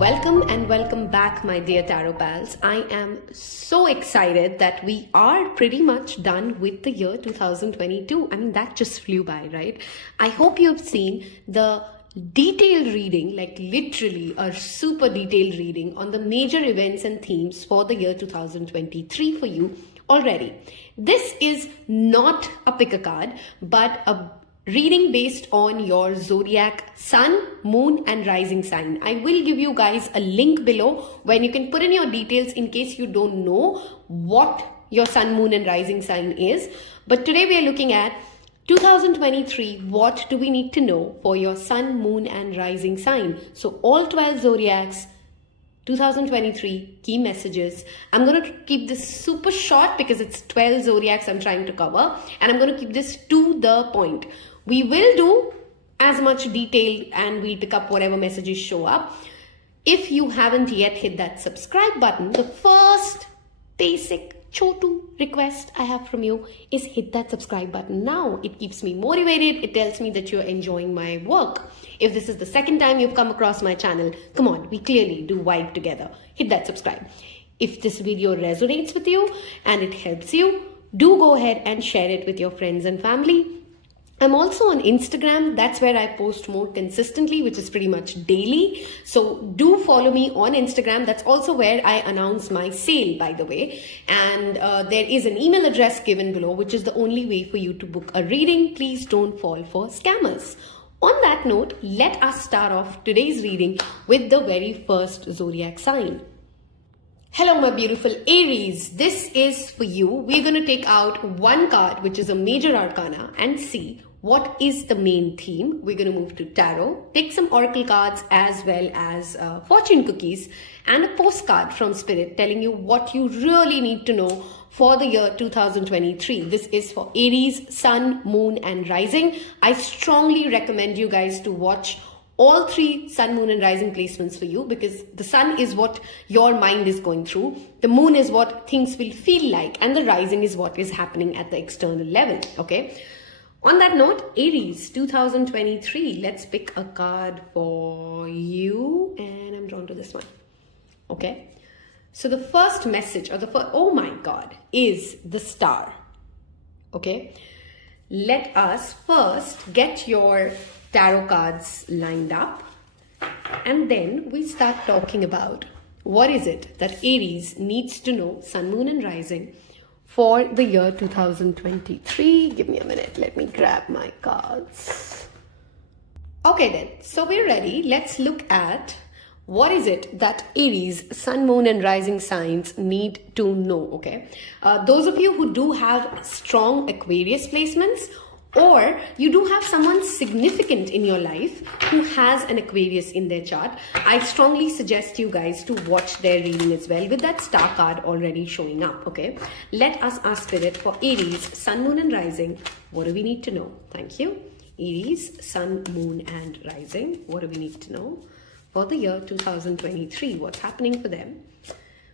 Welcome and welcome back, my dear tarot pals. I am so excited that we are pretty much done with the year 2022. I mean, that just flew by, right? I hope you have seen the detailed reading, like literally a super detailed reading on the major events and themes for the year 2023 for you already. This is not a pick a card, but a reading based on your zodiac sun, moon and rising sign. I will give you guys a link below when you can put in your details in case you don't know what your sun, moon and rising sign is. But today we are looking at 2023, what do we need to know for your sun, moon and rising sign? So all 12 zodiacs, 2023 key messages. I'm going to keep this super short because it's 12 zodiacs I'm trying to cover, and I'm going to keep this to the point. We will do as much detail and we'll pick up whatever messages show up. If you haven't yet hit that subscribe button, the first basic chotu request I have from you is hit that subscribe button now. It keeps me motivated. It tells me that you're enjoying my work. If this is the second time you've come across my channel, come on, we clearly do vibe together. Hit that subscribe. If this video resonates with you and it helps you, do go ahead and share it with your friends and family. I'm also on Instagram. That's where I post more consistently, which is pretty much daily. So do follow me on Instagram. That's also where I announce my sale, by the way. And there is an email address given below, which is the only way for you to book a reading. Please don't fall for scammers. On that note, let us start off today's reading with the very first zodiac sign. Hello, my beautiful Aries. This is for you. We're going to take out one card, which is a major arcana, and see what is the main theme. We're going to move to tarot, take some oracle cards as well as fortune cookies and a postcard from spirit telling you what you really need to know for the year 2023. This is for Aries, sun, moon and rising. I strongly recommend you guys to watch all three sun, moon and rising placements for you, because the sun is what your mind is going through, the moon is what things will feel like, and the rising is what is happening at the external level. Okay. On that note, Aries 2023, let's pick a card for you, and I'm drawn to this one. Okay. So the first message, or the first, oh my God, is the star. Okay. Let us first get your tarot cards lined up, and then we start talking about what is it that Aries needs to know, sun, moon and rising, for the year 2023. Give me a minute. Let me grab my cards. Okay then, so we're ready. Let's look at what is it that Aries, sun, moon and rising signs need to know. Okay. Those of you who do have strong Aquarius placements, or you do have someone significant in your life who has an Aquarius in their chart, I strongly suggest you guys to watch their reading as well, with that star card already showing up. Okay, let us ask Spirit for Aries, sun, moon and rising. What do we need to know? Thank you. Aries, sun, moon and rising. What do we need to know for the year 2023? What's happening for them?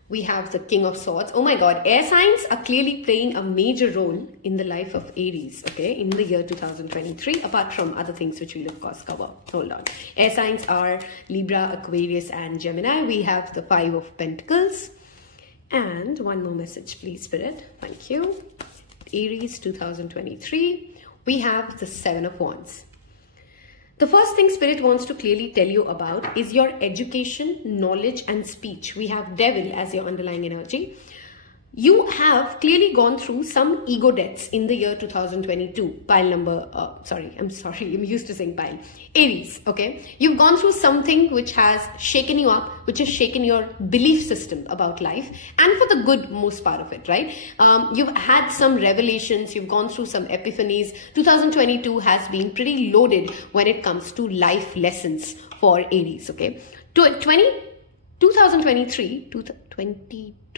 We have the King of Swords. Oh my God, air signs are clearly playing a major role in the life of Aries, okay, in the year 2023, apart from other things which we'll of course cover. Hold on. Air signs are Libra, Aquarius and Gemini. We have the 5 of Pentacles. And one more message, please, Spirit. Thank you. Aries 2023. We have the 7 of Wands. The first thing Spirit wants to clearly tell you about is your education, knowledge and speech. We have Devil as your underlying energy. You have clearly gone through some ego deaths in the year 2022. Pile number, I'm used to saying pile. Aries, okay? You've gone through something which has shaken you up, which has shaken your belief system about life, and for the good, most part of it, right? You've had some revelations, you've gone through some epiphanies. 2022 has been pretty loaded when it comes to life lessons for Aries, okay?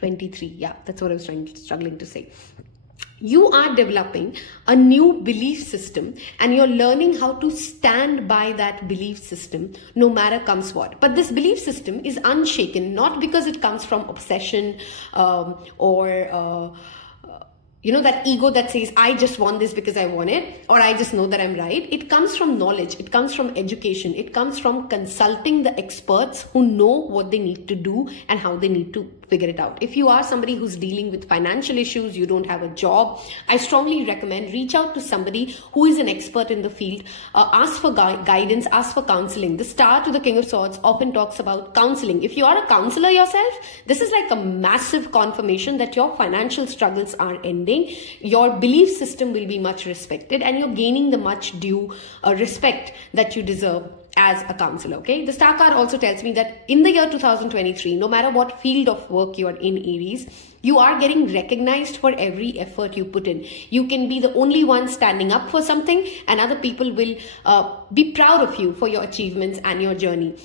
2023, yeah, that's what I was struggling to say. You are developing a new belief system and you're learning how to stand by that belief system no matter comes what. But this belief system is unshaken, not because it comes from obsession or you know, that ego that says, I just want this because I want it, or I just know that I'm right. It comes from knowledge. It comes from education. It comes from consulting the experts who know what they need to do and how they need to figure it out. If you are somebody who's dealing with financial issues, you don't have a job, I strongly recommend reach out to somebody who is an expert in the field. Ask for guidance, ask for counseling. The star to the King of Swords often talks about counseling. If you are a counselor yourself, this is like a massive confirmation that your financial struggles are ending. Your belief system will be much respected, and you're gaining the much due respect that you deserve as a counselor. Okay, the star card also tells me that in the year 2023, no matter what field of work you are in, Aries, you are getting recognized for every effort you put in. You can be the only one standing up for something, and other people will be proud of you for your achievements and your journey.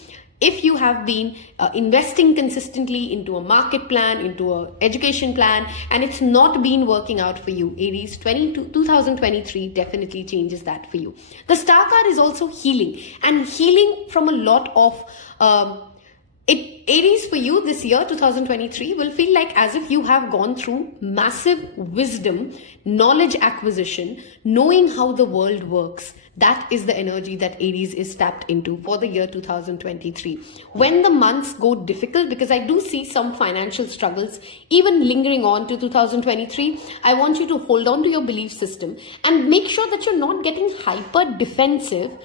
If you have been investing consistently into a market plan, into an education plan, and it's not been working out for you, Aries, 2023 definitely changes that for you. The star card is also healing, and healing from a lot of Aries, for you this year 2023 will feel like as if you have gone through massive wisdom, knowledge acquisition, knowing how the world works. That is the energy that Aries is tapped into for the year 2023. When the months go difficult, because I do see some financial struggles even lingering on to 2023, I want you to hold on to your belief system and make sure that you're not getting hyper defensive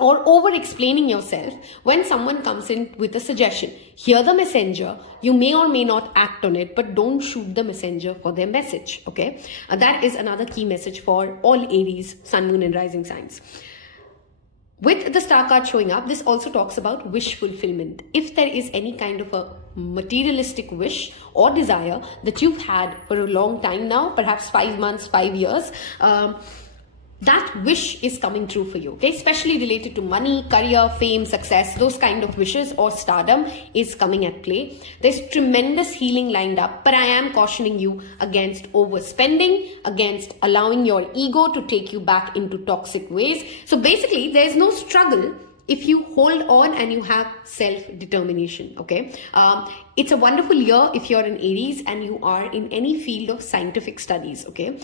or over explaining yourself when someone comes in with a suggestion. Hear the messenger. You may or may not act on it, but don't shoot the messenger for their message. Okay, that is another key message for all Aries, Sun, Moon and Rising signs. With the star card showing up, this also talks about wish fulfillment. If there is any kind of a materialistic wish or desire that you've had for a long time now, perhaps 5 months, 5 years, that wish is coming true for you, okay? Especially related to money, career, fame, success, those kind of wishes or stardom is coming at play. There's tremendous healing lined up, but I am cautioning you against overspending, against allowing your ego to take you back into toxic ways. So basically, there's no struggle if you hold on and you have self-determination, okay? It's a wonderful year if you're an Aries and you are in any field of scientific studies, okay?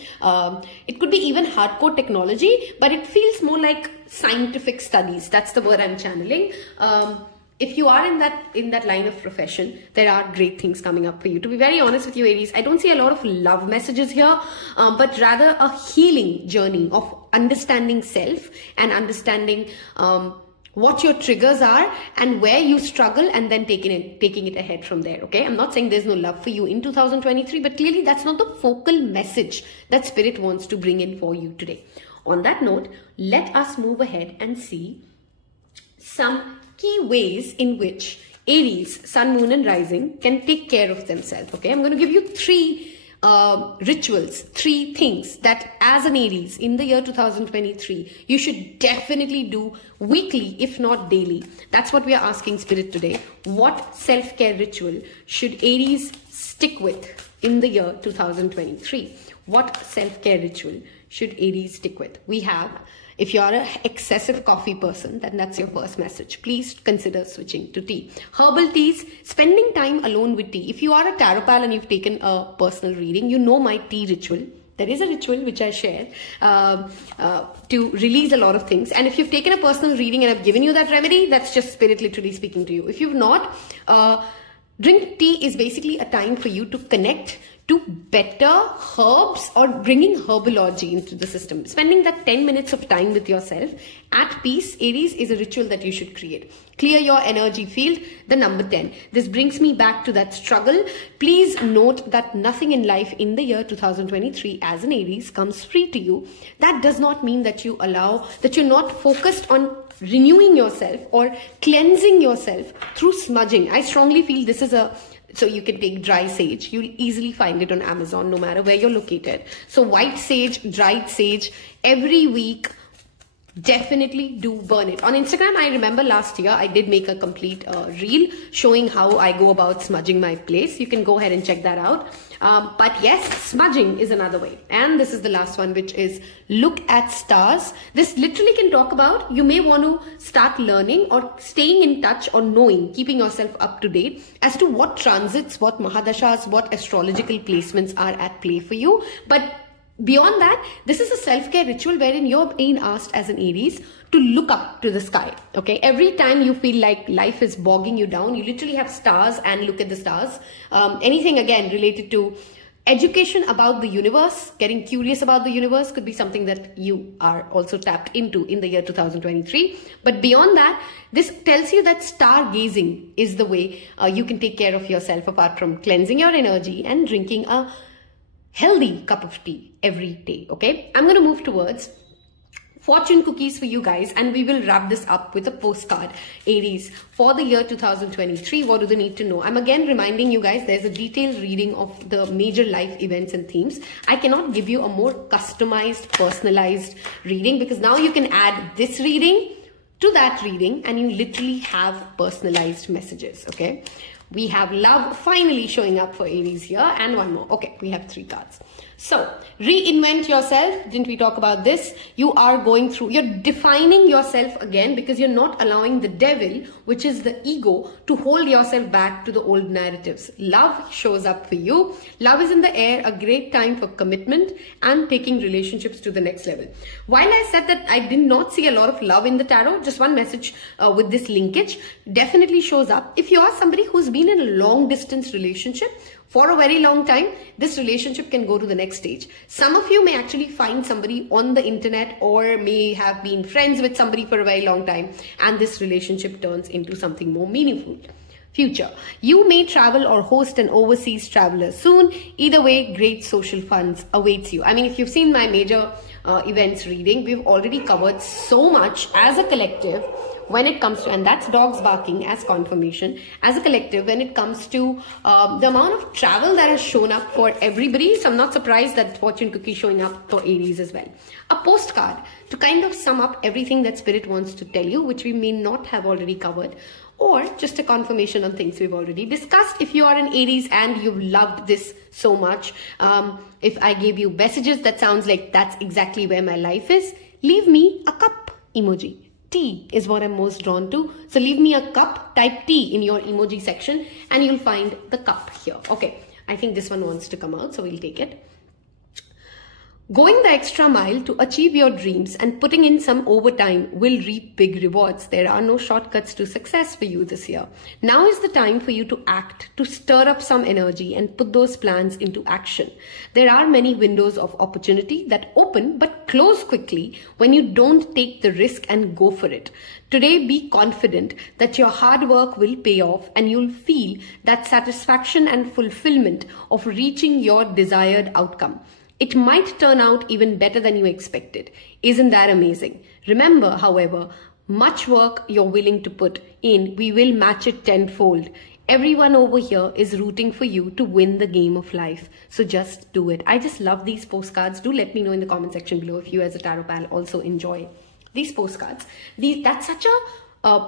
It could be even hardcore technology, but it feels more like scientific studies. That's the word I'm channeling. If you are in that line of profession, there are great things coming up for you. To be very honest with you, Aries, I don't see a lot of love messages here, but rather a healing journey of understanding self and understanding what your triggers are and where you struggle, and then taking it ahead from there. Okay, I'm not saying there's no love for you in 2023, but clearly that's not the focal message that Spirit wants to bring in for you today. On that note, let us move ahead and see some key ways in which Aries, Sun, Moon and Rising can take care of themselves. Okay, I'm going to give you 3 rituals, 3 things that as an Aries in the year 2023 you should definitely do weekly, if not daily. That's what we are asking Spirit today. What self-care ritual should Aries stick with in the year 2023? What self-care ritual should Aries stick with? We have, if you are an excessive coffee person, then that's your first message. Please consider switching to tea. Herbal teas, spending time alone with tea. If you are a tarot pal and you've taken a personal reading, you know my tea ritual. There is a ritual which I share to release a lot of things. And if you've taken a personal reading and I've given you that remedy, that's just Spirit literally speaking to you. If you've not, drink tea is basically a time for you to connect to better herbs or bringing herbology into the system. Spending that 10 minutes of time with yourself at peace, Aries, is a ritual that you should create. Clear your energy field, the number 10. This brings me back to that struggle. Please note that nothing in life in the year 2023 as an Aries comes free to you. That does not mean that you're not focused on renewing yourself or cleansing yourself through smudging. I strongly feel this is so you can take dry sage. You'll easily find it on Amazon no matter where you're located. So white sage, dried sage, every week definitely do burn it. On Instagram, I remember last year I did make a complete reel showing how I go about smudging my place. You can go ahead and check that out. But yes, smudging is another way. And this is the last one, which is look at stars. This literally can talk about, you may want to start learning or staying in touch or knowing, keeping yourself up to date as to what transits, what mahadashas, what astrological placements are at play for you. But beyond that, this is a self-care ritual wherein you're being asked as an Aries to look up to the sky. Okay, every time you feel like life is bogging you down, you literally have stars and look at the stars. Anything again related to education about the universe, getting curious about the universe could be something that you are also tapped into in the year 2023. But beyond that, this tells you that stargazing is the way you can take care of yourself, apart from cleansing your energy and drinking a healthy cup of tea every day. Okay, I'm going to move towards fortune cookies for you guys, and we will wrap this up with a postcard, Aries, for the year 2023. What do they need to know? I'm again reminding you guys, there's a detailed reading of the major life events and themes. I cannot give you a more customized, personalized reading, because now you can add this reading to that reading and you literally have personalized messages. Okay, we have love finally showing up for Aries here, and one more. Okay, we have 3 cards. So, reinvent yourself. Didn't we talk about this? You are going through, you're defining yourself again, because you're not allowing the devil, which is the ego, to hold yourself back to the old narratives. Love shows up for you. Love is in the air, a great time for commitment and taking relationships to the next level. While I said that I did not see a lot of love in the tarot, just one message with this linkage definitely shows up. If you are somebody who's been in a long distance relationship for a very long time, this relationship can go to the next stage. Some of you may actually find somebody on the internet or may have been friends with somebody for a very long time, and this relationship turns into something more meaningful. Future. You may travel or host an overseas traveler soon. Either way, great social funds awaits you. I mean, if you've seen my major events reading, we've already covered so much as a collective when it comes to, and that's dogs barking as confirmation, as a collective, when it comes to the amount of travel that has shown up for everybody. So I'm not surprised that fortune cookie is showing up for Aries as well. A postcard to kind of sum up everything that Spirit wants to tell you, which we may not have already covered, or just a confirmation on things we've already discussed. If you are an Aries and you've loved this so much, if I gave you messages that sounds like that's exactly where my life is, leave me a cup emoji. Tea is what I'm most drawn to. So leave me a cup, type tea in your emoji section and you'll find the cup here. Okay, I think this one wants to come out, so we'll take it. Going the extra mile to achieve your dreams and putting in some overtime will reap big rewards. There are no shortcuts to success for you this year. Now is the time for you to act, to stir up some energy and put those plans into action. There are many windows of opportunity that open but close quickly when you don't take the risk and go for it. Today, be confident that your hard work will pay off and you'll feel that satisfaction and fulfillment of reaching your desired outcome. It might turn out even better than you expected. Isn't that amazing? Remember, however, much work you're willing to put in, we will match it tenfold. Everyone over here is rooting for you to win the game of life. So just do it. I just love these postcards. Do let me know in the comment section below if you as a tarot pal also enjoy these postcards. That's such a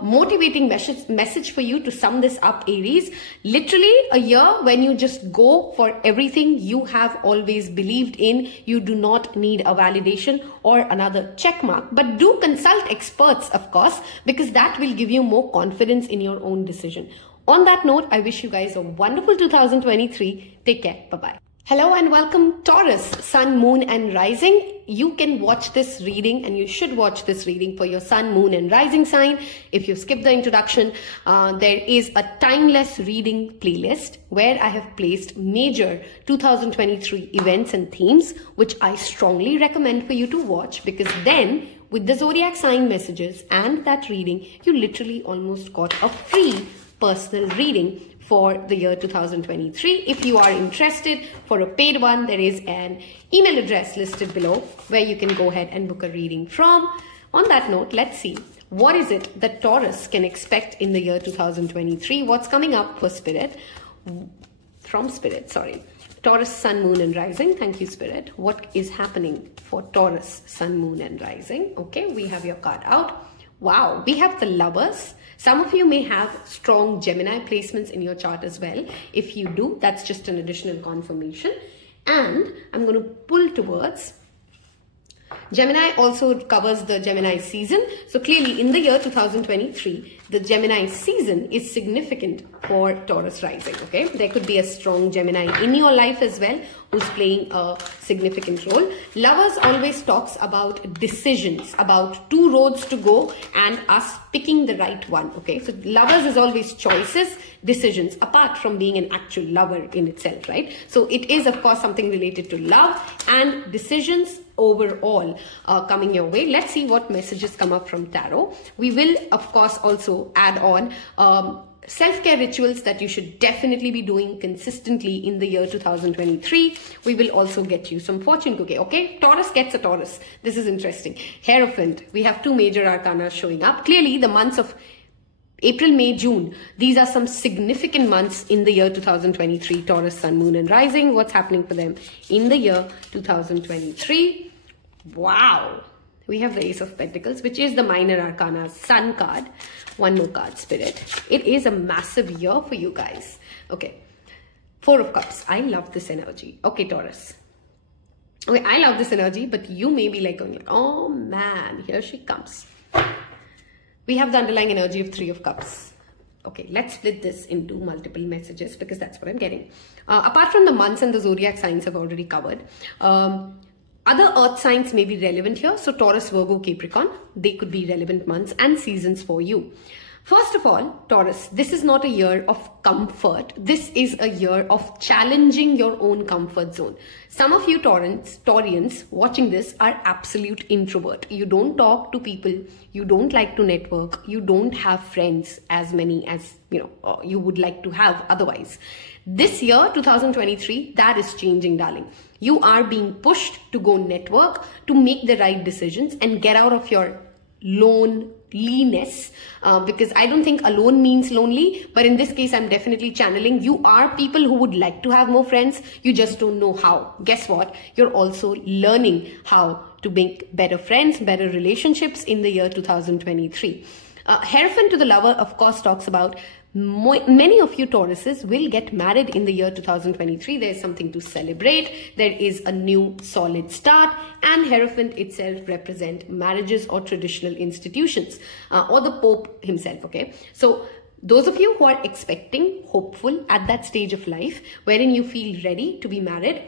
motivating message for you to sum this up, Aries. Literally a year when you just go for everything you have always believed in. You do not need a validation or another check mark, but do consult experts, of course, because that will give you more confidence in your own decision. On that note, I wish you guys a wonderful 2023. Take care. Bye-bye. Hello and welcome, Taurus, Sun, Moon and Rising. You can watch this reading and you should watch this reading for your Sun, Moon and Rising sign. If you skip the introduction, there is a timeless reading playlist where I have placed major 2023 events and themes, which I strongly recommend for you to watch, because then with the zodiac sign messages and that reading, you literally almost got a free personal reading for the year 2023. If you are interested for a paid one, there is an email address listed below where you can go ahead and book a reading from. On that note, let's see what is it that Taurus can expect in the year 2023. What's coming up for Spirit, from Spirit, sorry. Taurus, Sun, Moon and Rising. Thank you, Spirit. What is happening for Taurus, Sun, Moon and Rising? Okay, we have your card out. Wow, we have the Lovers. Some of you may have strong Gemini placements in your chart as well. If you do, that's just an additional confirmation. And I'm going to pull towards Gemini. Also covers the Gemini season. So clearly in the year 2023, the Gemini season is significant for Taurus rising. Okay, there could be a strong Gemini in your life as well who's playing a significant role. Lovers always talks about decisions, about two roads to go and us picking the right one. Okay, so Lovers is always choices, decisions, apart from being an actual lover in itself, right? So it is of course something related to love and decisions overall coming your way. Let's see what messages come up from tarot. We will of course also add on self-care rituals that you should definitely be doing consistently in the year 2023. We will also get you some fortune cookie. Okay, Taurus gets a Taurus. This is interesting. Hierophant. We have two major arcana showing up. Clearly the months of April, May, June, these are some significant months in the year 2023. Taurus, Sun, Moon and Rising. What's happening for them in the year 2023? Wow. We have the Ace of Pentacles, which is the minor arcana Sun card. One more card, Spirit. It is a massive year for you guys. Okay. Four of Cups. I love this energy. Okay, Taurus. Okay, I love this energy, but you may be like going like, oh man, here she comes. We have the underlying energy of Three of Cups. Okay, let's split this into multiple messages because that's what I'm getting. Apart from the months and the zodiac signs I've already covered, other earth signs may be relevant here. So Taurus, Virgo, Capricorn, they could be relevant months and seasons for you. First of all, Taurus, this is not a year of comfort. This is a year of challenging your own comfort zone. Some of you Taurians watching this are absolute introvert. You don't talk to people. You don't like to network. You don't have friends as many as you would like to have otherwise. This year, 2023, that is changing, darling. You are being pushed to go network, to make the right decisions and get out of your loneliness, because I don't think alone means lonely, but in this case I'm definitely channeling you are people who would like to have more friends, you just don't know how. Guess what, you're also learning how to make better friends, better relationships in the year 2023. Hierophant to the Lover of course talks about many of you Tauruses will get married in the year 2023. There is something to celebrate. There is a new solid start, and Hierophant itself represent marriages or traditional institutions or the Pope himself. Okay, so those of you who are expecting, hopeful at that stage of life wherein you feel ready to be married,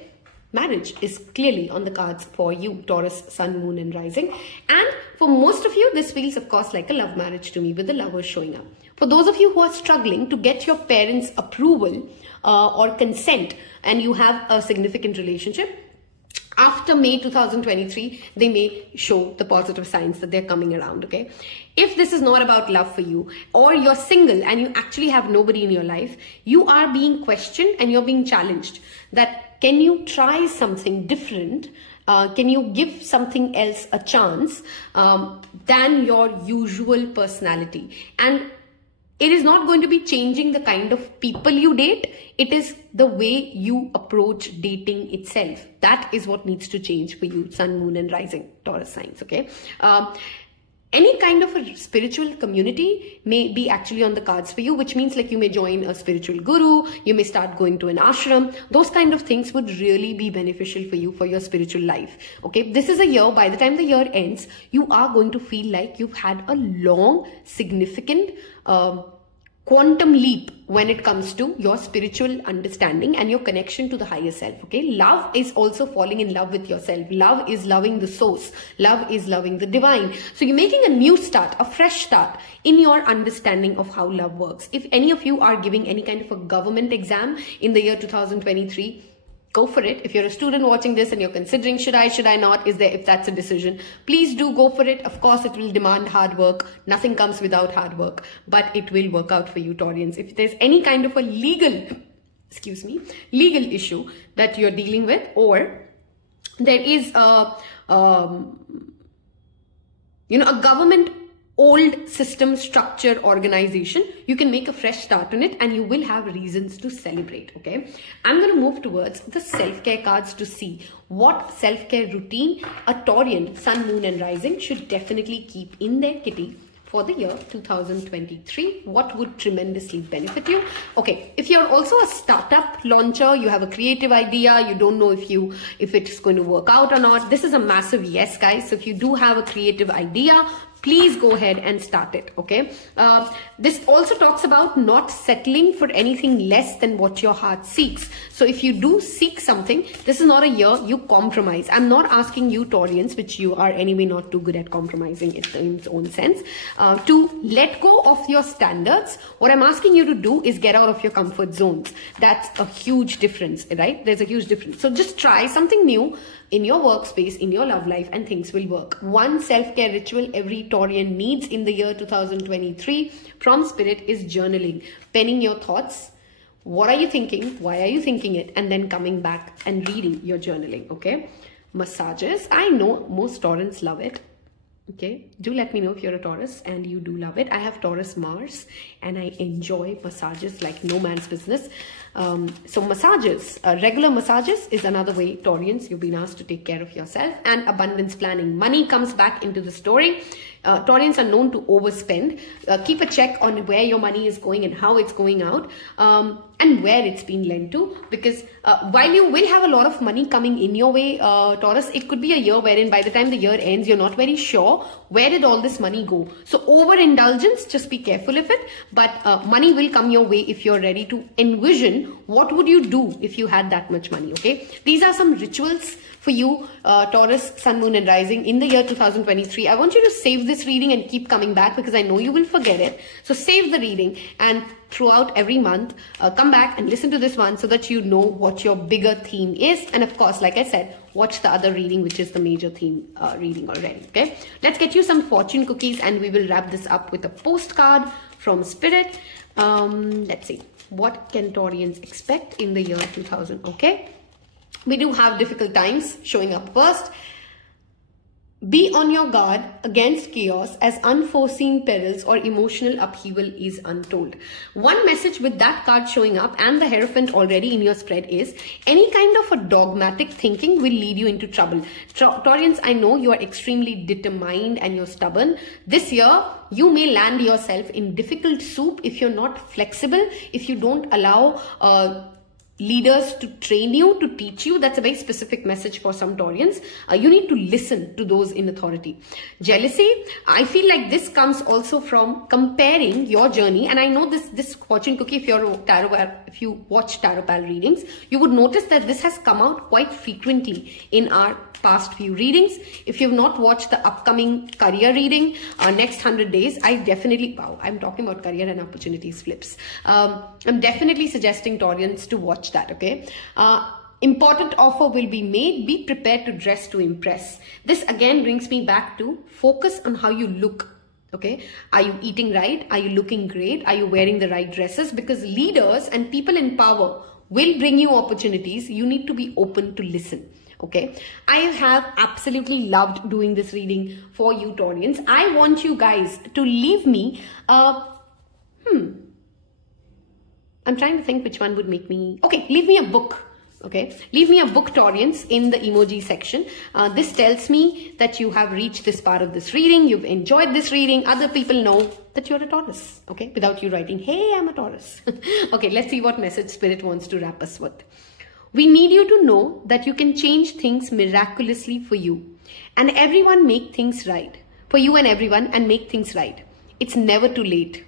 marriage is clearly on the cards for you, Taurus, Sun, Moon and Rising. And for most of you, this feels of course like a love marriage to me with the Lovers showing up. For those of you who are struggling to get your parents' approval or consent and you have a significant relationship, after May 2023, they may show the positive signs that they're coming around, okay? If this is not about love for you, or you're single and you actually have nobody in your life, you are being questioned and you're being challenged that can you try something different? Can you give something else a chance than your usual personality? And it is not going to be changing the kind of people you date. It is the way you approach dating itself. That is what needs to change for you, Sun, Moon and Rising, Taurus signs, okay? Any kind of a spiritual community may be actually on the cards for you, which means like you may join a spiritual guru, you may start going to an ashram. Those kind of things would really be beneficial for you for your spiritual life. Okay, this is a year, by the time the year ends, you are going to feel like you've had a long, significant quantum leap when it comes to your spiritual understanding and your connection to the higher self. Okay, love is also falling in love with yourself. Love is loving the source. Love is loving the divine. So you're making a new start, a fresh start in your understanding of how love works. If any of you are giving any kind of a government exam in the year 2023, go for it. If you're a student watching this and you're considering should I not, if that's a decision, please do go for it. Of course, it will demand hard work. Nothing comes without hard work, but it will work out for you, Taurians. If there's any kind of a legal issue that you're dealing with, or there is a government old system, structure, organization, you can make a fresh start on it and you will have reasons to celebrate, okay? I'm going to move towards the self-care cards to see what self-care routine a Taurian, Sun, Moon and Rising should definitely keep in their kitty for the year 2023. What would tremendously benefit you? Okay, if you're also a startup launcher, you have a creative idea, you don't know if it's going to work out or not, this is a massive yes, guys. So if you do have a creative idea, please go ahead and start it, okay? This also talks about not settling for anything less than what your heart seeks. So if you do seek something, this is not a year you compromise. I'm not asking you Taurians, which you are anyway not too good at compromising in its own sense, to let go of your standards. What I'm asking you to do is get out of your comfort zones. That's a huge difference, right? There's a huge difference. So just try something new in your workspace, in your love life, and things will work. One self-care ritual every Taurian needs in the year 2023 from Spirit is journaling, penning your thoughts. What are you thinking? Why are you thinking it? And then coming back and reading your journaling, okay? Massages. I know most Taurans love it. Okay, do let me know if you're a Taurus and you do love it. I have Taurus Mars and I enjoy massages like no man's business. So massages, regular massages is another way, Taurians, you've been asked to take care of yourself. And abundance planning. Money comes back into the story. Taurians are known to overspend. Keep a check on where your money is going and how it's going out, and where it's been lent to. Because while you will have a lot of money coming in your way, Taurus, it could be a year wherein by the time the year ends, you're not very sure where did all this money go. So overindulgence, just be careful of it. But money will come your way if you're ready to envision what would you do if you had that much money, okay? These are some rituals for you, Taurus, Sun, Moon and Rising in the year 2023. I want you to save this reading and keep coming back because I know you will forget it. So save the reading and throughout every month, come back and listen to this one so that you know what your bigger theme is. And of course, like I said, watch the other reading, which is the major theme reading already, okay? Let's get you some fortune cookies and we will wrap this up with a postcard from Spirit. Let's see. What can Taurians expect in the year 2000, okay? We do have difficult times showing up first. Be on your guard against chaos as unforeseen perils or emotional upheaval is untold. One message with that card showing up and the Hierophant already in your spread is any kind of a dogmatic thinking will lead you into trouble. Taurians, I know you are extremely determined and you're stubborn. This year, you may land yourself in difficult soup if you're not flexible, if you don't allow leaders to train you, to teach you. That's a very specific message for some Taurians. You need to listen to those in authority. Jealousy, I feel like this comes also from comparing your journey. And I know this fortune cookie, if you watch Tarot Pal readings, you would notice that this has come out quite frequently in our past few readings. If you've not watched the upcoming career reading, next 100 days, I definitely, wow, I'm talking about career and opportunities flips. I'm definitely suggesting Taurians to watch that, okay? Important offer will be made. Be prepared to dress to impress. This again brings me back to focus on how you look. Okay, are you eating right? Are you looking great? Are you wearing the right dresses? Because leaders and people in power will bring you opportunities. You need to be open to listen. Okay, I have absolutely loved doing this reading for you Taurians. I want you guys to leave me I'm trying to think which one would make me... Okay, leave me a book. Okay, leave me a book, Taurians, in the emoji section. This tells me that you have reached this part of this reading. You've enjoyed this reading. Other people know that you're a Taurus. Okay, without you writing, hey, I'm a Taurus. Okay, let's see what message Spirit wants to wrap us with. We need you to know that you can change things miraculously for you. And everyone make things right. For you and everyone, and make things right. It's never too late.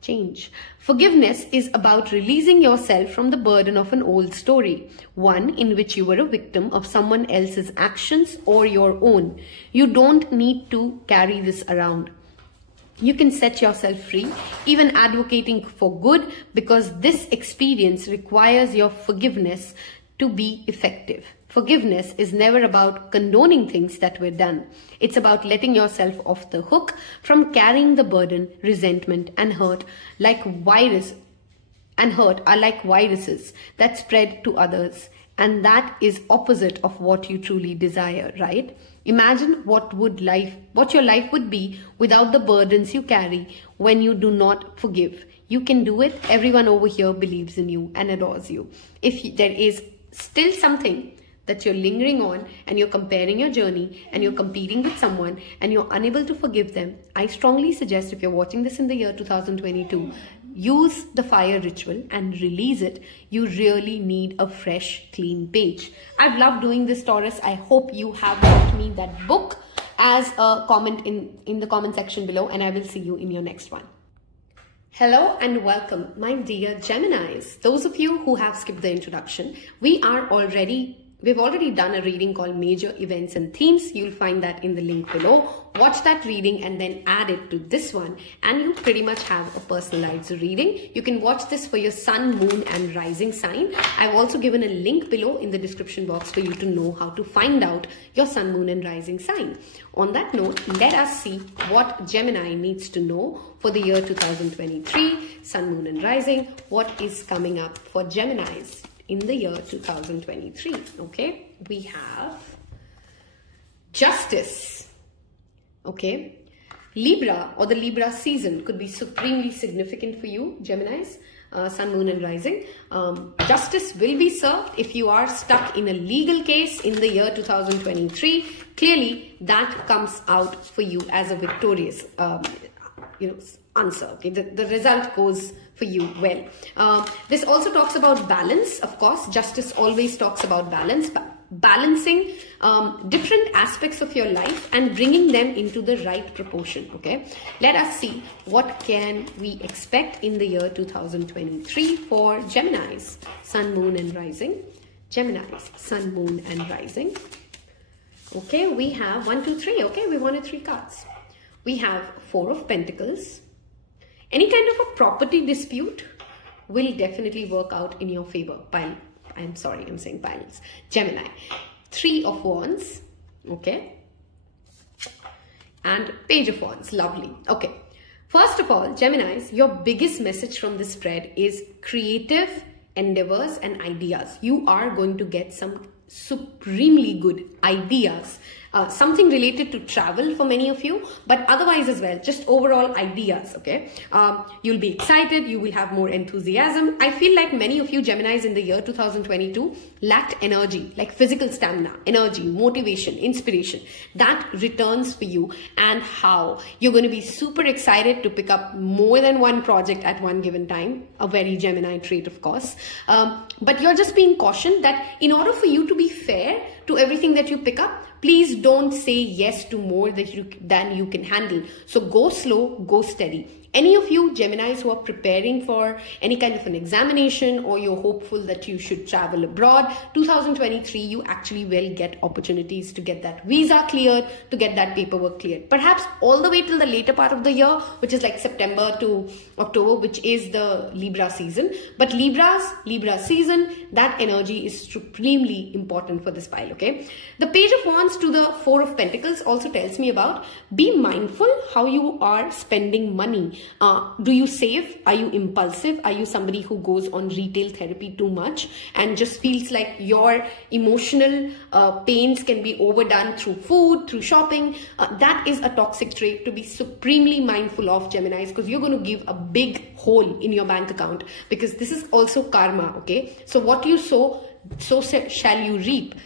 Change. Forgiveness is about releasing yourself from the burden of an old story, one in which you were a victim of someone else's actions or your own. You don't need to carry this around. You can set yourself free, even advocating for good, because this experience requires your forgiveness to be effective. Forgiveness is never about condoning things that were done. It's about letting yourself off the hook from carrying the burden. Resentment and hurt are like viruses that spread to others And that is opposite of what you truly desire, right? Imagine what your life would be without the burdens you carry when you do not forgive. You can do it. Everyone over here believes in you and adores you. If there is still something that you're lingering on and you're comparing your journey and you're competing with someone and you're unable to forgive them, I strongly suggest, if you're watching this in the year 2022, use the fire ritual and release it. You really need a fresh, clean page. I've loved doing this, Taurus. I hope you have got me that book as a comment in the comment section below, and I will see you in your next one. Hello and welcome, my dear Geminis. Those of you who have skipped the introduction, we've already done a reading called Major Events and Themes. You'll find that in the link below. Watch that reading and then add it to this one, and you pretty much have a personalized reading. You can watch this for your sun, moon and rising sign. I've also given a link below in the description box for you to know how to find out your sun, moon and rising sign. On that note, let us see what Gemini needs to know for the year 2023, sun, moon and rising. What is coming up for Geminis in the year 2023? Okay, we have Justice. Okay, Libra or the Libra season could be supremely significant for you, Geminis, sun, moon and rising. Justice will be served if you are stuck in a legal case in the year 2023. Clearly, that comes out for you as a victorious answer. Okay, the result goes for you well. This also talks about balance. Of course, justice always talks about balance, balancing different aspects of your life and bringing them into the right proportion. Okay, let us see what can we expect in the year 2023 for Geminis, sun, moon and rising. Geminis, sun, moon and rising. Okay, we have 1, 2, 3. Okay, we wanted 3 cards. We have 4 of Pentacles. Any kind of a property dispute will definitely work out in your favor. I'm saying pilots. Gemini, 3 of Wands. Okay. And Page of Wands. Lovely. Okay. First of all, Geminis, your biggest message from this spread is creative endeavors and ideas. You are going to get some supremely good ideas. Something related to travel for many of you, but otherwise as well, just overall ideas, okay? You'll be excited, you will have more enthusiasm. I feel like many of you Geminis in the year 2022 lacked energy, like physical stamina, energy, motivation, inspiration. That returns for you, and how you're going to be super excited to pick up more than one project at one given time, a very Gemini trait, of course. But you're just being cautioned that in order for you to be fair to everything that you pick up, please don't say yes to more than you can handle. So go slow, go steady. Any of you Geminis who are preparing for any kind of an examination, or you're hopeful that you should travel abroad, 2023, you actually will get opportunities to get that visa cleared, to get that paperwork cleared. Perhaps all the way till the later part of the year, which is like September to October, which is the Libra season. But Libra season, that energy is supremely important for this pile, okay? The Page of Wands to the 4 of Pentacles also tells me about be mindful how you are spending money. Do you save? Are you impulsive? Are you somebody who goes on retail therapy too much and just feels like your emotional pains can be overdone through food, through shopping? That is a toxic trait to be supremely mindful of, Geminis, because you're going to give a big hole in your bank account, because this is also karma, okay? So what you sow, so shall you reap,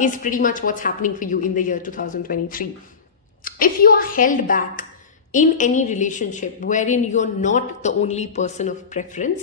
is pretty much what's happening for you in the year 2023. If you are held back in any relationship wherein you're not the only person of preference,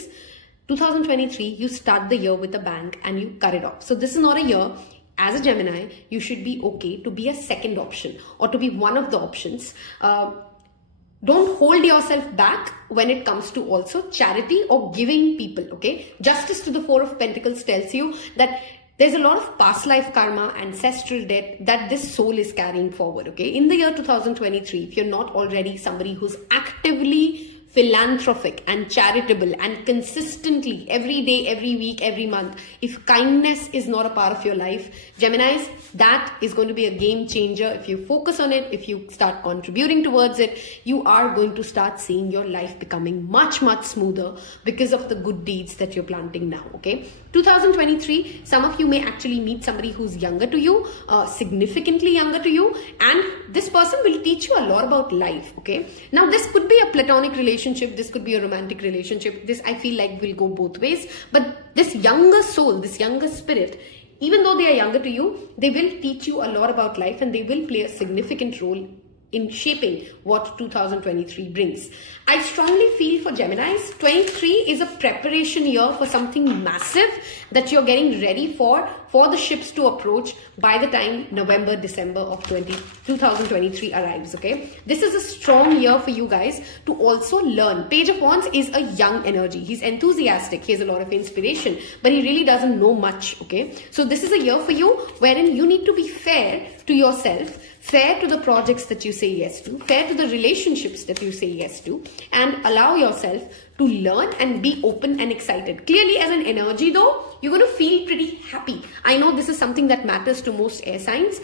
2023, you start the year with a bang and you cut it off. So this is not a year, as a Gemini, you should be okay to be a second option or to be one of the options. Don't hold yourself back when it comes to also charity or giving people, okay? Justice to the 4 of Pentacles tells you that there's a lot of past life karma, ancestral debt that this soul is carrying forward, okay? In the year 2023, if you're not already somebody who's actively philanthropic and charitable and consistently every day, every week, every month, if kindness is not a part of your life, Geminis, that is going to be a game changer. If you focus on it, if you start contributing towards it, you are going to start seeing your life becoming much, much smoother because of the good deeds that you're planting now, okay? 2023, some of you may actually meet somebody who's younger to you, significantly younger to you, and this person will teach you a lot about life, okay? Now, this could be a platonic relationship, this could be a romantic relationship. This, I feel like, will go both ways. But this younger soul, this younger spirit, even though they are younger to you, they will teach you a lot about life, and they will play a significant role in shaping what 2023 brings. I strongly feel for Geminis, 23 is a preparation year for something massive that you're getting ready for the ships to approach by the time November, December of 2023 arrives, okay? This is a strong year for you guys to also learn. Page of Wands is a young energy. He's enthusiastic. He has a lot of inspiration, but he really doesn't know much, okay? So this is a year for you wherein you need to be fair to yourself, fair to the projects that you say yes to, fair to the relationships that you say yes to, and allow yourself to learn and be open and excited. Clearly, as an energy though, you're going to feel pretty happy. I know this is something that matters to most air signs.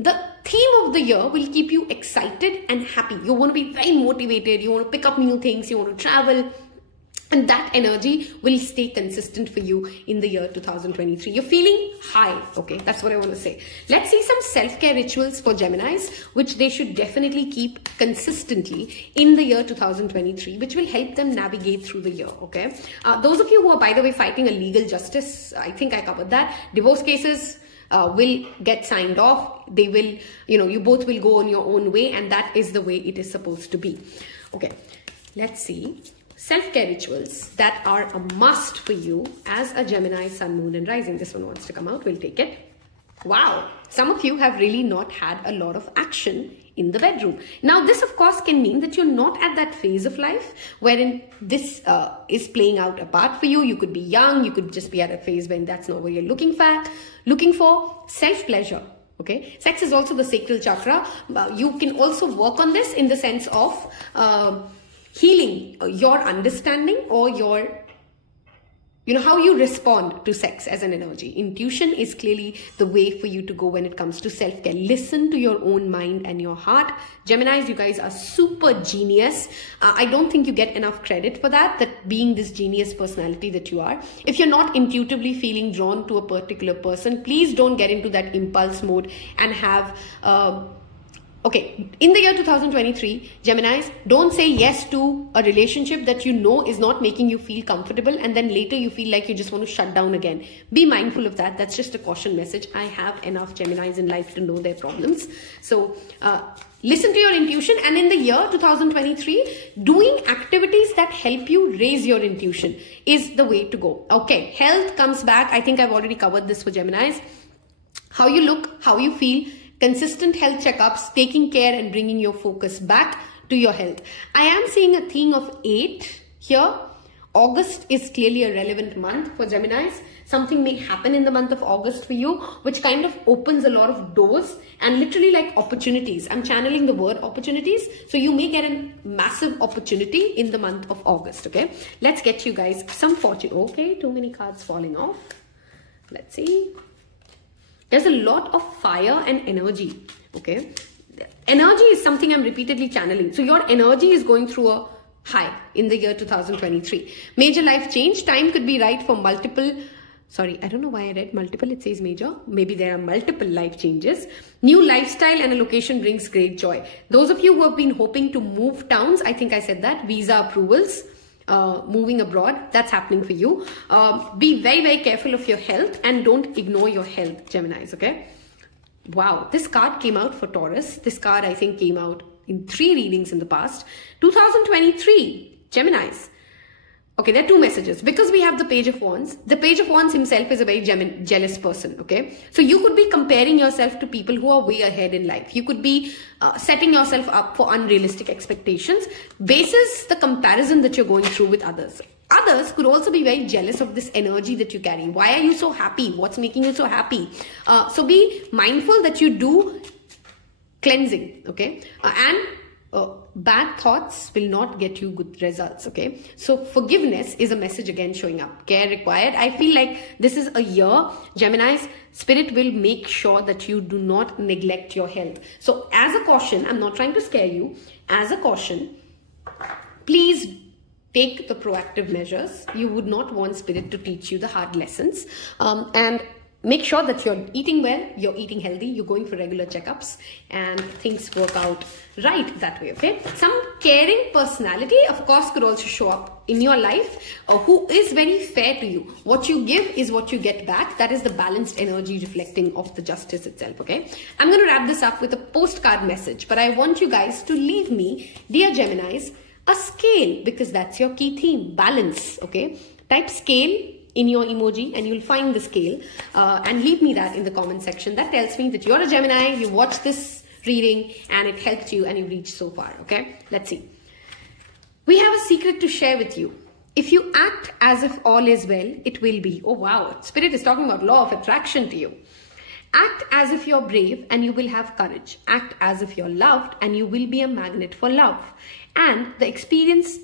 The theme of the year will keep you excited and happy. You want to be very motivated. You want to pick up new things. You want to travel. And that energy will stay consistent for you in the year 2023. You're feeling high, okay? That's what I want to say. Let's see some self-care rituals for Geminis, which they should definitely keep consistently in the year 2023, which will help them navigate through the year, okay? Those of you who are, by the way, fighting a legal justice, I think I covered that. Divorce cases will get signed off. They will, you both will go on your own way, and that is the way it is supposed to be. Okay, let's see. Self-care rituals that are a must for you as a Gemini, Sun, Moon and Rising. This one wants to come out. We'll take it. Wow. Some of you have really not had a lot of action in the bedroom. Now, this of course can mean that you're not at that phase of life wherein this is playing out a part for you. You could be young. You could just be at a phase when that's not what you're looking for. Self-pleasure. Okay. Sex is also the sacral chakra. You can also work on this in the sense of healing your understanding or your, how you respond to sex as an energy. Intuition is clearly the way for you to go when it comes to self-care. Listen to your own mind and your heart. Geminis, you guys are super genius. I don't think you get enough credit for that being this genius personality that you are. If you're not intuitively feeling drawn to a particular person, please don't get into that impulse mode and have okay, in the year 2023, Geminis, don't say yes to a relationship that you know is not making you feel comfortable, and then later you feel like you just want to shut down again. Be mindful of that. That's just a caution message. I have enough Geminis in life to know their problems. So listen to your intuition, and in the year 2023, doing activities that help you raise your intuition is the way to go. Okay, health comes back. I think I've already covered this for Geminis. How you look, how you feel, consistent health checkups, taking care and bringing your focus back to your health. I am seeing a theme of 8 here. August is clearly a relevant month for Geminis. Something may happen in the month of August for you, which kind of opens a lot of doors and literally like opportunities. I'm channeling the word opportunities. So you may get a massive opportunity in the month of August, okay? Let's get you guys some fortune. Okay, too many cards falling off. Let's see. There's a lot of fire and energy, okay? Energy is something I'm repeatedly channeling. So your energy is going through a high in the year 2023. Major life change. Time could be right for multiple. Sorry, I don't know why I read multiple. It says major. Maybe there are multiple life changes. New lifestyle and a location brings great joy. Those of you who have been hoping to move towns, I think I said that, visa approvals, moving abroad, that's happening for you. Be very, very careful of your health and don't ignore your health, Geminis, okay? Wow, this card came out for Taurus. This card, I think, came out in 3 readings in the past. 2023, Geminis. Okay, there are 2 messages. Because we have the Page of Wands. The Page of Wands himself is a very jealous person, okay? So you could be comparing yourself to people who are way ahead in life. You could be setting yourself up for unrealistic expectations basis the comparison that you're going through with others. Others could also be very jealous of this energy that you carry. Why are you so happy? What's making you so happy? So be mindful that you do cleansing, okay? And bad thoughts will not get you good results, okay? So forgiveness is a message again showing up. Care required. I feel like this is a year, Geminis, Spirit will make sure that you do not neglect your health. So as a caution, I'm not trying to scare you, as a caution, please take the proactive measures. You would not want Spirit to teach you the hard lessons. And make sure that you're eating well, you're eating healthy, you're going for regular checkups, and things work out right that way, okay? Some caring personality, of course, could also show up in your life, who is very fair to you. What you give is what you get back. That is the balanced energy reflecting of the justice itself, okay? I'm going to wrap this up with a postcard message, but I want you guys to leave me, dear Geminis, a scale, because that's your key theme, balance, okay? Type scale in your emoji and you'll find the scale, and leave me that in the comment section. That tells me that you're a Gemini, you watched this reading and it helped you and you reached so far, okay? Let's see. We have a secret to share with you. If you act as if all is well, it will be. Oh wow, Spirit is talking about law of attraction to you. Act as if you're brave and you will have courage. Act as if you're loved and you will be a magnet for love. And experience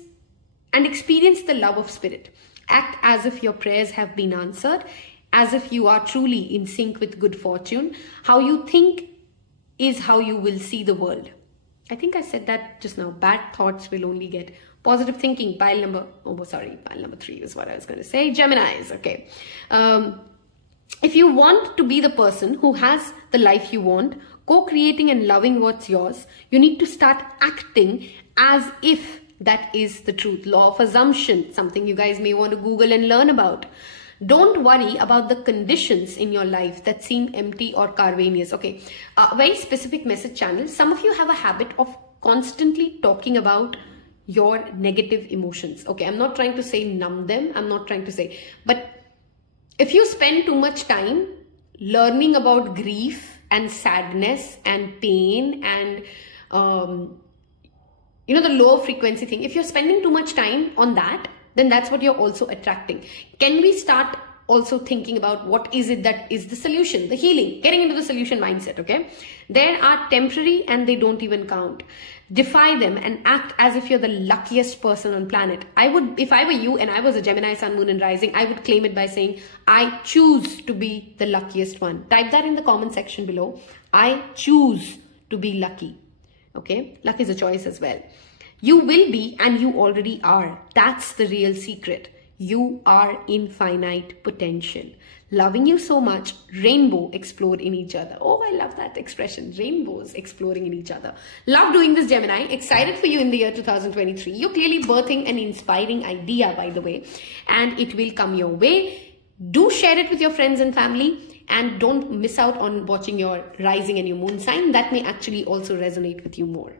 the love of Spirit. Act as if your prayers have been answered, as if you are truly in sync with good fortune. How you think is how you will see the world. I think I said that just now. Bad thoughts will only get positive thinking. Pile number 3 is what I was going to say. Geminis, okay. If you want to be the person who has the life you want, co-creating and loving what's yours, you need to start acting as if that is the truth. Law of assumption, something you guys may want to Google and learn about. Don't worry about the conditions in your life that seem empty or carvanious. Okay, very specific message channel. Some of you have a habit of constantly talking about your negative emotions. Okay, I'm not trying to say numb them. I'm not trying to say, but if you spend too much time learning about grief and sadness and pain and you know, the low frequency thing, if you're spending too much time on that, then that's what you're also attracting. Can we start also thinking about what is it that is the solution, the healing, getting into the solution mindset, okay? They are temporary and they don't even count. Defy them and act as if you're the luckiest person on planet. I would, if I were you and I was a Gemini, Sun, Moon and Rising, I would claim it by saying, I choose to be the luckiest one. Type that in the comment section below. I choose to be lucky. Okay, luck is a choice as well. You will be and you already are. That's the real secret. You are infinite potential. Loving you so much, rainbow explore in each other. Oh, I love that expression, rainbows exploring in each other. Love doing this, Gemini. Excited for you in the year 2023. You're clearly birthing an inspiring idea, by the way, and it will come your way. Do share it with your friends and family. And don't miss out on watching your rising and your moon sign. That may actually also resonate with you more.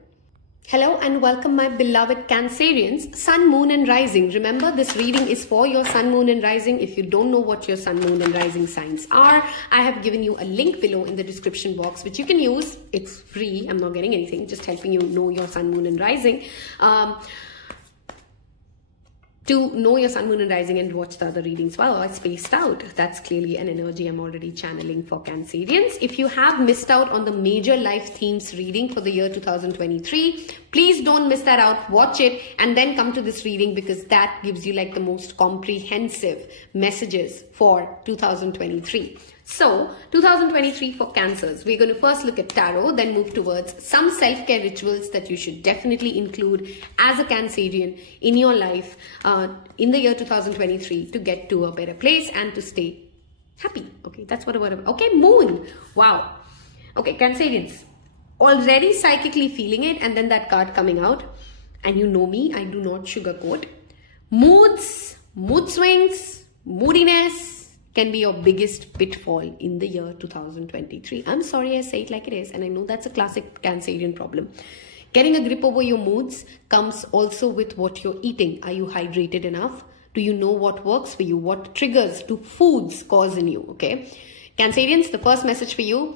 Hello and welcome, my beloved Cancerians, Sun, Moon and Rising. Remember, this reading is for your Sun, Moon and Rising. If you don't know what your Sun, Moon and Rising signs are, I have given you a link below in the description box, which you can use. It's free. I'm not getting anything, just helping you know your Sun, Moon and Rising. To know your Sun, Moon and Rising and watch the other readings. Wow, I spaced out. That's clearly an energy I'm already channeling for Cancerians. If you have missed out on the major life themes reading for the year 2023, please don't miss that out. Watch it and then come to this reading, because that gives you like the most comprehensive messages for 2023. So 2023 for Cancers, we're going to first look at tarot, then move towards some self-care rituals that you should definitely include as a Cancerian in your life in the year 2023 to get to a better place and to stay happy. Okay, that's what about. Okay, Moon. Wow. Okay, Cancerians, already psychically feeling it, and then that card coming out. And you know me, I do not sugarcoat. Moods, mood swings, moodiness can be your biggest pitfall in the year 2023. I'm sorry I say it like it is, and I know that's a classic Cancerian problem. Getting a grip over your moods comes also with what you're eating. Are you hydrated enough? Do you know what works for you? What triggers do foods cause in you? Okay, Cancerians, the first message for you,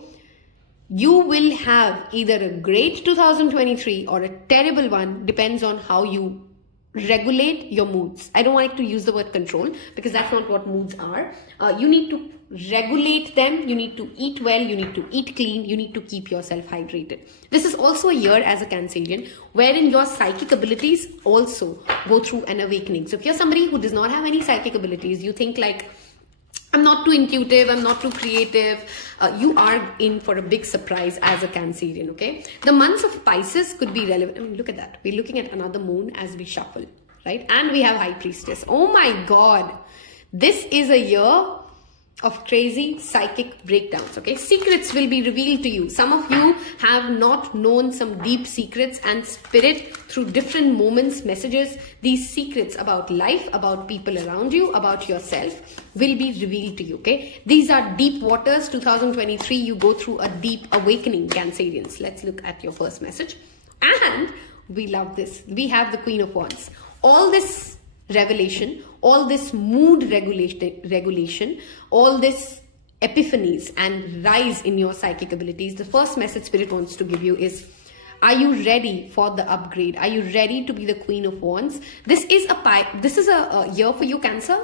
you will have either a great 2023 or a terrible one, depends on how you regulate your moods. I don't like to use the word control because that's not what moods are. You need to regulate them. You need to eat well. You need to eat clean. You need to keep yourself hydrated. This is also a year as a Cancerian wherein your psychic abilities also go through an awakening. So if you're somebody who does not have any psychic abilities, you think like, I'm not too intuitive, I'm not too creative, you are in for a big surprise as a Cancerian, okay? The months of Pisces could be relevant. I mean, look at that. We're looking at another moon as we shuffle, right? And we have High Priestess. Oh my God. This is a year of crazy psychic breakdowns, okay? Secrets will be revealed to you. Some of you have not known some deep secrets, and spirit through different moments, messages, these secrets about life, about people around you, about yourself will be revealed to you, okay? These are deep waters. 2023, you go through a deep awakening, Cancerians. Let's look at your first message. And we love this. We have the Queen of Wands. All this revelation, all this mood regulation, all this epiphanies and rise in your psychic abilities. The first message Spirit wants to give you is, are you ready for the upgrade? Are you ready to be the Queen of Wands? This is a year for you, Cancer,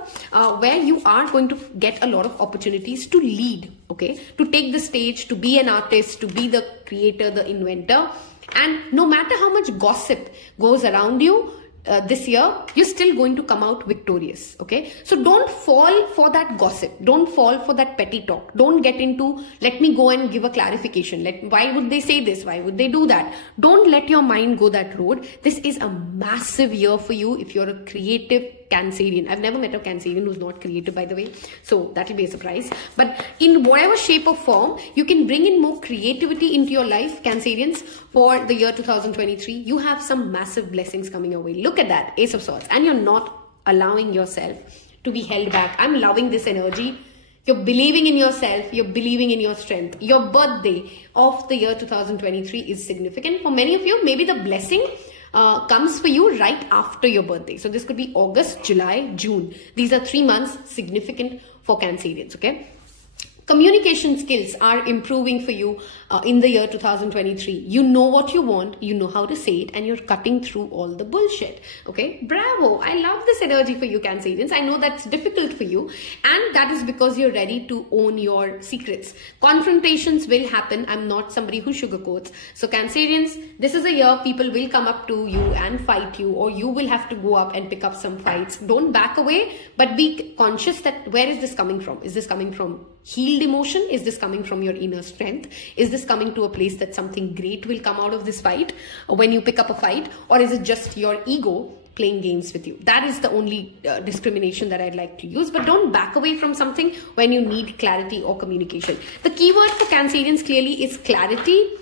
where you are going to get a lot of opportunities to lead, okay? To take the stage, to be an artist, to be the creator, the inventor. And no matter how much gossip goes around you, this year, you're still going to come out victorious, okay? So don't fall for that gossip. Don't fall for that petty talk. Don't get into, let me go and give a clarification. Why would they say this? Why would they do that? Don't let your mind go that road. This is a massive year for you if you're a creative Cancerian. I've never met a Cancerian who's not creative, by the way. So that'll be a surprise. But in whatever shape or form, you can bring in more creativity into your life, Cancerians, for the year 2023. You have some massive blessings coming your way. Look at that, Ace of Swords. And you're not allowing yourself to be held back. I'm loving this energy. You're believing in yourself. You're believing in your strength. Your birthday of the year 2023 is significant. For many of you, maybe the blessing comes for you right after your birthday. So this could be August, July, June. These are 3 months significant for Cancerians, okay? Communication skills are improving for you in the year 2023. You know what you want, you know how to say it, and you're cutting through all the bullshit. Okay, bravo. I love this energy for you, Cancerians. I know that's difficult for you, and that is because you're ready to own your secrets. Confrontations will happen. I'm not somebody who sugarcoats. So Cancerians, this is a year people will come up to you and fight you, or you will have to go up and pick up some fights. Don't back away, but be conscious that where is this coming from? Is this coming from healed emotion? Is this coming from your inner strength? Is this coming to a place that something great will come out of this fight when you pick up a fight? Or is it just your ego playing games with you? That is the only discrimination that I'd like to use. But don't back away from something when you need clarity or communication. The keyword for Cancerians clearly is clarity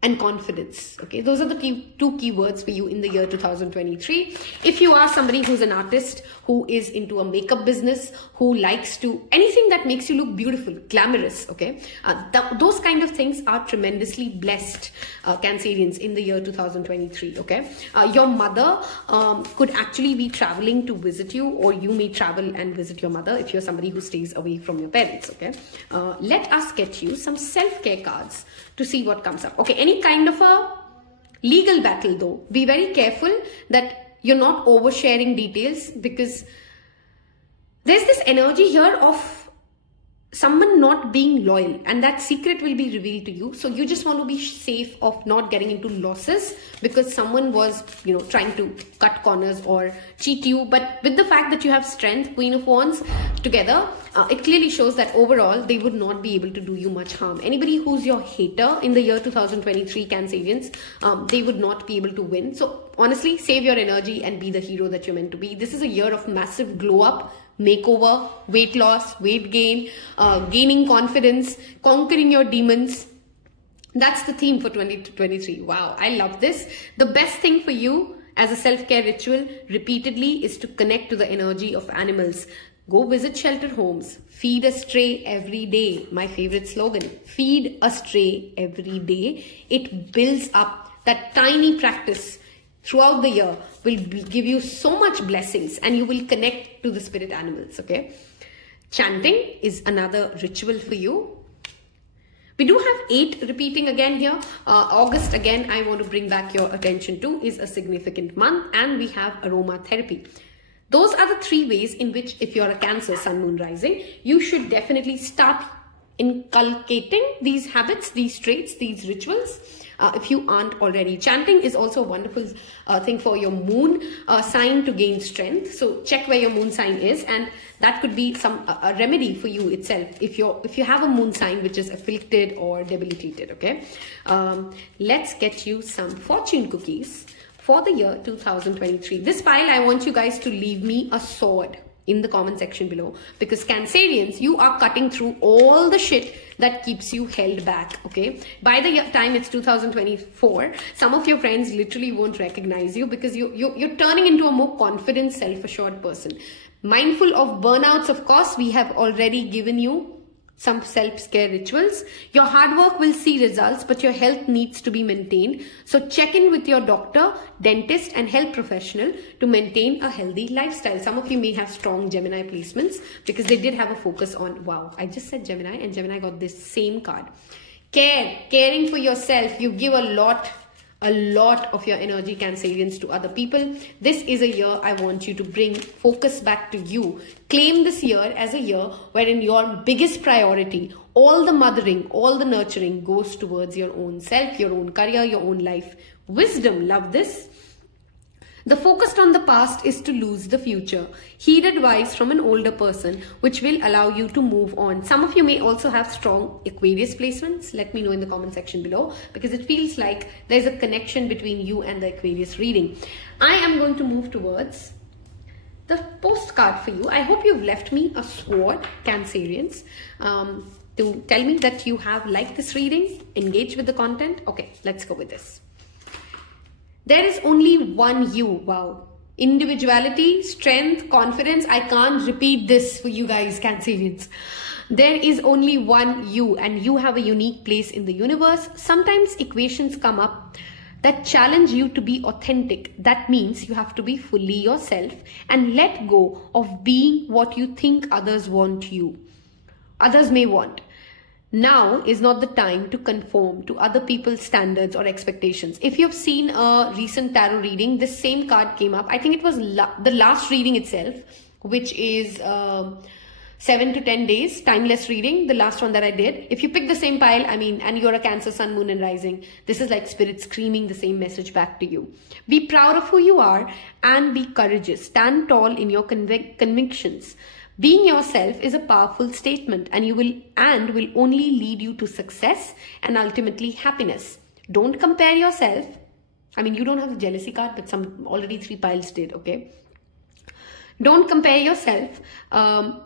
and confidence. Okay, those are the two keywords for you in the year 2023. If you are somebody who's an artist, who is into a makeup business, who likes to anything that makes you look beautiful, glamorous, okay, those kind of things are tremendously blessed, Cancerians, in the year 2023. Okay, your mother could actually be traveling to visit you, or you may travel and visit your mother if you're somebody who stays away from your parents. Okay, let us get you some self-care cards to see what comes up. Okay, any kind of a legal battle though, be very careful that you're not oversharing details, because there's this energy here of someone not being loyal, and that secret will be revealed to you. So you just want to be safe of not getting into losses because someone was, you know, trying to cut corners or cheat you. But with the fact that you have strength, Queen of Wands together, it clearly shows that overall they would not be able to do you much harm. Anybody who's your hater in the year 2023, Cancerians, they would not be able to win. So honestly, save your energy and be the hero that you're meant to be. This is a year of massive glow up, makeover, weight loss, weight gain, gaining confidence, conquering your demons. That's the theme for 2023. Wow, I love this. The best thing for you as a self-care ritual repeatedly is to connect to the energy of animals. Go visit shelter homes. Feed a stray every day. My favorite slogan, feed a stray every day. It builds up. That tiny practice throughout the year will give you so much blessings, and you will connect to the spirit animals. Okay, chanting is another ritual for you. We do have 8 repeating again here. August, again, I want to bring back your attention to, is a significant month, and we have aromatherapy. Those are the 3 ways in which, if you're a Cancer, Sun, Moon, Rising, you should definitely start inculcating these habits, these traits, these rituals. If you aren't already. Chanting is also a wonderful thing for your moon sign to gain strength. So check where your moon sign is, and that could be a remedy for you itself if you have a moon sign which is afflicted or debilitated. Okay, let's get you some fortune cookies for the year 2023. This pile, I want you guys to leave me a sword in the comment section below, because Cancerians, you are cutting through all the shit that keeps you held back. Okay, by the time it's 2024, some of your friends literally won't recognize you, because you're turning into a more confident, self-assured person. Mindful of burnouts, of course, we have already given you some self-care rituals. Your hard work will see results, but your health needs to be maintained. So check in with your doctor, dentist, and health professional to maintain a healthy lifestyle. Some of you may have strong Gemini placements, because they did have a focus on, wow, I just said Gemini, and Gemini got this same card. Caring for yourself. You give a lot of your energy, Cancerians, to other people. This is a year I want you to bring focus back to you. Claim this year as a year wherein your biggest priority, all the mothering, all the nurturing goes towards your own self, your own career, your own life. Wisdom, love this. The focus on the past is to lose the future. Heed advice from an older person, which will allow you to move on. Some of you may also have strong Aquarius placements. Let me know in the comment section below, because it feels like there's a connection between you and the Aquarius reading. I am going to move towards the postcard for you. I hope you've left me a sword, Cancerians, to tell me that you have liked this reading, engaged with the content. Okay, let's go with this. There is only one you. Wow. Individuality, strength, confidence. I can't repeat this for you guys, Cancerians. There is only one you, and you have a unique place in the universe. Sometimes equations come up that challenge you to be authentic. That means you have to be fully yourself and let go of being what you think others may want. Now is not the time to conform to other people's standards or expectations. If you've seen a recent tarot reading, this same card came up. I think it was the last reading itself, which is 7 to 10 days, timeless reading, the last one that I did. If you pick the same pile, and you're a Cancer, Sun, Moon, and Rising, this is like spirit screaming the same message back to you. Be proud of who you are and be courageous. Stand tall in your convictions. Being yourself is a powerful statement, and will only lead you to success and ultimately happiness. Don't compare yourself. You don't have the jealousy card, but already 3 piles did, okay? Don't compare yourself to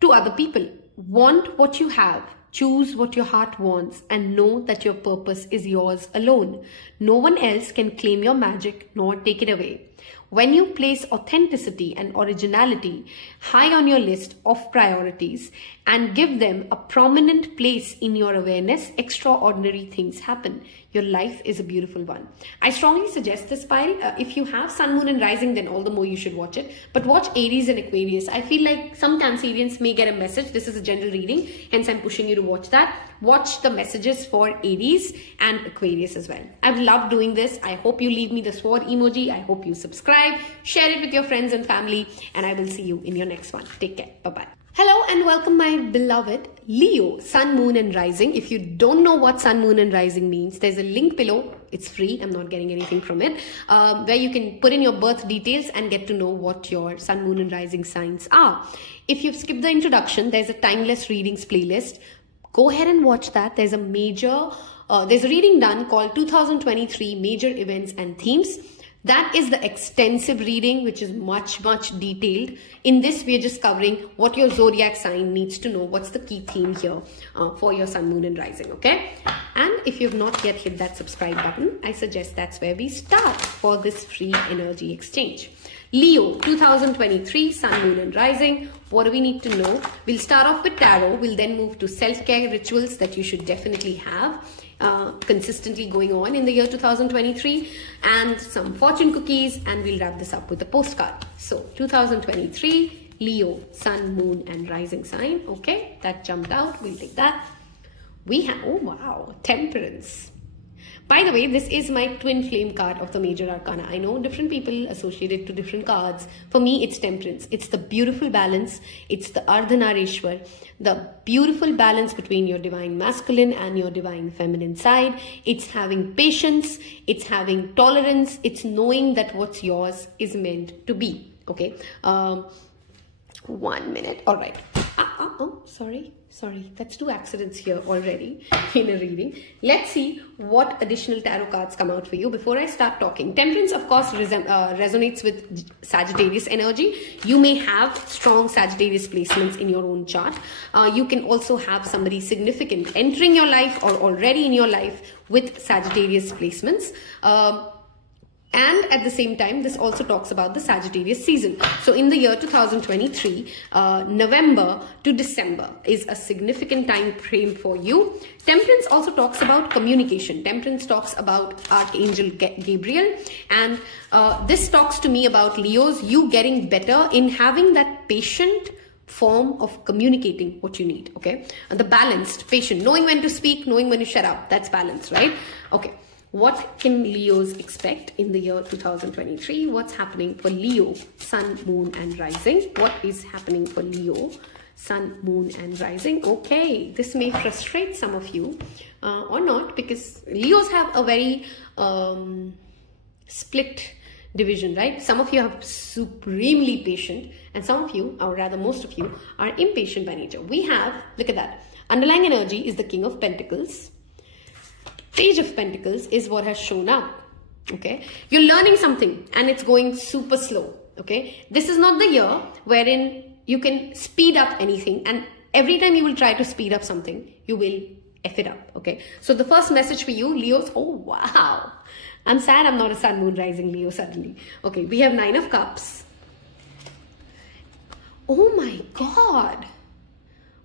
other people. Want what you have. Choose what your heart wants, and know that your purpose is yours alone. No one else can claim your magic nor take it away. When you place authenticity and originality high on your list of priorities and give them a prominent place in your awareness, extraordinary things happen. Your life is a beautiful one. I strongly suggest this pile. If you have Sun, Moon, and Rising, then all the more you should watch it. But watch Aries and Aquarius. I feel like some Cancerians may get a message. This is a general reading, hence I'm pushing you to watch that. Watch the messages for Aries and Aquarius as well. I've loved doing this. I hope you leave me the sword emoji. I hope you subscribe, share it with your friends and family, and I will see you in your next one. Take care. Bye-bye. Hello and welcome, my beloved Leo, Sun, Moon, and Rising. If you don't know what Sun, Moon, and Rising means, there's a link below. It's free. I'm not getting anything from it. Where you can put in your birth details and get to know what your Sun, Moon, and Rising signs are. If you've skipped the introduction, there's a timeless readings playlist. Go ahead and watch that. There's a reading done called 2023 Major Events and Themes. That is the extensive reading, which is much detailed. In this, we are just covering what your zodiac sign needs to know. What's the key theme here for your Sun, Moon, and Rising, okay? And if you've not yet hit that subscribe button, I suggest that's where we start for this free energy exchange. Leo, 2023, Sun, Moon, and Rising. What do we need to know? We'll start off with tarot. We'll then move to self-care rituals that you should definitely have consistently going on in the year 2023, and some fortune cookies, and we'll wrap this up with a postcard. So 2023 Leo, Sun, Moon, and Rising sign. Okay, that jumped out. We'll take that. we have, oh wow, Temperance. By the way, this is my twin flame card of the major arcana. I know different people associate it to different cards. For me, it's Temperance. It's the beautiful balance. It's the Ardhanarishwar, the beautiful balance between your divine masculine and your divine feminine side. It's having patience. It's having tolerance. It's knowing that what's yours is meant to be. Okay. 1 minute. All right. Oh, sorry. That's 2 accidents here already in a reading. Let's see what additional tarot cards come out for you before I start talking. Temperance, of course, resonates with Sagittarius energy. You may have strong Sagittarius placements in your own chart. You can also have somebody significant entering your life or already in your life with Sagittarius placements. And at the same time, this also talks about the Sagittarius season. So in the year 2023, November to December is a significant time frame for you. Temperance also talks about communication. Temperance talks about Archangel Gabriel. And this talks to me about Leos, you getting better in having that patient form of communicating what you need. Okay. And the balanced, patient, knowing when to speak, knowing when to shut up. That's balance, right? Okay. What can Leos expect in the year 2023? What's happening for Leo, Sun, Moon, and Rising? What is happening for Leo, Sun, Moon, and Rising? Okay, this may frustrate some of you or not, because Leos have a very split division, right? Some of you are supremely patient, and some of you, or rather most of you, are impatient by nature. We have, look at that, underlying energy is the King of Pentacles. Page of Pentacles is what has shown up. Okay, you're learning something and it's going super slow. Okay, this is not the year wherein you can speed up anything, and every time you will try to speed up something, you will F it up. Okay, so the first message for you, Leos, oh wow, I'm sad I'm not a Sun, Moon, Rising Leo suddenly. Okay, we have 9 of Cups. Oh my God.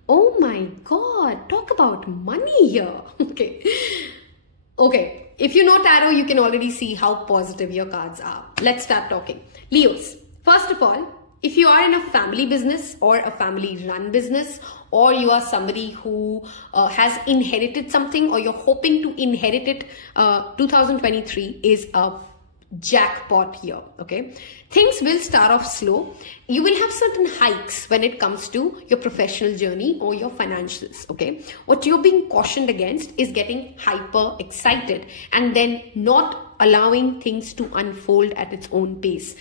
Oh my God, talk about money here. Okay, if you know tarot, you can already see how positive your cards are. Let's start talking. Leos, first of all, if you are in a family business or a family run business, or you are somebody who has inherited something, or you're hoping to inherit it, 2023 is a jackpot here. Okay, things will start off slow. You will have certain hikes when it comes to your professional journey or your financials. Okay, what you're being cautioned against is getting hyper excited and then not allowing things to unfold at its own pace.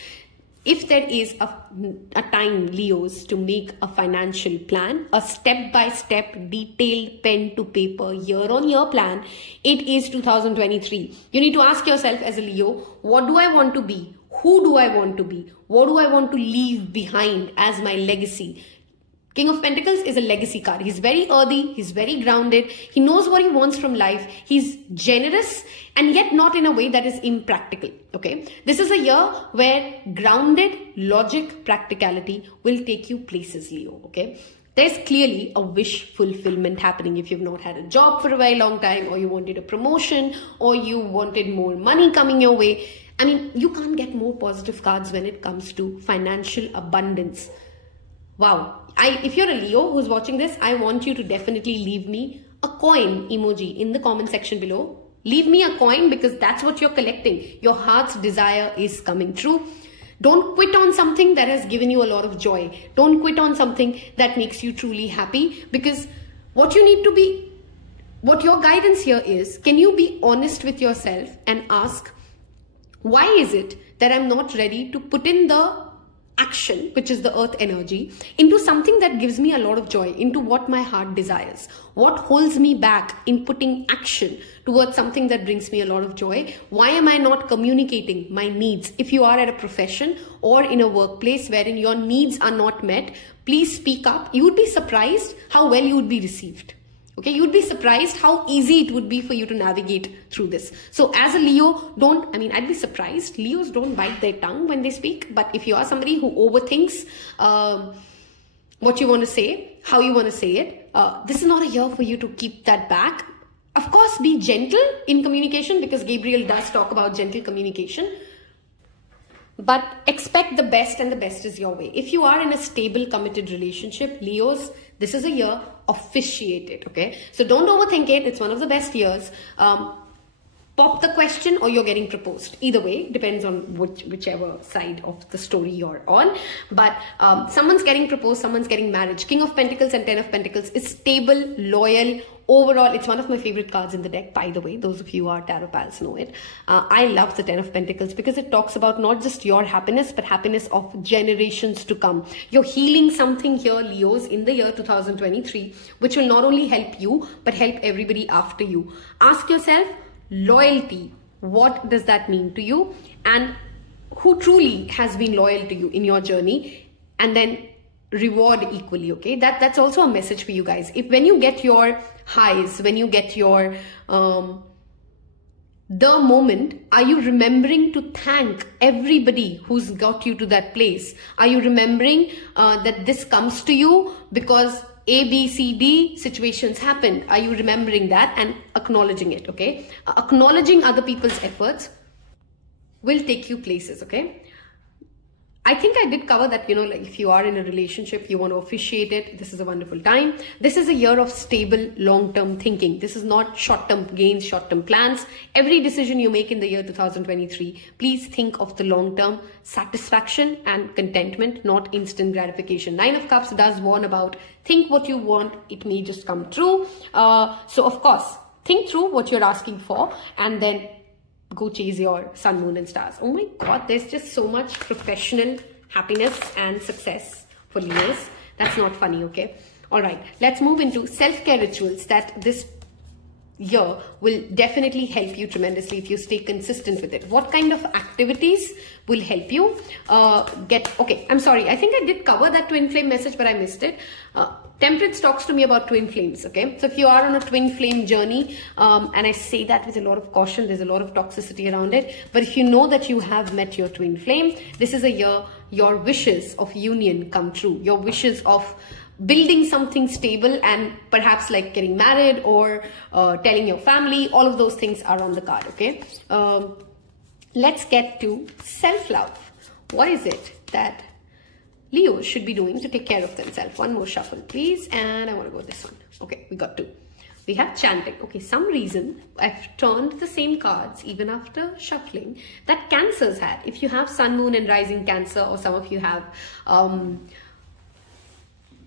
If there is a time, Leos, to make a financial plan, a step-by-step, detailed pen to paper, year-on-year plan, it is 2023. You need to ask yourself as a Leo, what do I want to be? Who do I want to be? What do I want to leave behind as my legacy? King of Pentacles is a legacy card. He's very earthy. He's very grounded. He knows what he wants from life. He's generous and yet not in a way that is impractical. Okay. This is a year where grounded logic, practicality will take you places, Leo. Okay. There's clearly a wish fulfillment happening if you've not had a job for a very long time, or you wanted a promotion, or you wanted more money coming your way. I mean, you can't get more positive cards when it comes to financial abundance. Wow. If you're a Leo who's watching this, I want you to definitely leave me a coin emoji in the comment section below. Leave me a coin, because that's what you're collecting. Your heart's desire is coming true. Don't quit on something that has given you a lot of joy. Don't quit on something that makes you truly happy, because what you need to be, what your guidance here is, can you be honest with yourself and ask, why is it that I'm not ready to put in the action, which is the earth energy, into something that gives me a lot of joy, into what my heart desires? What holds me back in putting action towards something that brings me a lot of joy? Why am I not communicating my needs? If you are at a profession or in a workplace wherein your needs are not met, please speak up. You would be surprised how well you would be received. Okay, you'd be surprised how easy it would be for you to navigate through this. So as a Leo, I'd be surprised. Leos don't bite their tongue when they speak. But if you are somebody who overthinks what you want to say, how you want to say it, this is not a year for you to keep that back. Of course, be gentle in communication, because Gabriel does talk about gentle communication. But expect the best, and the best is your way. If you are in a stable, committed relationship, Leos, This is a year, officiate it, okay? So don't overthink it. It's one of the best years. Pop the question or you're getting proposed. Either way, depends on whichever side of the story you're on. But someone's getting proposed, someone's getting married. King of Pentacles and Ten of Pentacles is stable, loyal. Overall, it's one of my favorite cards in the deck, by the way. Those of you who are tarot pals know it. I love the Ten of Pentacles because it talks about not just your happiness, but happiness of generations to come. You're healing something here, Leos, in the year 2023, which will not only help you, but help everybody after you. Ask yourself, loyalty, what does that mean to you? And who truly has been loyal to you in your journey? And then reward equally, okay? That's also a message for you guys. If when you get your highs, when you get your the moment, are you remembering to thank everybody who's got you to that place? Are you remembering that this comes to you because A, B, C, D situations happened? Are you remembering that and acknowledging it, okay? Acknowledging other people's efforts will take you places, okay? I think I did cover that, you know, like if you are in a relationship, you want to officiate it, this is a wonderful time. This is a year of stable, long-term thinking. This is not short-term gains, short-term plans. Every decision you make in the year 2023, please think of the long-term satisfaction and contentment, not instant gratification. Nine of Cups does warn about think what you want, it may just come true. So of course, think through what you're asking for and then go chase your sun, moon and stars. Oh my God, there's just so much professional happiness and success for Leos. That's not funny, okay? All right, let's move into self-care rituals that this year will definitely help you tremendously if you stay consistent with it. What kind of activities will help you okay, I'm sorry, I think I did cover that twin flame message, but I missed it. Temperance talks to me about twin flames, okay? So if you are on a twin flame journey, and I say that with a lot of caution, there's a lot of toxicity around it, but if you know that you have met your twin flame, this is a year your wishes of union come true. Your wishes of building something stable and perhaps like getting married or telling your family, all of those things are on the card, okay? Let's get to self-love. What is it that Leos should be doing to take care of themselves? One more shuffle, please. And I want to go this one. Okay, we got two. We have chanting. Okay, some reason I've turned the same cards even after shuffling that Cancers had. If you have Sun, Moon and Rising Cancer, or some of you have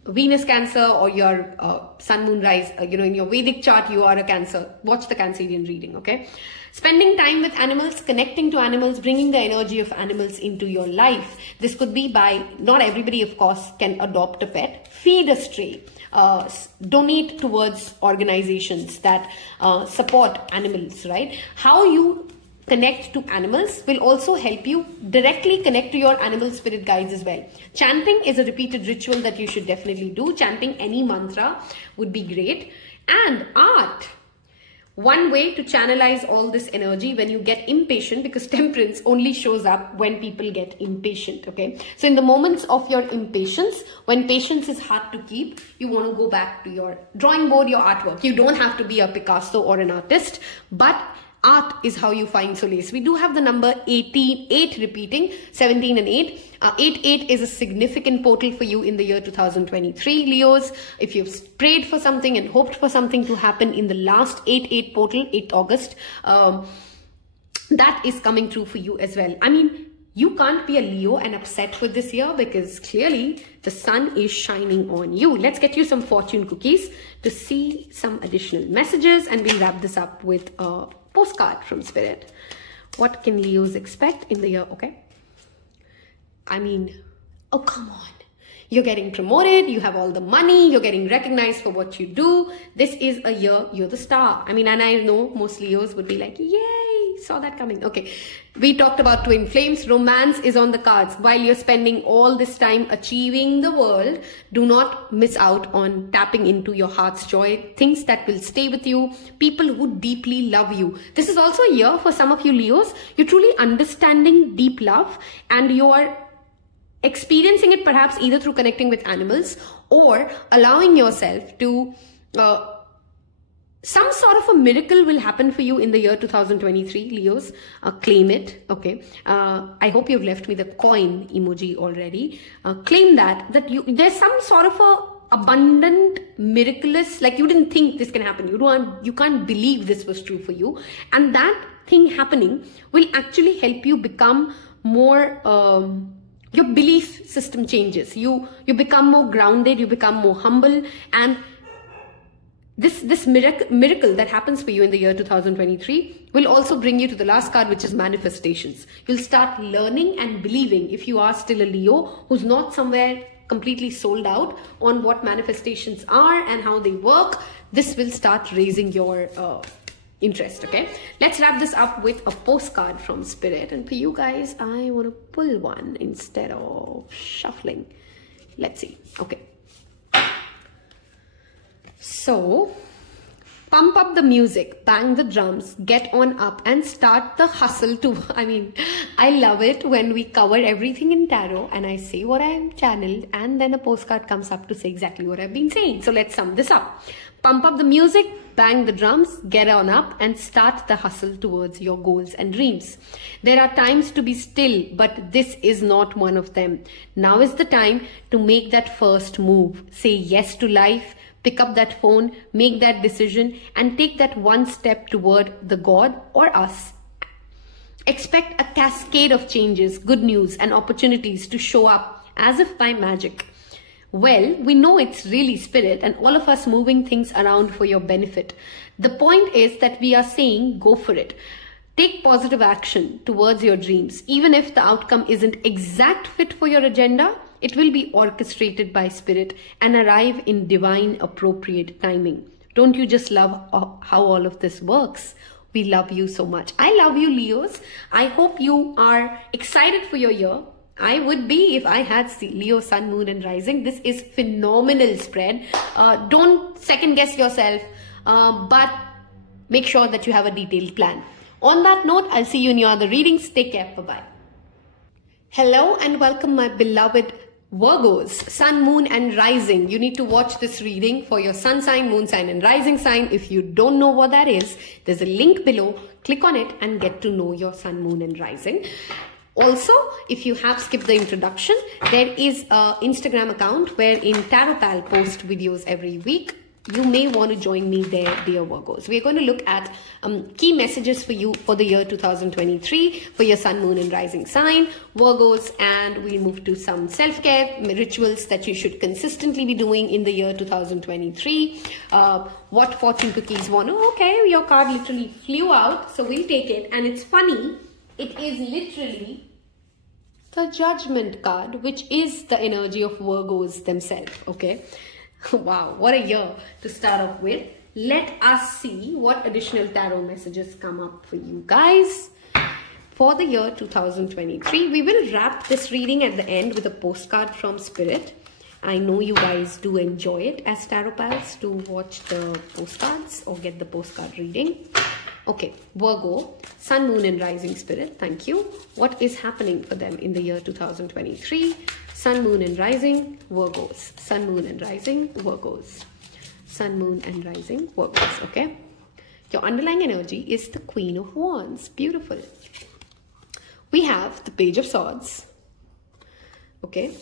Venus Cancer, or your Sun, Moon, Rise, you know, in your Vedic chart, you are a Cancer. Watch the Cancerian reading, okay? Spending time with animals, connecting to animals, bringing the energy of animals into your life. This could be by, not everybody, of course, can adopt a pet. Feed a stray. Donate towards organizations that support animals, right? How you connect to animals will also help you directly connect to your animal spirit guides as well. Chanting is a repeated ritual that you should definitely do. Chanting any mantra would be great. And art. One way to channelize all this energy when you get impatient, because temperance only shows up when people get impatient, okay? So in the moments of your impatience, when patience is hard to keep, you want to go back to your drawing board, your artwork. You don't have to be a Picasso or an artist, but art is how you find solace. We do have the number 8 repeating, 17 and 8. 8 is a significant portal for you in the year 2023, Leos. If you've prayed for something and hoped for something to happen in the last 8 portal, 8th August, that is coming true for you as well. I mean, you can't be a Leo and upset with this year because clearly the sun is shining on you. Let's get you some fortune cookies to see some additional messages, and we'll wrap this up with a postcard from Spirit. What can Leos expect in the year? Okay. I mean, oh, come on. You're getting promoted, you have all the money, you're getting recognized for what you do. This is a year you're the star. I mean, and I know most Leos would be like, yay, saw that coming. Okay, we talked about twin flames. Romance is on the cards. While you're spending all this time achieving the world, do not miss out on tapping into your heart's joy, things that will stay with you, people who deeply love you. This is also a year for some of you Leos. You're truly understanding deep love, and you are experiencing it perhaps either through connecting with animals or allowing yourself to some sort of a miracle will happen for you in the year 2023, Leos. Claim it, okay? I hope you've left me the coin emoji already. Claim that there's some sort of a abundant, miraculous, like you didn't think this can happen. You can't believe this was true for you. And that thing happening will actually help you become more, your belief system changes. You become more grounded, you become more humble, and this miracle that happens for you in the year 2023 will also bring you to the last card, which is manifestations. You'll start learning and believing, if you are still a Leo who's not somewhere completely sold out on what manifestations are and how they work, this will start raising your interest. Okay, let's wrap this up with a postcard from Spirit, and for you guys I want to pull one instead of shuffling. Let's see. Okay, so pump up the music, bang the drums, get on up and start the hustle to, I mean, I love it when we cover everything in tarot and I say what I am channeled and then a postcard comes up to say exactly what I've been saying. So let's sum this up. Pump up the music, bang the drums, get on up and start the hustle towards your goals and dreams. There are times to be still, but this is not one of them. Now is the time to make that first move. Say yes to life. Pick up that phone, make that decision, and take that one step toward the God or us. Expect a cascade of changes, good news, and opportunities to show up as if by magic. Well, we know it's really Spirit and all of us moving things around for your benefit. The point is that we are saying go for it. Take positive action towards your dreams. Even if the outcome isn't exact fit for your agenda, it will be orchestrated by Spirit and arrive in divine appropriate timing. Don't you just love how all of this works? We love you so much. I love you, Leos. I hope you are excited for your year. I would be if I had Leo, Sun, Moon and Rising. This is phenomenal spread. Don't second guess yourself, but make sure that you have a detailed plan. On that note, I'll see you in your other readings. Take care. Bye-bye. Hello and welcome, my beloved Virgos, Sun, Moon and Rising. You need to watch this reading for your Sun sign, Moon sign and Rising sign. If you don't know what that is, there's a link below. Click on it and get to know your Sun, Moon and Rising. Also, if you have skipped the introduction, there is an Instagram account wherein Tarot Pal posts videos every week. You may want to join me there, dear Virgos. We're going to look at key messages for you for the year 2023 for your Sun, Moon and Rising sign, Virgos, and we'll move to some self-care rituals that you should consistently be doing in the year 2023. What fortune cookies want to, okay, your card literally flew out, so we'll take it. And it's funny, it is literally the Judgment card, which is the energy of Virgos themselves, okay? Wow, what a year to start off with. Let us see what additional tarot messages come up for you guys for the year 2023. We will wrap this reading at the end with a postcard from Spirit. I know you guys do enjoy it as tarot pals to watch the postcards or get the postcard reading. Okay, Virgo, Sun, Moon and Rising Spirit, thank you. What is happening for them in the year 2023? Sun, Moon and Rising, Virgos. Sun, Moon and Rising, Virgos. Sun, Moon and Rising, Virgos, okay? Your underlying energy is the Queen of Wands. Beautiful. We have the Page of Swords, okay?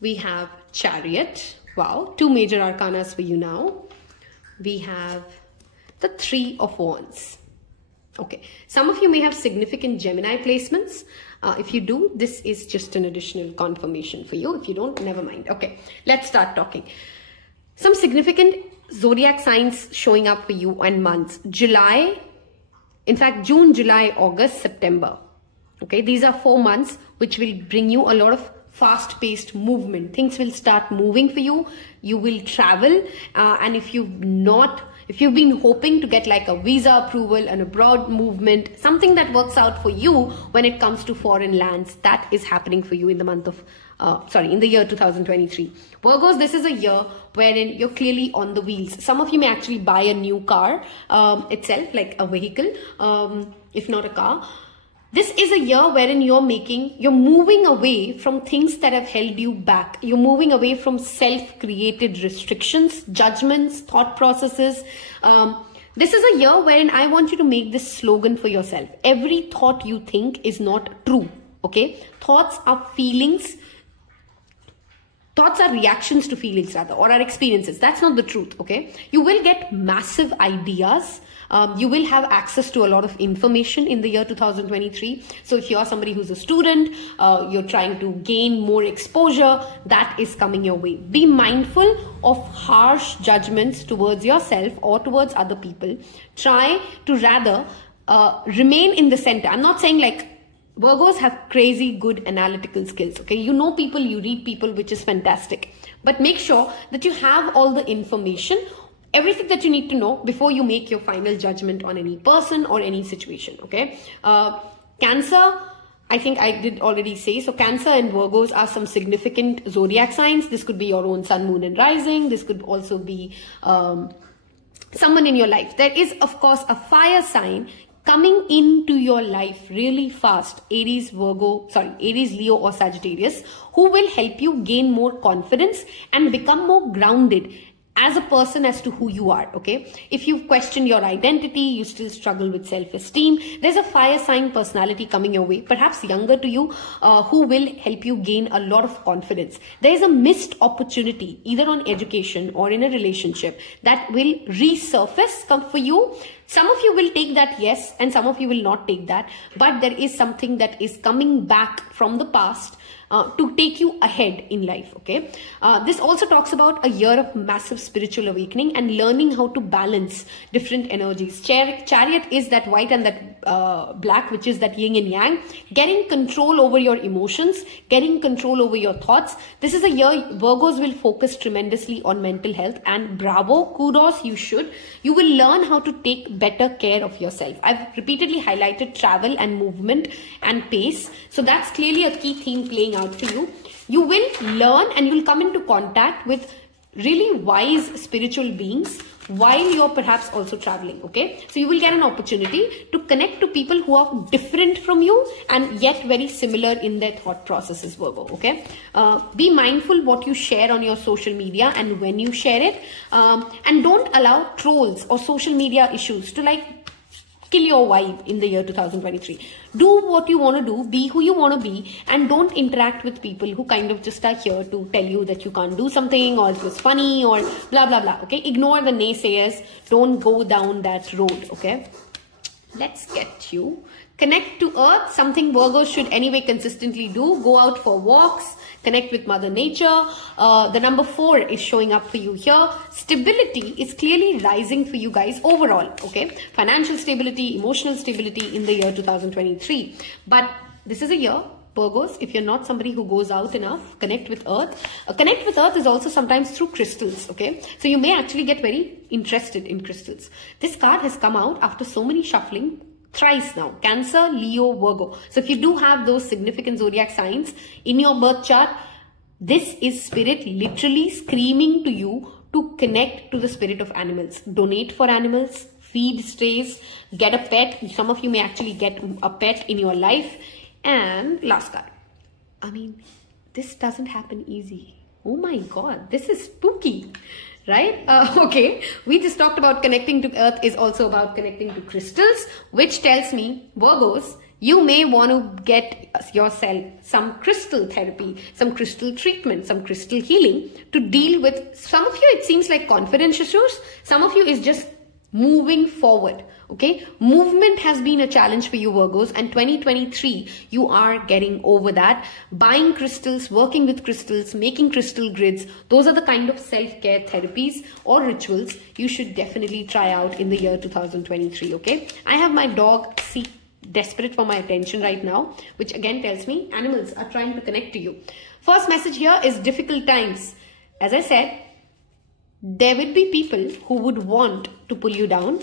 We have Chariot. Wow, two major arcanas for you now. We have the Three of Wands. Okay, some of you may have significant Gemini placements. If you do, this is just an additional confirmation for you. If you don't, never mind. Okay, let's start talking. Some significant zodiac signs showing up for you and months. July, in fact, June, July, August, September. Okay, these are 4 months which will bring you a lot of fast-paced movement. Things will start moving for you. You will travel, and if you've been hoping to get like a visa approval, an abroad movement, something that works out for you when it comes to foreign lands, that is happening for you in the month of, in the year 2023. Virgos, this is a year wherein you're clearly on the wheels. Some of you may actually buy a new car itself, like a vehicle, if not a car. This is a year wherein you're moving away from things that have held you back. You're moving away from self-created restrictions, judgments, thought processes. This is a year wherein I want you to make this slogan for yourself. Every thought you think is not true, okay? Thoughts are feelings Thoughts are reactions to feelings rather, or our experiences. That's not the truth, okay? You will get massive ideas. You will have access to a lot of information in the year 2023. So if you're somebody who's a student, you're trying to gain more exposure, that is coming your way. Be mindful of harsh judgments towards yourself or towards other people. Try to rather remain in the center. I'm not saying like Virgos have crazy good analytical skills, okay? You know people, you read people, which is fantastic. But make sure that you have all the information, everything that you need to know before you make your final judgment on any person or any situation, okay? Cancer, I think I did already say. So Cancer and Virgos are some significant zodiac signs. This could be your own sun, moon and rising. This could also be someone in your life. There is, of course, a fire sign coming into your life really fast, Aries, Leo or Sagittarius, who will help you gain more confidence and become more grounded as a person as to who you are, okay? If you've questioned your identity, you still struggle with self-esteem, there's a fire sign personality coming your way, perhaps younger to you, who will help you gain a lot of confidence. There is a missed opportunity, either on education or in a relationship, that will resurface come for you. Some of you will take that yes, and some of you will not take that, but there is something that is coming back from the past to take you ahead in life, okay? This also talks about a year of massive spiritual awakening and learning how to balance different energies. Chariot is that white and that black, which is that yin and yang. Getting control over your emotions, getting control over your thoughts. This is a year Virgos will focus tremendously on mental health, and bravo, kudos, you should. You will learn how to take better care of yourself. I've repeatedly highlighted travel and movement and pace. So that's clearly a key theme playing out for you. You will learn and you'll come into contact with really wise spiritual beings while you're perhaps also traveling, okay? So you will get an opportunity to connect to people who are different from you and yet very similar in their thought processes, Virgo, okay? Be mindful what you share on your social media and when you share it, and don't allow trolls or social media issues to like kill your vibe in the year 2023. Do what you want to do, be who you want to be, and don't interact with people who kind of just are here to tell you that you can't do something or it was funny or blah, blah, blah, okay? Ignore the naysayers. Don't go down that road, okay? Let's get you. Connect to Earth, something Virgos should anyway consistently do. Go out for walks, connect with Mother Nature. The number 4 is showing up for you here. Stability is clearly rising for you guys overall, okay? Financial stability, emotional stability in the year 2023. But this is a year, Virgos, if you're not somebody who goes out enough, connect with Earth. Connect with Earth is also sometimes through crystals, okay? So you may actually get very interested in crystals. This card has come out after so many shuffling, thrice now. Cancer, Leo, Virgo. So if you do have those significant zodiac signs in your birth chart, this is spirit literally screaming to you to connect to the spirit of animals. Donate for animals, feed strays, get a pet. Some of you may actually get a pet in your life. And last card. I mean, this doesn't happen easy. Oh my God, this is spooky. Right? Okay. We just talked about connecting to Earth is also about connecting to crystals, which tells me, Virgos, you may want to get yourself some crystal therapy, some crystal treatment, some crystal healing to deal with. Some of you, it seems like confidence issues. Some of you is just moving forward. Okay, movement has been a challenge for you, Virgos, and 2023, you are getting over that. Buying crystals, working with crystals, making crystal grids, those are the kind of self-care therapies or rituals you should definitely try out in the year 2023, okay? I have my dog, desperate for my attention right now, which again tells me animals are trying to connect to you. First message here is difficult times. As I said, there will be people who would want to pull you down.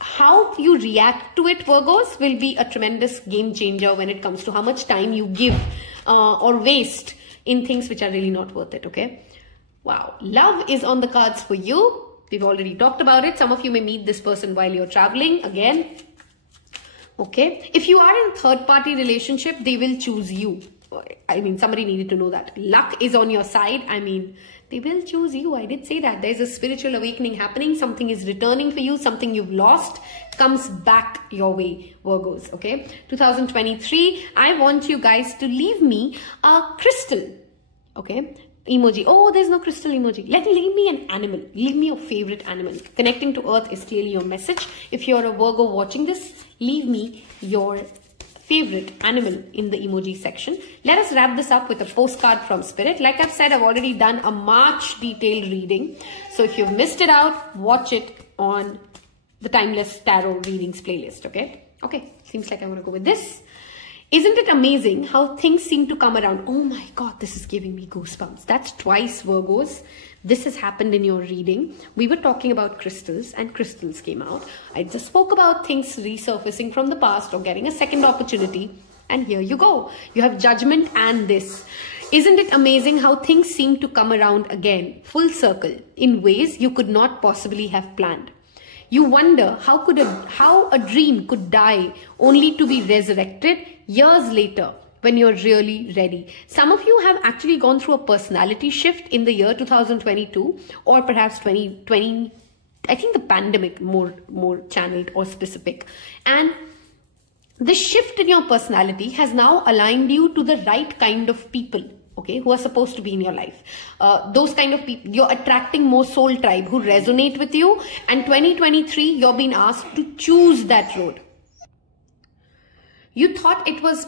How you react to it, Virgos, will be a tremendous game changer when it comes to how much time you give or waste in things which are really not worth it, okay? Wow. Love is on the cards for you. We've already talked about it. Some of you may meet this person while you're traveling. Again, okay? If you are in a third-party relationship, they will choose you. I mean, somebody needed to know that. Luck is on your side. I mean, they will choose you. I did say that. There's a spiritual awakening happening. Something is returning for you. Something you've lost comes back your way, Virgos, okay? 2023, I want you guys to leave me a crystal, okay? emoji. Oh, there's no crystal emoji. Leave me an animal. Leave me your favorite animal. Connecting to earth is clearly your message. If you're a Virgo watching this, leave me your favorite animal in the emoji section. Let us wrap this up with a postcard from Spirit. Like I've said, I've already done a March detailed reading. So if you've missed it out, watch it on the Timeless Tarot Readings playlist. Okay, seems like I want to go with this. Isn't it amazing how things seem to come around? Oh my God, this is giving me goosebumps. That's twice, Virgos. This has happened in your reading. We were talking about crystals and crystals came out. I just spoke about things resurfacing from the past or getting a second opportunity. And here you go. You have Judgment and this. Isn't it amazing how things seem to come around again, full circle, in ways you could not possibly have planned? You wonder how a dream could die only to be resurrected years later when you're really ready. Some of you have actually gone through a personality shift in the year 2022 or perhaps 2020. I think the pandemic more channeled or specific. And the shift in your personality has now aligned you to the right kind of people. Okay, who are supposed to be in your life. Those kind of people, you're attracting more soul tribe who resonate with you. And 2023, you're being asked to choose that road. You thought it was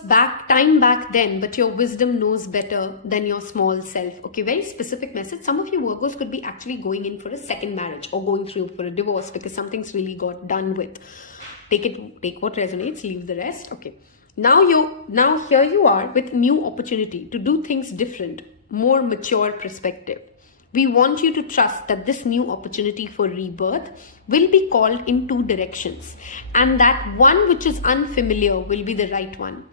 time back then, but your wisdom knows better than your small self. Okay, very specific message. Some of you Virgos could be actually going in for a second marriage or going through for a divorce because something's really got done with. Take what resonates, leave the rest. Okay. Now here you are with new opportunity to do things different, more mature perspective. We want you to trust that this new opportunity for rebirth will be called in two directions, and that one which is unfamiliar will be the right one.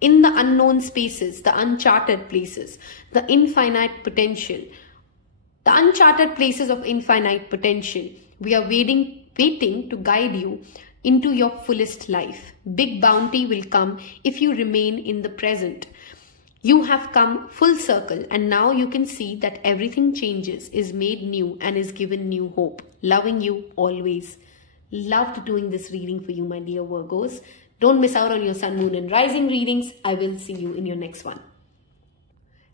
In the unknown spaces, the uncharted places, the infinite potential, the uncharted places of infinite potential, we are waiting to guide you into your fullest life. Big bounty will come if you remain in the present. You have come full circle and now you can see that everything changes, is made new and is given new hope. Loving you always. Loved doing this reading for you, my dear Virgos. Don't miss out on your sun, moon and rising readings. I will see you in your next one.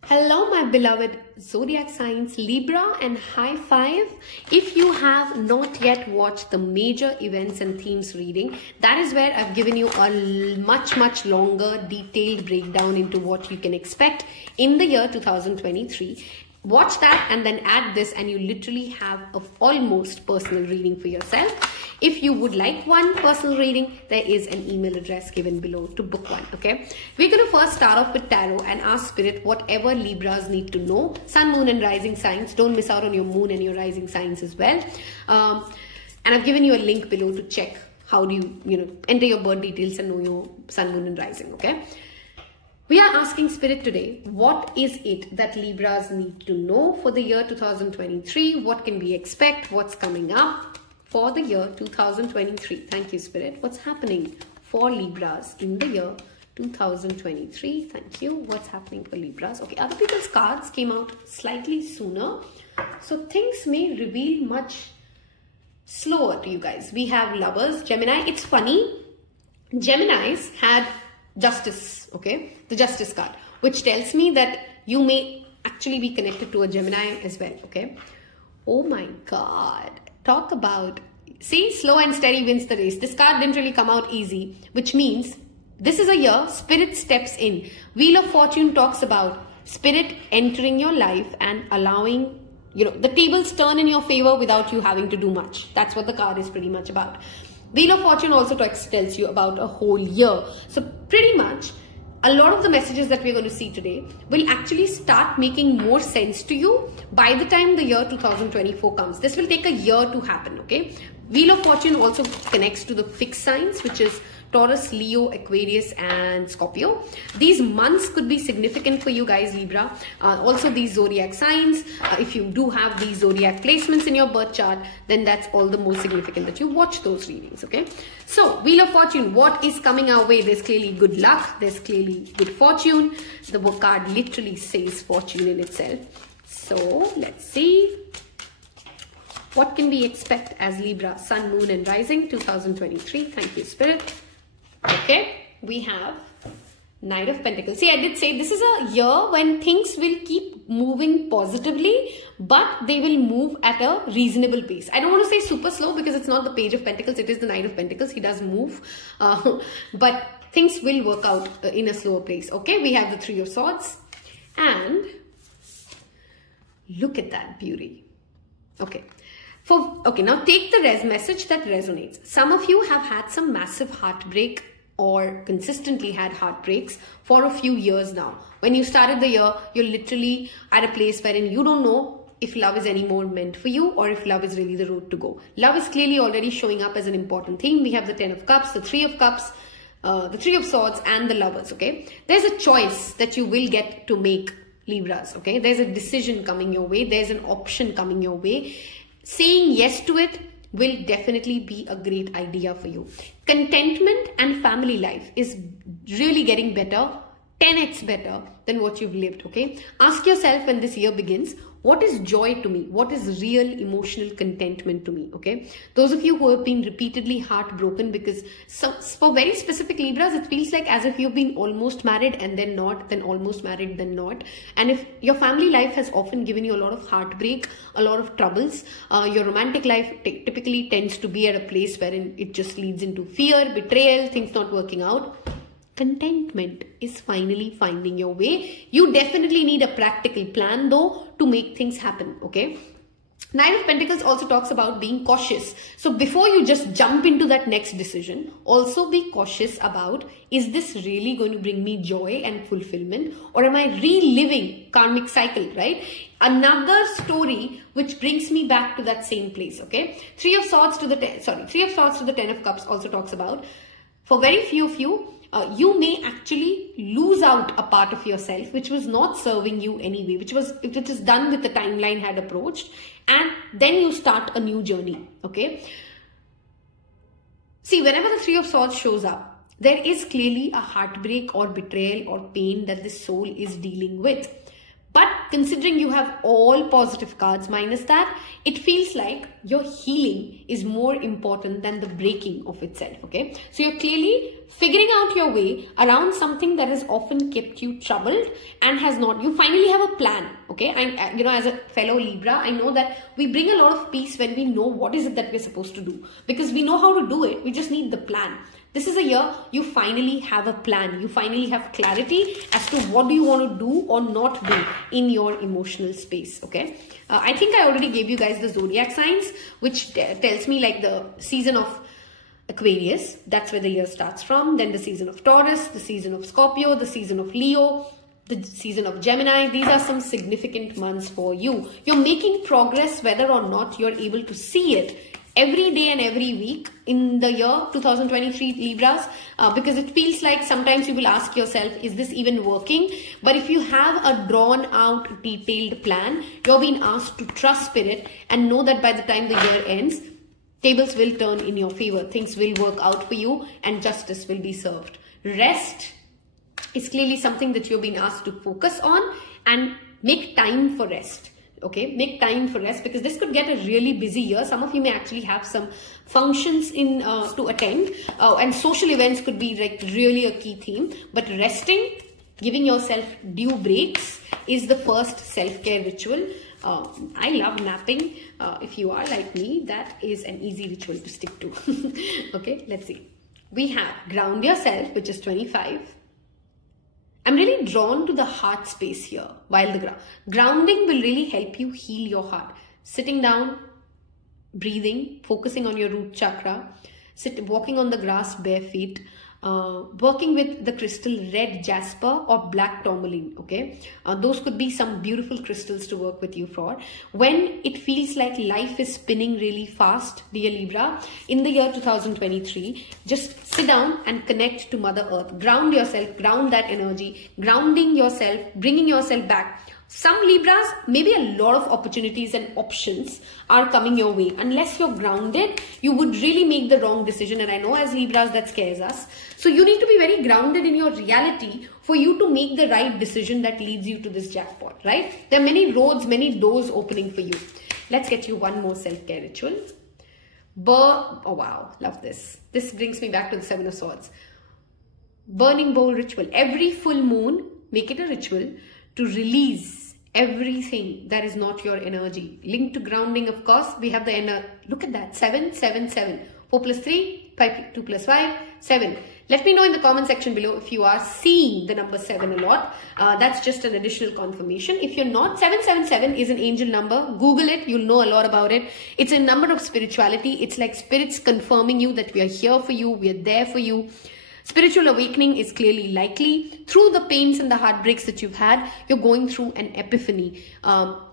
Hello, my beloved zodiac signs, Libra and high five. If you have not yet watched the major events and themes reading, that is where I've given you a much longer detailed breakdown into what you can expect in the year 2023. Watch that and then add this and you literally have an almost personal reading for yourself. If you would like one personal reading, there is an email address given below to book one, okay? We're going to first start off with tarot and ask Spirit whatever Libras need to know. Sun, moon and rising signs. Don't miss out on your moon and your rising signs as well. And I've given you a link below to check how do you enter your birth details and know your sun, moon and rising, okay? We are asking Spirit today, what is it that Libras need to know for the year 2023? What can we expect? What's coming up for the year 2023? Thank you, Spirit. What's happening for Libras in the year 2023? Thank you. What's happening for Libras? Okay, other people's cards came out slightly sooner, so things may reveal much slower to you guys. We have Lovers, Gemini. It's funny, Geminis had Justice, okay, the Justice card, which tells me that you may actually be connected to a Gemini as well, okay? Oh my God, talk about, see, slow and steady wins the race. This card didn't really come out easy, which means this is a year Spirit steps in. Wheel of Fortune talks about Spirit entering your life and allowing, the tables turn in your favor without you having to do much. That's what the card is pretty much about. Wheel of Fortune also tells you about a whole year. So pretty much a lot of the messages that we're going to see today will actually start making more sense to you by the time the year 2024 comes. This will take a year to happen, okay? Wheel of Fortune also connects to the fixed signs, which is Taurus, Leo, Aquarius and Scorpio. These months could be significant for you guys, Libra. Also these zodiac signs, if you do have these zodiac placements in your birth chart, then that's all the more significant that you watch those readings, okay? So Wheel of Fortune, what is coming our way? There's clearly good luck, there's clearly good fortune. The card literally says fortune in itself. So let's see. What can we expect as Libra, Sun, Moon and Rising 2023? Thank you, Spirit. Okay, we have Knight of Pentacles. See, I did say this is a year when things will keep moving positively, but they will move at a reasonable pace. I don't want to say super slow because it's not the Page of Pentacles, it is the Knight of Pentacles. He does move, but things will work out in a slower pace. Okay, we have the Three of Swords, and look at that beauty. Okay. Now take the message that resonates. Some of you have had some massive heartbreak or consistently had heartbreaks for a few years now. When you started the year, you're literally at a place wherein you don't know if love is anymore meant for you or if love is really the road to go. Love is clearly already showing up as an important theme. We have the Ten of Cups, the Three of Cups, the Three of Swords, and the Lovers. Okay, there's a choice that you will get to make, Libras. Okay, there's a decision coming your way. There's an option coming your way. Saying yes to it will definitely be a great idea for you. Contentment and family life is really getting better, 10x better than what you've lived, okay? Ask yourself when this year begins, what is joy to me? What is real emotional contentment to me, okay? Those of you who have been repeatedly heartbroken, because for very specific Libras, it feels like as if you've been almost married and then not, then almost married, then not. And if your family life has often given you a lot of heartbreak, a lot of troubles, your romantic life typically tends to be at a place wherein it just leads into fear, betrayal, things not working out. Contentment is finally finding your way. You definitely need a practical plan though to make things happen, okay? Nine of Pentacles also talks about being cautious. So before you just jump into that next decision, also be cautious about, is this really going to bring me joy and fulfillment, or am I reliving karmic cycle, right? Another story which brings me back to that same place, okay? Three of Swords to the Ten of Cups also talks about, for very few of you, you may actually lose out a part of yourself which was not serving you anyway, which is done with the timeline had approached, and then you start a new journey, okay? See, whenever the Three of Swords shows up, there is clearly a heartbreak or betrayal or pain that the soul is dealing with. But considering you have all positive cards minus that, it feels like your healing is more important than the breaking of itself, okay? So you're clearly figuring out your way around something that has often kept you troubled and has not. You finally have a plan, okay? And you know, as a fellow Libra, I know that we bring a lot of peace when we know what is it that we're supposed to do, because we know how to do it. We just need the plan. This is a year you finally have a plan. You finally have clarity as to what do you want to do or not do in your emotional space, okay? I think I already gave you guys the zodiac signs, which tells me like the season of Aquarius. That's where the year starts from. Then the season of Taurus, the season of Scorpio, the season of Leo, the season of Gemini. These are some significant months for you. You're making progress whether or not you're able to see it every day and every week in the year 2023 Libras, because it feels like sometimes you will ask yourself, is this even working? But if you have a drawn out detailed plan, you're being asked to trust spirit and know that by the time the year ends, tables will turn in your favor, things will work out for you, and justice will be served. Rest is clearly something that you're being asked to focus on, and make time for rest. Okay, make time for rest, because this could get a really busy year. Some of you may actually have some functions to attend, and social events could be like really a key theme. But resting, giving yourself due breaks is the first self-care ritual. I love napping. If you are like me, that is an easy ritual to stick to. Okay, let's see. We have ground yourself, which is 25. I'm really drawn to the heart space here. While the grounding will really help you heal your heart. Sitting down, breathing, focusing on your root chakra, walking on the grass bare feet, working with the crystal red jasper or black tourmaline, okay? Those could be some beautiful crystals to work with you for. When it feels like life is spinning really fast, dear Libra, in the year 2023, just sit down and connect to Mother Earth. Ground yourself, ground that energy, grounding yourself, bringing yourself back. Some Libras, maybe a lot of opportunities and options are coming your way. Unless you're grounded, you would really make the wrong decision. And I know as Libras that scares us. So you need to be very grounded in your reality for you to make the right decision that leads you to this jackpot, right? There are many roads, many doors opening for you. Let's get you one more self-care ritual. Oh wow, love this. This brings me back to the Seven of Swords. burning bowl ritual. Every full moon, make it a ritual to release everything that is not your energy. Linked to grounding, of course, we have the inner. Look at that, 7, 7, 7. 4 plus 3, 2 plus 5, 7. Let me know in the comment section below if you are seeing the number 7 a lot. That's just an additional confirmation. If you're not, 777 is an angel number. Google it. You'll know a lot about it. It's a number of spirituality. It's like spirits confirming you that we are here for you. We are there for you. Spiritual awakening is clearly likely. Through the pains and the heartbreaks that you've had, you're going through an epiphany,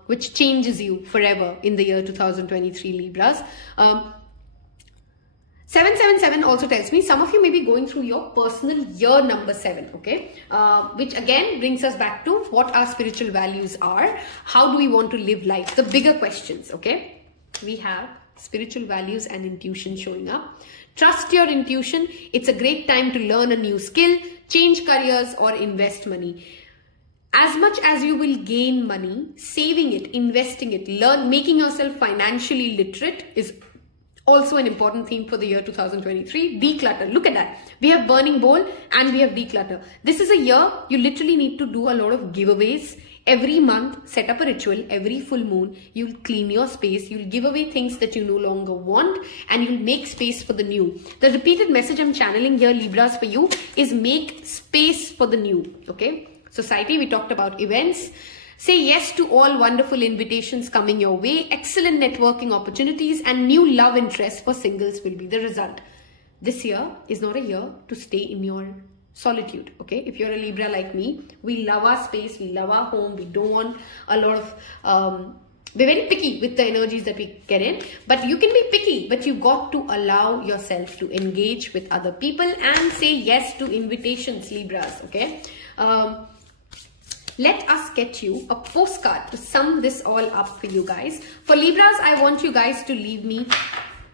which changes you forever in the year 2023, Libras. 777 also tells me some of you may be going through your personal year number 7, okay? Which again brings us back to what our spiritual values are. How do we want to live life? The bigger questions, okay? We have spiritual values and intuition showing up. Trust your intuition. It's a great time to learn a new skill, change careers, or invest money. As much as you will gain money, saving it, investing it, making yourself financially literate is also an important theme for the year 2023. Declutter. Look at that. We have burning bowl and we have declutter. This is a year you literally need to do a lot of giveaways. Every month, set up a ritual. Every full moon, you'll clean your space. You'll give away things that you no longer want and you'll make space for the new. The repeated message I'm channeling here, Libras, for you is make space for the new. Okay. Society, we talked about events. Say yes to all wonderful invitations coming your way. Excellent networking opportunities and new love interests for singles will be the result. This year is not a year to stay in your solitude. Okay, if you're a Libra like me, we love our space, we love our home, we don't want a lot of we're very picky with the energies that we get in, but you can be picky, but you got to allow yourself to engage with other people and say yes to invitations, Libras. Okay. Let us get you a postcard to sum this all up for you guys. For Libras, I want you guys to leave me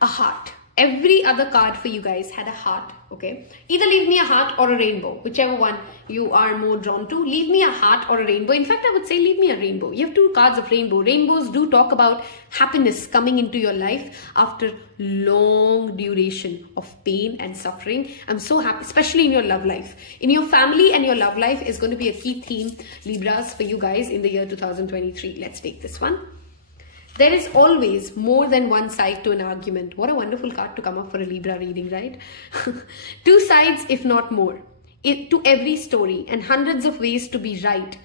a heart. Every other card for you guys had a heart, okay? Either leave me a heart or a rainbow, whichever one you are more drawn to. Leave me a heart or a rainbow. In fact, I would say leave me a rainbow. You have 2 cards of rainbow. Rainbows do talk about happiness coming into your life after long duration of pain and suffering. I'm so happy, especially in your love life. In your family and your love life is going to be a key theme, Libras, for you guys in the year 2023. Let's take this one. There is always more than one side to an argument. What a wonderful card to come up for a Libra reading, right? 2 sides, if not more, to every story, and hundreds of ways to be right,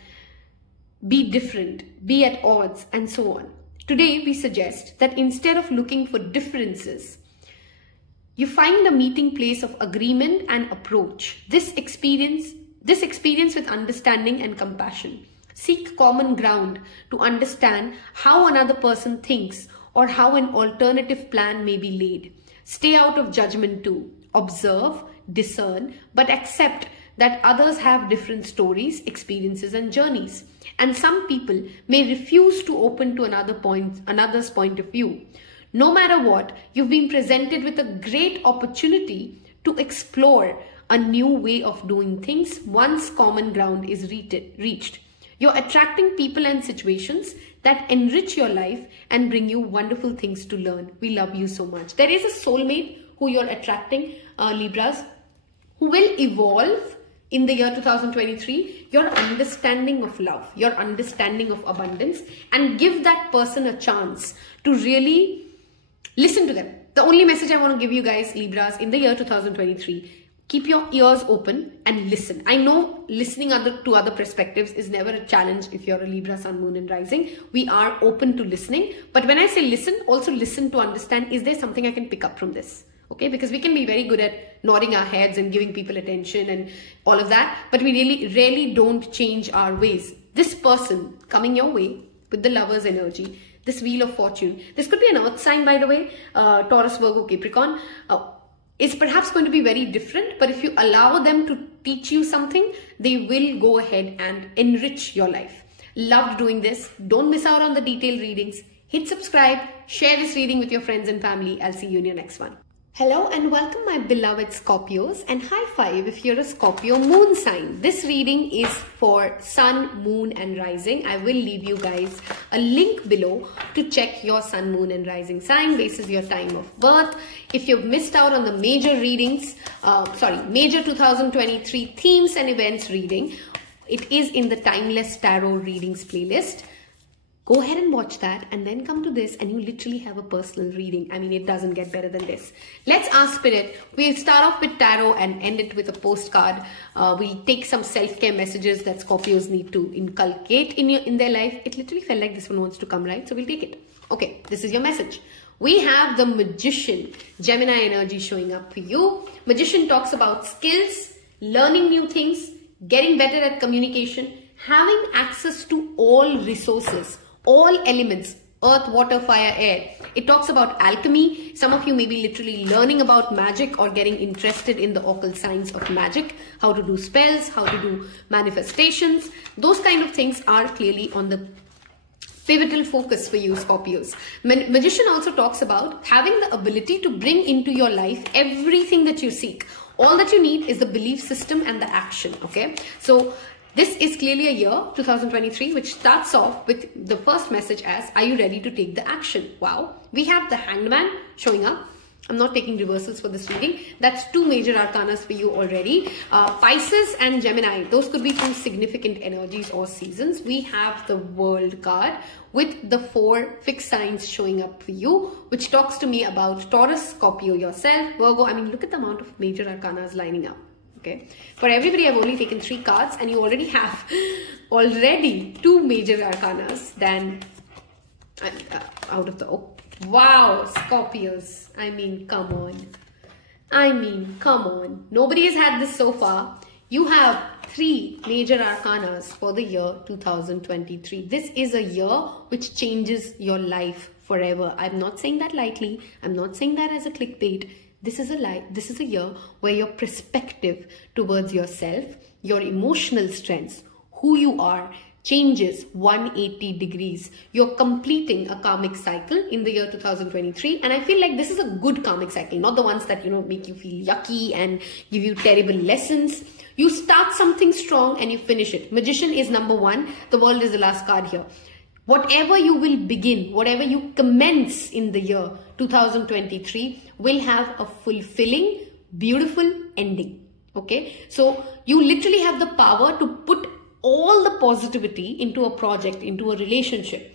be different, be at odds, and so on. Today, we suggest that instead of looking for differences, you find a meeting place of agreement and approach. This experience with understanding and compassion. Seek common ground to understand how another person thinks or how an alternative plan may be laid. Stay out of judgment too. Observe, discern, but accept that others have different stories, experiences, and journeys. And some people may refuse to open to another's point of view. No matter what, you've been presented with a great opportunity to explore a new way of doing things once common ground is reached. You're attracting people and situations that enrich your life and bring you wonderful things to learn. We love you so much. There is a soulmate who you're attracting, Libras, who will evolve in the year 2023. Your understanding of love, your understanding of abundance, and give that person a chance to really listen to them. The only message I want to give you guys, Libras, in the year 2023, keep your ears open and listen. I know listening to other perspectives is never a challenge if you're a Libra, Sun, Moon, and Rising. We are open to listening. But when I say listen, also listen to understand, is there something I can pick up from this? Okay, because we can be very good at nodding our heads and giving people attention and all of that, but we really don't change our ways. This person coming your way with the Lover's energy, this Wheel of Fortune, this could be an earth sign, by the way, Taurus, Virgo, Capricorn, is perhaps going to be very different, but if you allow them to teach you something, they will go ahead and enrich your life. Loved doing this. Don't miss out on the detailed readings. Hit subscribe, share this reading with your friends and family. I'll see you in your next one. Hello and welcome my beloved Scorpios, and high five if you're a Scorpio moon sign. This reading is for sun, moon and rising. I will leave you guys a link below to check your sun, moon and rising sign basis your time of birth. If you've missed out on the major readings, major 2023 themes and events reading, it is in the Timeless Tarot Readings playlist. Go ahead and watch that and then come to this and you literally have a personal reading. I mean, it doesn't get better than this. Let's ask Spirit. We'll start off with tarot and end it with a postcard. We'll take some self-care messages that Scorpios need to inculcate in their life. It literally felt like this one wants to come, right? So we'll take it. Okay, this is your message. We have the Magician, Gemini energy showing up for you. Magician talks about skills, learning new things, getting better at communication, having access to all resources, all elements, earth, water, fire, air. It talks about alchemy. Some of you may be literally learning about magic or getting interested in the occult science of magic, how to do spells, how to do manifestations. Those kind of things are clearly on the pivotal focus for you, Scorpios. Magician also talks about having the ability to bring into your life everything that you seek. All that you need is the belief system and the action, okay? So this is clearly a year, 2023, which starts off with the first message as, are you ready to take the action? Wow. We have the Hanged Man showing up. I'm not taking reversals for this reading. That's two major arcanas for you already. Pisces and Gemini, those could be two significant energies or seasons. We have the World card with the 4 fixed signs showing up for you, which talks to me about Taurus, Scorpio, yourself, Virgo. I mean, look at the amount of major arcanas lining up. Okay. For everybody, I've only taken 3 cards and you already have 2 major arcanas than out of the... Oh, wow, Scorpios. I mean, come on. Come on. Nobody has had this so far. You have 3 major arcanas for the year 2023. This is a year which changes your life forever. I'm not saying that lightly. I'm not saying that as a clickbait. This is a year where your perspective towards yourself, your emotional strengths, who you are, changes 180 degrees. You're completing a karmic cycle in the year 2023. And I feel like this is a good karmic cycle, not the ones that, make you feel yucky and give you terrible lessons. You start something strong and you finish it. Magician is number 1. The World is the last card here. Whatever you will begin, whatever you commence in the year 2023 will have a fulfilling, beautiful ending. Okay. So you literally have the power to put all the positivity into a project, into a relationship,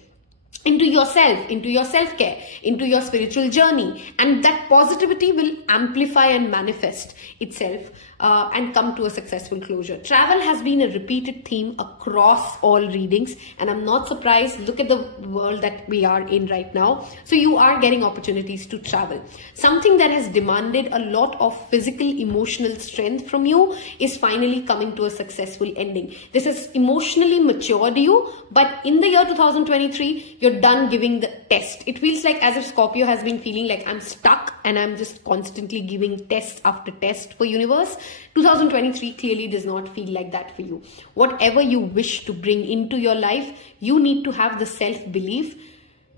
into yourself, into your self-care, into your spiritual journey. And that positivity will amplify and manifest itself and come to a successful closure. Travel has been a repeated theme across all readings. And I'm not surprised. Look at the world that we are in right now. So you are getting opportunities to travel. Something that has demanded a lot of physical, emotional strength from you is finally coming to a successful ending. This has emotionally matured you. But in the year 2023, you're done giving the test. It feels like as if Scorpio has been feeling like I'm stuck and I'm just constantly giving test after test for universe. 2023 clearly does not feel like that for you. Whatever you wish to bring into your life, you need to have the self-belief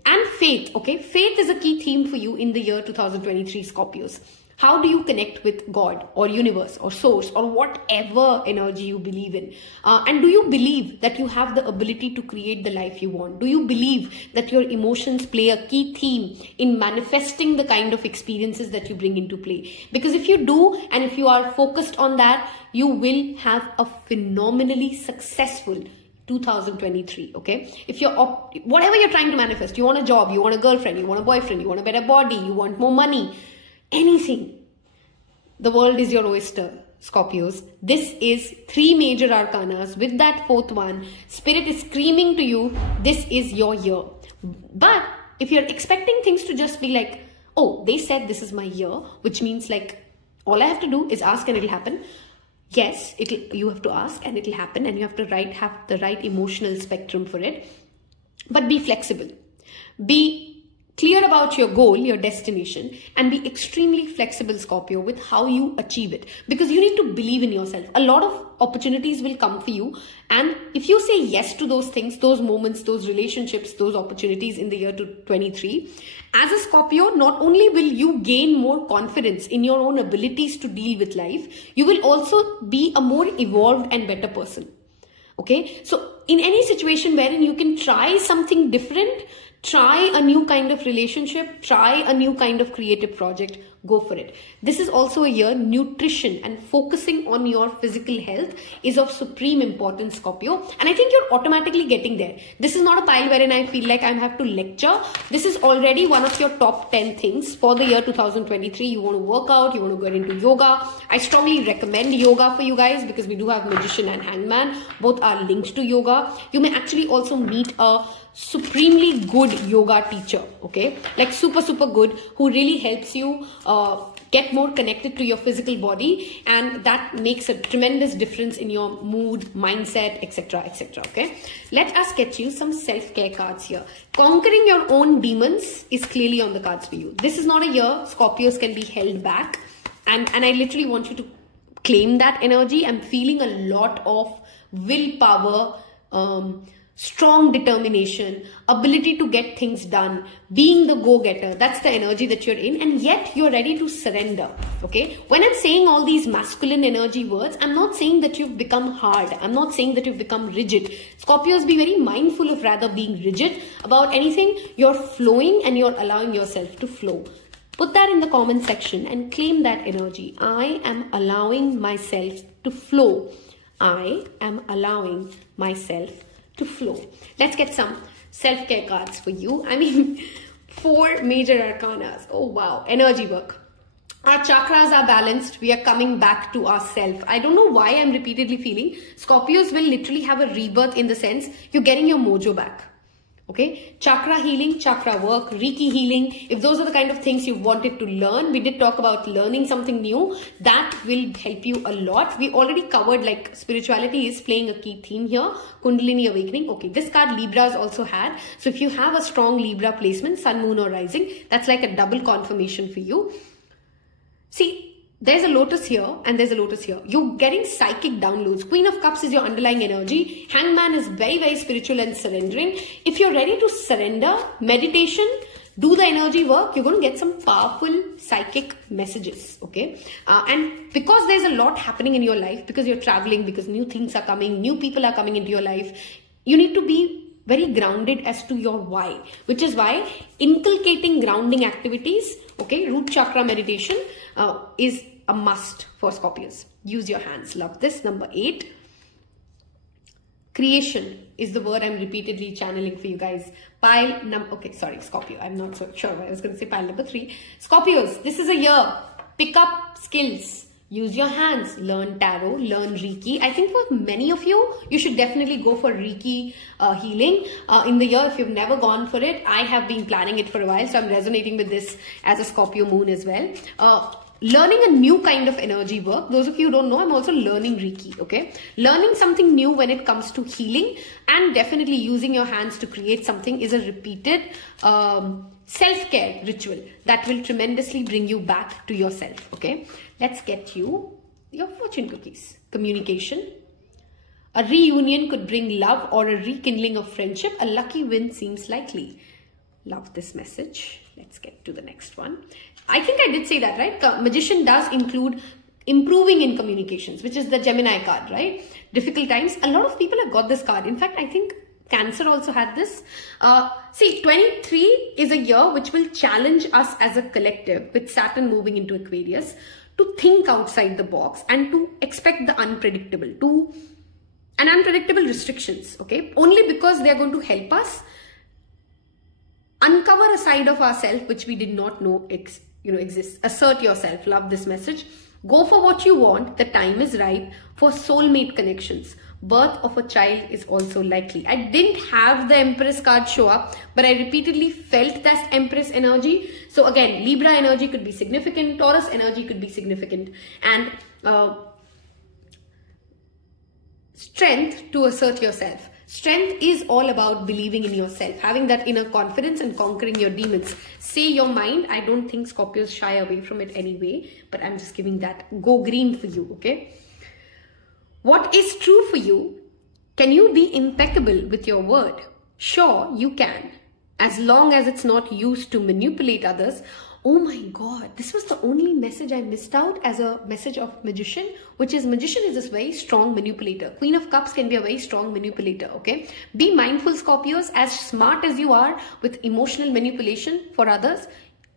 and faith. Okay, faith is a key theme for you in the year 2023, Scorpios. How do you connect with God or universe or source or whatever energy you believe in? And do you believe that you have the ability to create the life you want? Do you believe that your emotions play a key theme in manifesting the kind of experiences that you bring into play? Because if you do, and if you are focused on that, you will have a phenomenally successful 2023. Okay, if you're whatever you're trying to manifest, you want a job, you want a girlfriend, you want a boyfriend, you want a better body, you want more money, anything, the world is your oyster, Scorpios. This is 3 major arcanas with that 4th one. Spirit is screaming to you, this is your year. But if you're expecting things to just be like, oh, they said this is my year, which means like all I have to do is ask and it'll happen. Yes, you have to ask and it'll happen, and you have to have the right emotional spectrum for it. But be flexible. Be clear about your goal, your destination, and be extremely flexible, Scorpio, with how you achieve it. Because you need to believe in yourself. A lot of opportunities will come for you. And if you say yes to those things, those moments, those relationships, those opportunities in the year 2023, as a Scorpio, not only will you gain more confidence in your own abilities to deal with life, you will also be a more evolved and better person. Okay, so in any situation wherein you can try something different, try a new kind of relationship, try a new kind of creative project, go for it. This is also a year nutrition and focusing on your physical health is of supreme importance, Scorpio. And I think you're automatically getting there. This is not a pile wherein I feel like I have to lecture. This is already one of your top 10 things for the year 2023. You want to work out, you want to get into yoga. I strongly recommend yoga for you guys because we do have magician and hangman. Both are linked to yoga. You may actually also meet a supremely good yoga teacher, okay, like super good, who really helps you get more connected to your physical body, and that makes a tremendous difference in your mood, mindset, etc, etc. Okay, let us get you some self-care cards here. Conquering your own demons is clearly on the cards for you. This is not a year Scorpios can be held back, and I literally want you to claim that energy. I'm feeling a lot of willpower, strong determination, ability to get things done, being the go-getter. That's the energy that you're in, and yet you're ready to surrender. Okay, when I'm saying all these masculine energy words, I'm not saying that you've become hard. I'm not saying that you've become rigid. Scorpios, be very mindful of rather being rigid about anything. You're flowing and you're allowing yourself to flow. Put that in the comment section and claim that energy. I am allowing myself to flow. I am allowing myself to flow. Let's get some self-care cards for you. I mean, 4 major arcanas. Oh wow, energy work. Our chakras are balanced. We are coming back to ourselves. I don't know why I'm repeatedly feeling Scorpios will literally have a rebirth, in the sense you're getting your mojo back. Okay, chakra healing, chakra work, Reiki healing. If those are the kind of things you wanted to learn, we did talk about learning something new. That will help you a lot. We already covered, like, spirituality is playing a key theme here. Kundalini awakening. Okay, this card Libra's also had. So if you have a strong Libra placement, sun, moon or rising, that's like a double confirmation for you. See, there's a lotus here and there's a lotus here. You're getting psychic downloads. Queen of Cups is your underlying energy. Hangman is very spiritual and surrendering. If you're ready to surrender, meditation, do the energy work, you're going to get some powerful psychic messages. Okay, and because there's a lot happening in your life, because you're traveling, because new things are coming, new people are coming into your life, you need to be very grounded as to your why, which is why inculcating grounding activities, okay, root chakra meditation is a must for Scorpios. Use your hands. Love this. Number 8. Creation is the word I'm repeatedly channeling for you guys. Okay, sorry, Scorpio. I'm not so sure why I was going to say pile number 3. Scorpios, this is a year. Pick up skills. Use your hands. Learn tarot. Learn Reiki. I think for many of you, you should definitely go for Reiki healing in the year. If you've never gone for it, I have been planning it for a while, so I'm resonating with this as a Scorpio moon as well. Learning a new kind of energy work. Those of you who don't know, I'm also learning Reiki, okay? Learning something new when it comes to healing, and definitely using your hands to create something is a repeated self-care ritual that will tremendously bring you back to yourself, okay? Let's get you your fortune cookies. Communication. A reunion could bring love or a rekindling of friendship. A lucky win seems likely. Love this message. Let's get to the next one. I think I did say that, right? Magician does include improving in communications, which is the Gemini card, right? Difficult times. A lot of people have got this card. In fact, I think Cancer also had this. See, 23 is a year which will challenge us as a collective, with Saturn moving into Aquarius, to think outside the box and to expect the unpredictable, and unpredictable restrictions, okay? Only because they're going to help us uncover a side of ourselves which we did not know exists. Assert yourself. Love this message. Go for what you want. The time is ripe for soulmate connections. Birth of a child is also likely. I didn't have the Empress card show up, but I repeatedly felt that Empress energy. So again, Libra energy could be significant. Taurus energy could be significant. And strength to assert yourself. Strength is all about believing in yourself, having that inner confidence and conquering your demons. Say your mind. I don't think Scorpios shy away from it anyway, but I'm just giving that go green for you, okay? What is true for you? Can you be impeccable with your word? Sure, you can, as long as it's not used to manipulate others. Oh my God, this was the only message I missed out as a message of Magician, which is Magician is this very strong manipulator. Queen of Cups can be a very strong manipulator, okay? Be mindful, Scorpios, as smart as you are with emotional manipulation for others,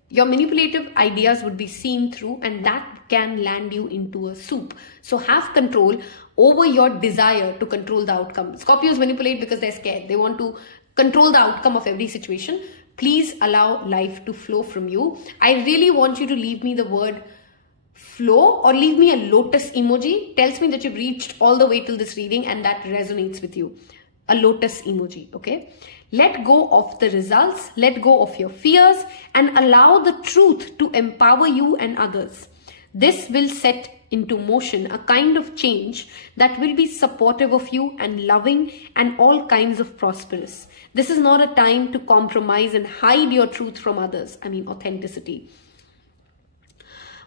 your manipulative ideas would be seen through, and that can land you into a soup. So have control over your desire to control the outcome. Scorpios manipulate because they're scared. They want to control the outcome of every situation. Please allow life to flow from you. I really want you to leave me the word flow or leave me a lotus emoji. Tells me that you've reached all the way till this reading and that resonates with you. A lotus emoji, okay? Let go of the results, let go of your fears, and allow the truth to empower you and others. This will set into motion a kind of change that will be supportive of you and loving and all kinds of prosperous. This is not a time to compromise and hide your truth from others. I mean, authenticity.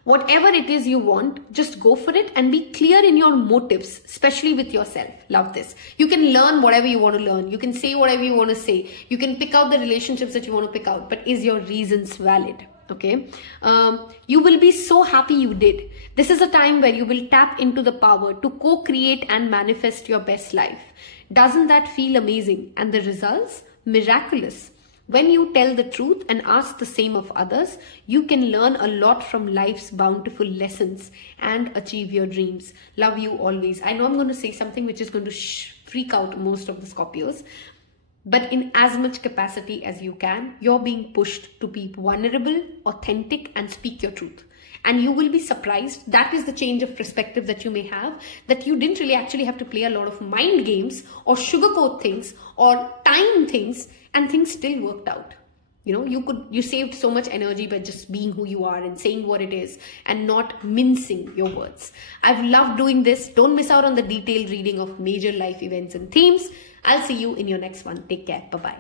Whatever it is you want, just go for it and be clear in your motives, especially with yourself. Love this. You can learn whatever you want to learn. You can say whatever you want to say. You can pick out the relationships that you want to pick out, but is your reasons valid? Okay. You will be so happy you did. This is a time where you will tap into the power to co-create and manifest your best life. Doesn't that feel amazing? And the results? Miraculous. When you tell the truth and ask the same of others, you can learn a lot from life's bountiful lessons and achieve your dreams. Love you always. I know I'm going to say something which is going to freak out most of the Scorpios, but in as much capacity as you can, you're being pushed to be vulnerable, authentic, and speak your truth. And you will be surprised. That is the change of perspective that you may have, that you didn't really actually have to play a lot of mind games or sugarcoat things or time things, and things still worked out. You know, you saved so much energy by just being who you are and saying what it is and not mincing your words. I've loved doing this. Don't miss out on the detailed reading of major life events and themes. I'll see you in your next one. Take care. Bye-bye.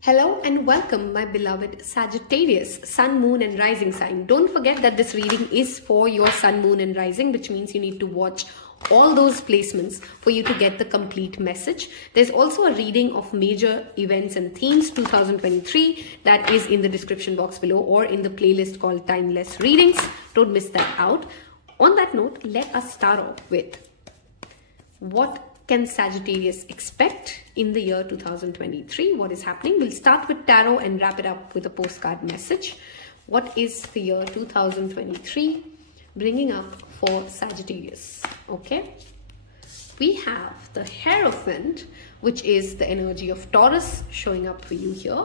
Hello and welcome, my beloved Sagittarius, Sun, Moon and Rising sign. Don't forget that this reading is for your Sun, Moon and Rising, which means you need to watch all those placements for you to get the complete message. There's also a reading of major events and themes 2023 that is in the description box below or in the playlist called Timeless Readings. Don't miss that out. On that note, let us start off with what can Sagittarius expect in the year 2023? What is happening? We'll start with tarot and wrap it up with a postcard message. What is the year 2023 bringing up for Sagittarius? Okay. We have the Hierophant, which is the energy of Taurus, showing up for you here.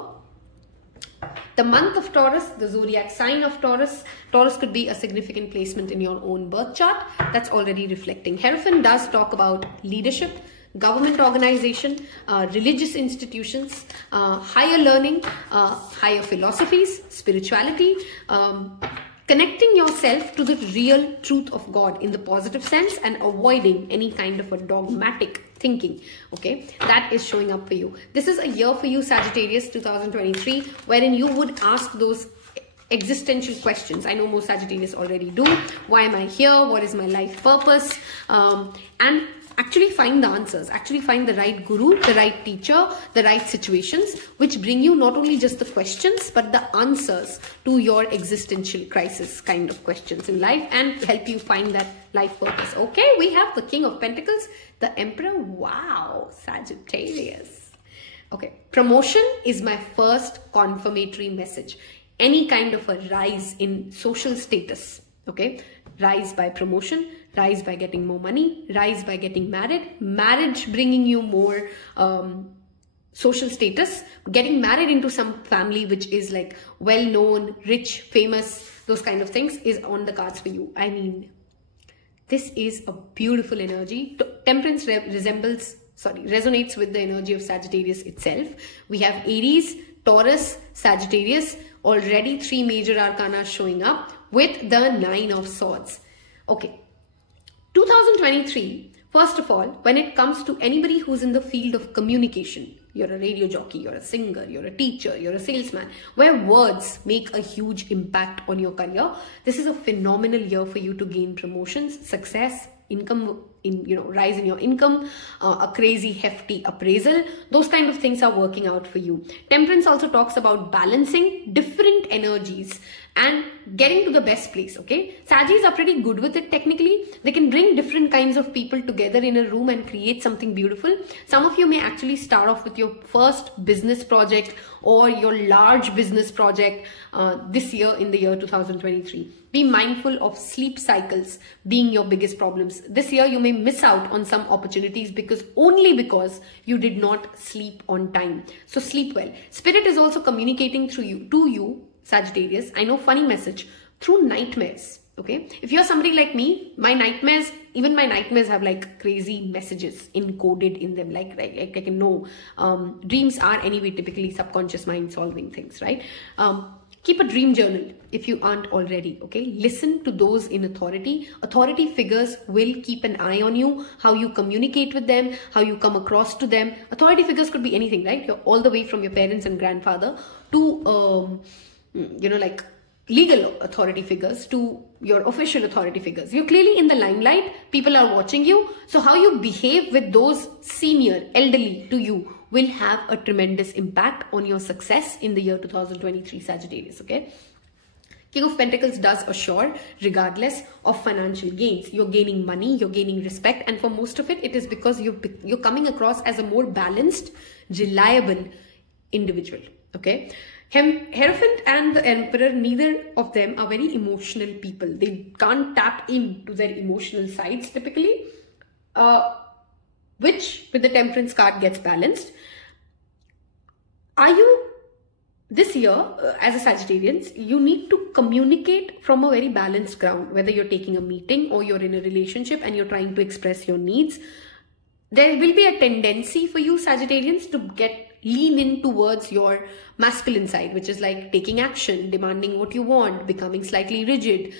The month of Taurus, the zodiac sign of Taurus. Taurus could be a significant placement in your own birth chart. That's already reflecting. Hierophant does talk about leadership, government organization, religious institutions, higher learning, higher philosophies, spirituality, connecting yourself to the real truth of God in the positive sense and avoiding any kind of a dogmatic thinking. Okay, that is showing up for you. This is a year for you, Sagittarius, 2023, wherein you would ask those existential questions. I know most Sagittarius already do. Why am I here? What is my life purpose? And actually find the answers, actually find the right guru, the right teacher, the right situations, which bring you not only just the questions, but the answers to your existential crisis kind of questions in life and help you find that life purpose. Okay, we have the King of Pentacles, the Emperor. Wow, Sagittarius. Okay, promotion is my first confirmatory message. Any kind of a rise in social status. Okay, rise by promotion, rise by getting more money, rise by getting married, marriage bringing you more social status, getting married into some family which is like well-known, rich, famous, those kind of things is on the cards for you. I mean, this is a beautiful energy. Temperance resonates with the energy of Sagittarius itself. We have Aries, Taurus, Sagittarius, already 3 major arcana showing up with the 9 of Swords. Okay, 2023 First of all, when it comes to anybody who's in the field of communication, you're a radio jockey, you're a singer, you're a teacher, you're a salesman, where words make a huge impact on your career, this is a phenomenal year for you to gain promotions, success, income, rise in your income, a crazy hefty appraisal. Those kind of things are working out for you. Temperance also talks about balancing different energies and getting to the best place, okay? Sagis are pretty good with it technically. They can bring different kinds of people together in a room and create something beautiful. Some of you may actually start off with your first business project or your large business project this year in the year 2023. Be mindful of sleep cycles being your biggest problems. This year you may miss out on some opportunities only because you did not sleep on time. So sleep well. Spirit is also communicating to you, Sagittarius. I know, funny message, through nightmares. Okay, if you're somebody like me, even my nightmares have like crazy messages encoded in them. Like I can know. Dreams are anyway typically subconscious mind solving things, right? Keep a dream journal if you aren't already, okay? Listen to those in authority. Authority figures will keep an eye on you, how you communicate with them, how you come across to them. Authority figures could be anything, right? You're all the way from your parents and grandfather to, like legal authority figures to your official authority figures. You're clearly in the limelight. People are watching you. So how you behave with those senior, elderly to you will have a tremendous impact on your success in the year 2023, Sagittarius, okay? King of Pentacles does assure, regardless of financial gains, you're gaining money, you're gaining respect, and for most of it, it is because you're coming across as a more balanced, reliable individual, okay? Hierophant and the Emperor, neither of them are very emotional people. They can't tap into their emotional sides typically, which with the Temperance card gets balanced. This year, as a Sagittarius, you need to communicate from a very balanced ground, whether you're taking a meeting or you're in a relationship and you're trying to express your needs. There will be a tendency for you, Sagittarians, to lean in towards your masculine side, which is like taking action, demanding what you want, becoming slightly rigid.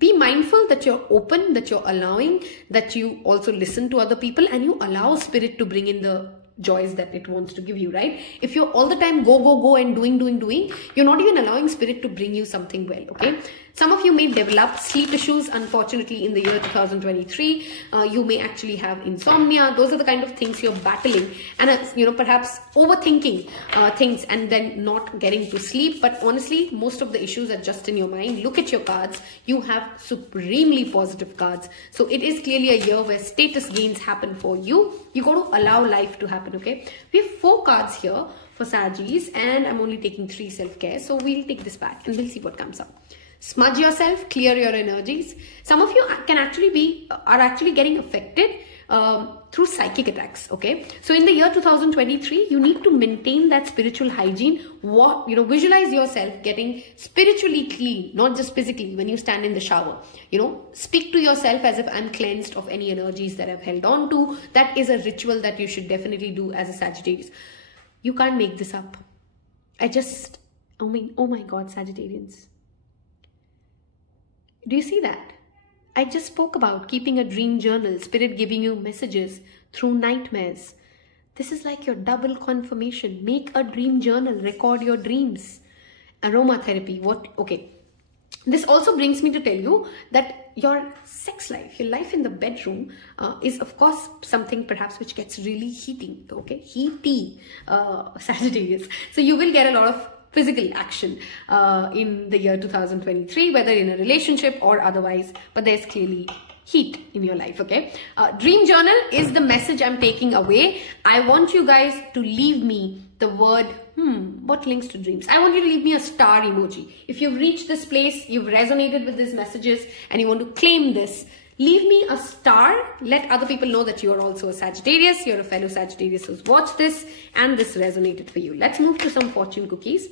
Be mindful that you're open, that you're allowing, that you also listen to other people and you allow spirit to bring in the joys that it wants to give you, right? If you're all the time go and doing, you're not even allowing spirit to bring you something well, okay? Some of you may develop sleep issues, unfortunately, in the year 2023. You may actually have insomnia. Those are the kind of things you're battling and, perhaps overthinking things and then not getting to sleep. But honestly, most of the issues are just in your mind. Look at your cards. You have supremely positive cards. So it is clearly a year where status gains happen for you. You got to allow life to happen, okay? We have 4 cards here for Sagis and I'm only taking 3 self-care. So we'll take this back and we'll see what comes up. Smudge yourself, clear your energies. Some of you are actually getting affected through psychic attacks, okay? So in the year 2023, you need to maintain that spiritual hygiene. Visualize yourself getting spiritually clean, not just physically when you stand in the shower. Speak to yourself as if I'm cleansed of any energies that I've held on to. That is a ritual that you should definitely do as a Sagittarius. You can't make this up. Oh my God, Sagittarians. Do you see that? I just spoke about keeping a dream journal, spirit giving you messages through nightmares. This is like your double confirmation. Make a dream journal, record your dreams. Aromatherapy, okay. This also brings me to tell you that your sex life, your life in the bedroom is of course something perhaps which gets really heating, okay? Heaty, Sagittarius. So you will get a lot of physical action in the year 2023, whether in a relationship or otherwise, but there's clearly heat in your life, okay? Dream journal is the message I'm taking away. I want you guys to leave me the word, what links to dreams? I want you to leave me a star emoji. If you've reached this place, you've resonated with these messages and you want to claim this, leave me a star. Let other people know that you are also a Sagittarius. You're a fellow Sagittarius who's watched this and this resonated for you. Let's move to some fortune cookies.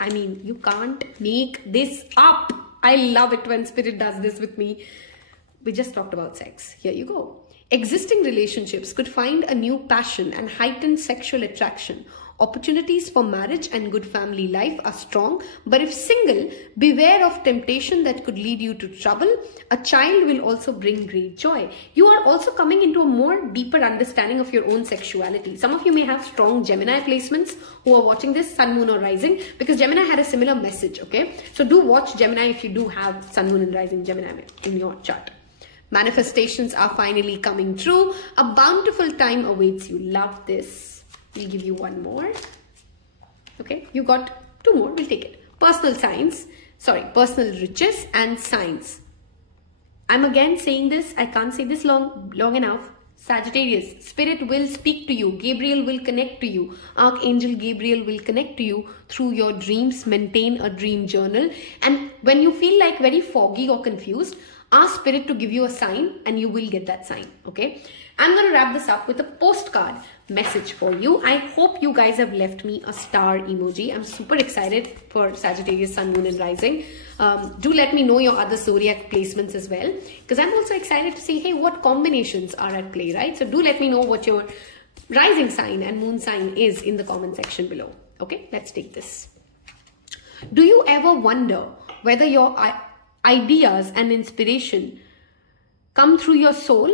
I mean, you can't make this up. I love it when spirit does this with me. We just talked about sex. Here you go. Existing relationships could find a new passion and heightened sexual attraction, Opportunities for marriage and good family life are strong, but if single, beware of temptation that could lead you to trouble. A child will also bring great joy. You are also coming into a more deeper understanding of your own sexuality. Some of you may have strong Gemini placements who are watching this, Sun, Moon or Rising, because Gemini had a similar message, okay? So do watch Gemini if you do have Sun, Moon and Rising Gemini in your chart. Manifestations are finally coming true. A bountiful time awaits you. Love this. We'll give you one more. Okay, you got two more. We'll take it. Personal riches and signs. I'm again saying this. I can't say this long enough. Sagittarius, Spirit will speak to you. Gabriel will connect to you. Archangel Gabriel will connect to you through your dreams. Maintain a dream journal. And when you feel like very foggy or confused, ask Spirit to give you a sign and you will get that sign. Okay, I'm going to wrap this up with a postcard message for you. I hope you guys have left me a star emoji. I'm super excited for Sagittarius, Sun, Moon and Rising. Do let me know your other zodiac placements as well, because I'm also excited to see, hey, what combinations are at play, right? So do let me know what your rising sign and moon sign is in the comment section below. Okay, let's take this. Do you ever wonder whether your ideas and inspiration come through your soul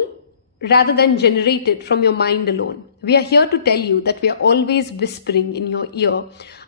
rather than generated from your mind alone? We are here to tell you that we are always whispering in your ear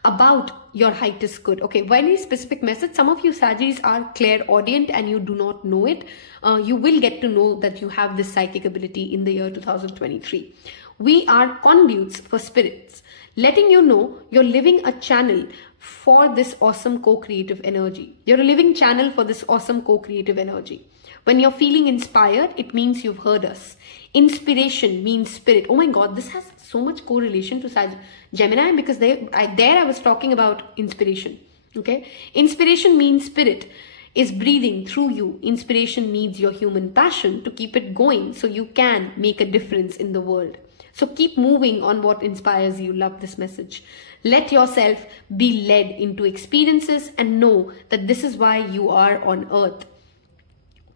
about your highest good. Okay, very specific message. Some of you Sagittarius are clairaudient and you do not know it. You will get to know that you have this psychic ability in the year 2023. We are conduits for spirits, letting you know you're living a channel for this awesome co-creative energy. You're a living channel for this awesome co-creative energy. When you're feeling inspired, it means you've heard us. Inspiration means spirit. Oh my God, this has so much correlation to Gemini, because I was talking about inspiration. Okay, inspiration means spirit is breathing through you. Inspiration needs your human passion to keep it going so you can make a difference in the world. So keep moving on what inspires you. Love this message. Let yourself be led into experiences and know that this is why you are on earth.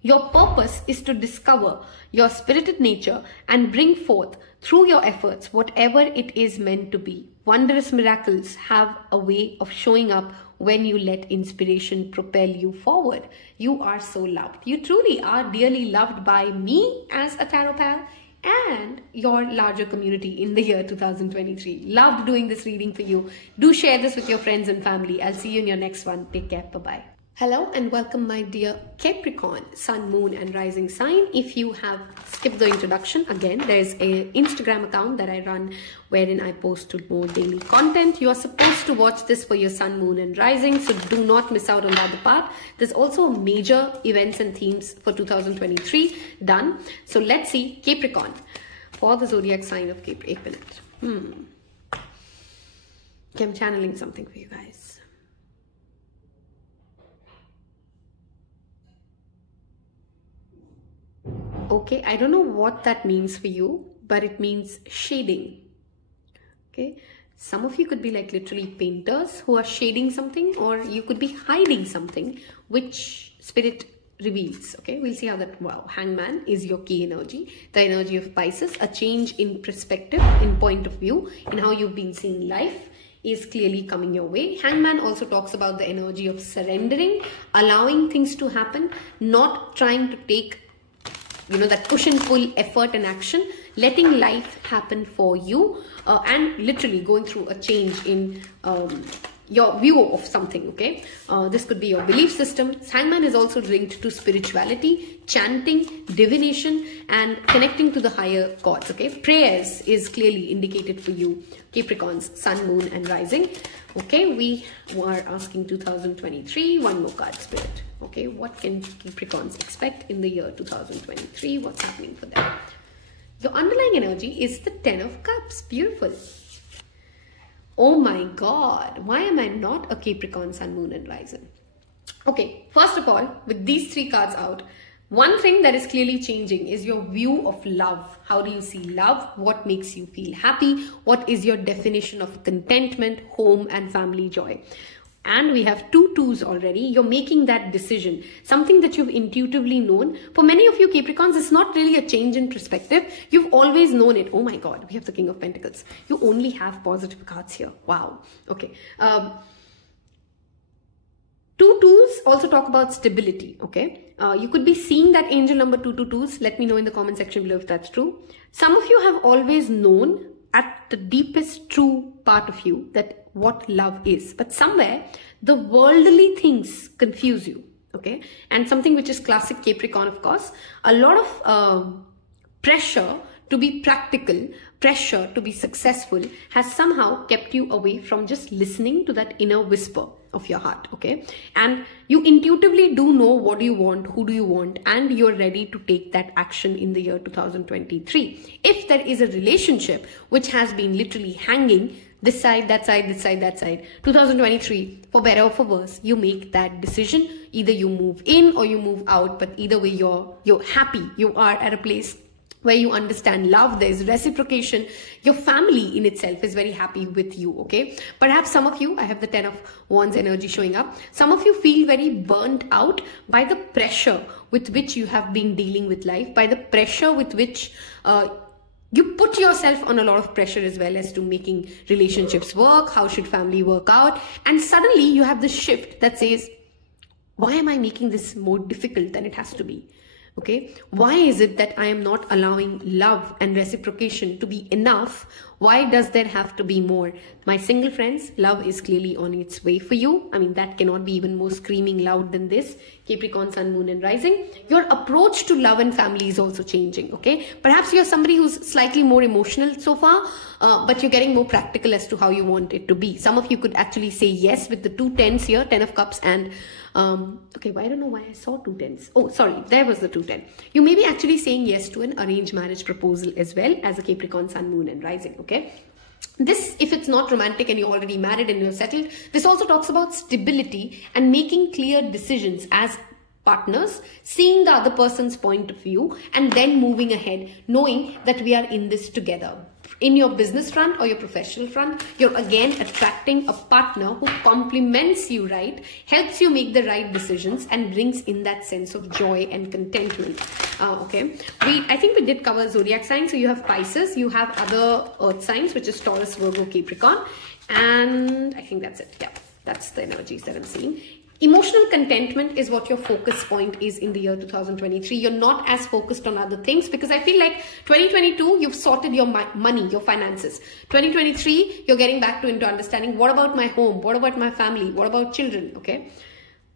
Your purpose is to discover your spirited nature and bring forth through your efforts whatever it is meant to be. Wondrous miracles have a way of showing up when you let inspiration propel you forward. You are so loved. You truly are dearly loved by me as a tarot pal and your larger community in the year 2023. Loved doing this reading for you. Do share this with your friends and family. I'll see you in your next one. Take care. Bye-bye. Hello and welcome, my dear Capricorn, Sun, Moon and Rising sign. If you have skipped the introduction, again, there is an Instagram account that I run wherein I post more daily content. You are supposed to watch this for your Sun, Moon and Rising, so do not miss out on the other part. There's also major events and themes for 2023 done. So let's see Capricorn for the zodiac sign of Capricorn. Okay, I'm channeling something for you guys. Okay, I don't know what that means for you, but it means shading. Okay, some of you could be like literally painters who are shading something, or you could be hiding something which spirit reveals. Okay, we'll see how that, wow, Hangman is your key energy, the energy of Pisces. A change in perspective, in point of view, in how you've been seeing life is clearly coming your way. Hangman also talks about the energy of surrendering, allowing things to happen, not trying to take that push and pull effort and action, letting life happen for you, and literally going through a change in your view of something. Okay, this could be your belief system. Hangman is also linked to spirituality, chanting, divination and connecting to the higher gods. Okay, prayers is clearly indicated for you, Capricorns, Sun, Moon and Rising. Okay, we are asking 2023, one more card, Spirit. Okay, what can Capricorns expect in the year 2023? What's happening for them? Your underlying energy is the 10 of Cups. Beautiful. Oh my God, why am I not a Capricorn, Sun, Moon and Rising? Okay, first of all, with these three cards out, one thing that is clearly changing is your view of love. How do you see love? What makes you feel happy? What is your definition of contentment, home and family joy? And we have 2 2s already. You're making that decision, something that you've intuitively known. For many of you Capricorns, it's not really a change in perspective. You've always known it. Oh my God, we have the King of Pentacles. You only have positive cards here. Wow. Okay. 2 2s also talk about stability. Okay. You could be seeing that angel number 222s. Let me know in the comment section below if that's true. Some of you have always known at the deepest true part of you that what love is, but somewhere the worldly things confuse you. Okay. And something which is classic Capricorn, of course, a lot of pressure to be practical, pressure to be successful has somehow kept you away from just listening to that inner whisper of your heart. Okay. And you intuitively do know what do you want, who do you want, and you're ready to take that action in the year 2023. If there is a relationship which has been literally hanging this side, that side, this side, that side, 2023, for better or for worse, you make that decision. Either you move in or you move out, but either way you're happy. You are at a place where you understand love, there is reciprocation. Your family in itself is very happy with you, okay? Perhaps some of you, I have the 10 of Wands energy showing up. Some of you feel very burnt out by the pressure with which you have been dealing with life, by the pressure with which you put yourself on a lot of pressure as well as to making relationships work. How should family work out? And suddenly you have this shift that says, why am I making this more difficult than it has to be? Okay, why is it that I am not allowing love and reciprocation to be enough? Why does there have to be more? My single friends, love is clearly on its way for you. I mean, that cannot be even more screaming loud than this. Capricorn, Sun, Moon and Rising. Your approach to love and family is also changing, okay? Perhaps you're somebody who's slightly more emotional so far, but you're getting more practical as to how you want it to be. Some of you could actually say yes with the 2 10s here, 10 of Cups and okay, but I don't know why I saw 2 10s. Oh, sorry, there was the 2 10. You may be actually saying yes to an arranged marriage proposal as well as a Capricorn, Sun, Moon and Rising, okay? This, if it's not romantic and you're already married and you're settled, this also talks about stability and making clear decisions as partners, seeing the other person's point of view and then moving ahead, knowing that we are in this together. In your business front or your professional front, you're again attracting a partner who complements you, right? Helps you make the right decisions and brings in that sense of joy and contentment. Okay. I think we did cover zodiac signs. So you have Pisces, you have other earth signs, which is Taurus, Virgo, Capricorn. And I think that's it. Yeah, that's the energies that I'm seeing. Emotional contentment is what your focus point is in the year 2023. You're not as focused on other things because I feel like 2022, you've sorted your money, your finances. 2023, you're getting back into understanding what about my home? What about my family? What about children? Okay.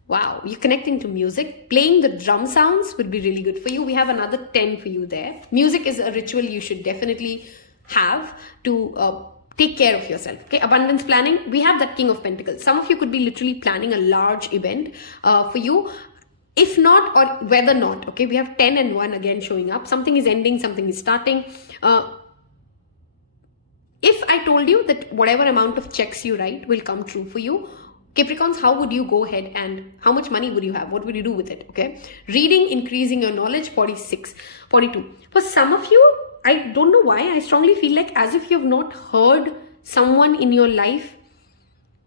Wow. You're connecting to music. Playing the drum sounds would be really good for you. We have another 10 for you there. Music is a ritual you should definitely have to take care of yourself. Okay, abundance planning. We have that King of Pentacles. Some of you could be literally planning a large event for you. If not, or whether not, okay, we have 10 and 1 again showing up. Something is ending, something is starting. If I told you that whatever amount of checks you write will come true for you, Capricorns, how would you go ahead and how much money would you have? What would you do with it? Okay, reading, increasing your knowledge, 46, 42. For some of you, I don't know why, I strongly feel like as if you have not heard someone in your life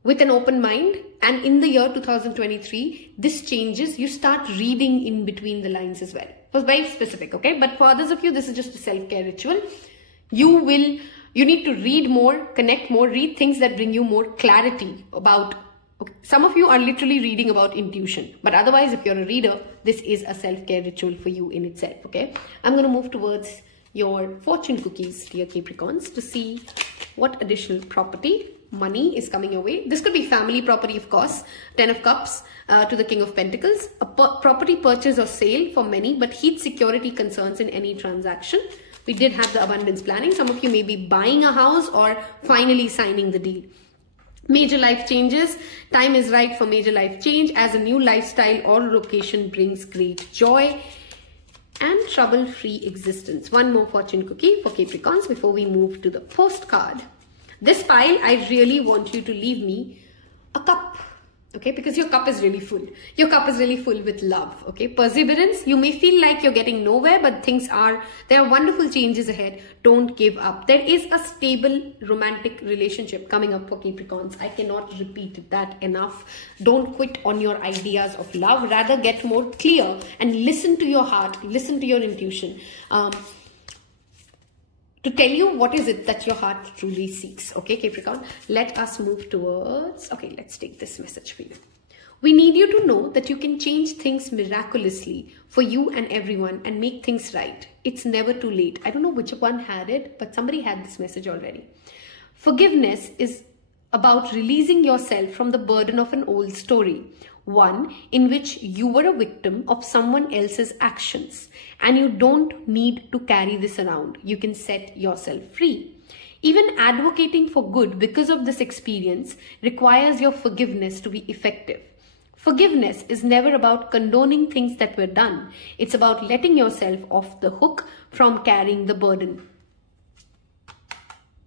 with an open mind, and in the year 2023, this changes. You start reading in between the lines as well. It was very specific, okay? But for others of you, this is just a self-care ritual. You need to read more, connect more, read things that bring you more clarity about. Okay. Some of you are literally reading about intuition, but otherwise, if you're a reader, this is a self-care ritual for you in itself, okay? I'm going to move towards your fortune cookies, dear Capricorns, to see what additional property, money is coming your way. This could be family property, of course. 10 of Cups to the King of Pentacles. A property purchase or sale for many, but heat security concerns in any transaction. We did have the abundance planning. Some of you may be buying a house or finally signing the deal. Major life changes. Time is right for major life change as a new lifestyle or location brings great joy and trouble-free existence. One more fortune cookie for Capricorns before we move to the postcard. This pile, I really want you to leave me a cup, Okay, because your cup is really full. Your cup is really full with love. Okay, perseverance. You may feel like you're getting nowhere, but there are wonderful changes ahead. Don't give up. There is a stable romantic relationship coming up for Capricorns. I cannot repeat that enough. Don't quit on your ideas of love. Rather get more clear and listen to your heart, listen to your intuition. To tell you what is it that your heart truly seeks. Okay, Capricorn, let us move towards, okay, let's take this message for you. We need you to know that you can change things miraculously for you and everyone and make things right. It's never too late. I don't know which one had it, but somebody had this message already. Forgiveness is about releasing yourself from the burden of an old story. One in which you were a victim of someone else's actions, and you don't need to carry this around. You can set yourself free. Even advocating for good because of this experience requires your forgiveness to be effective. Forgiveness is never about condoning things that were done. It's about letting yourself off the hook from carrying the burden.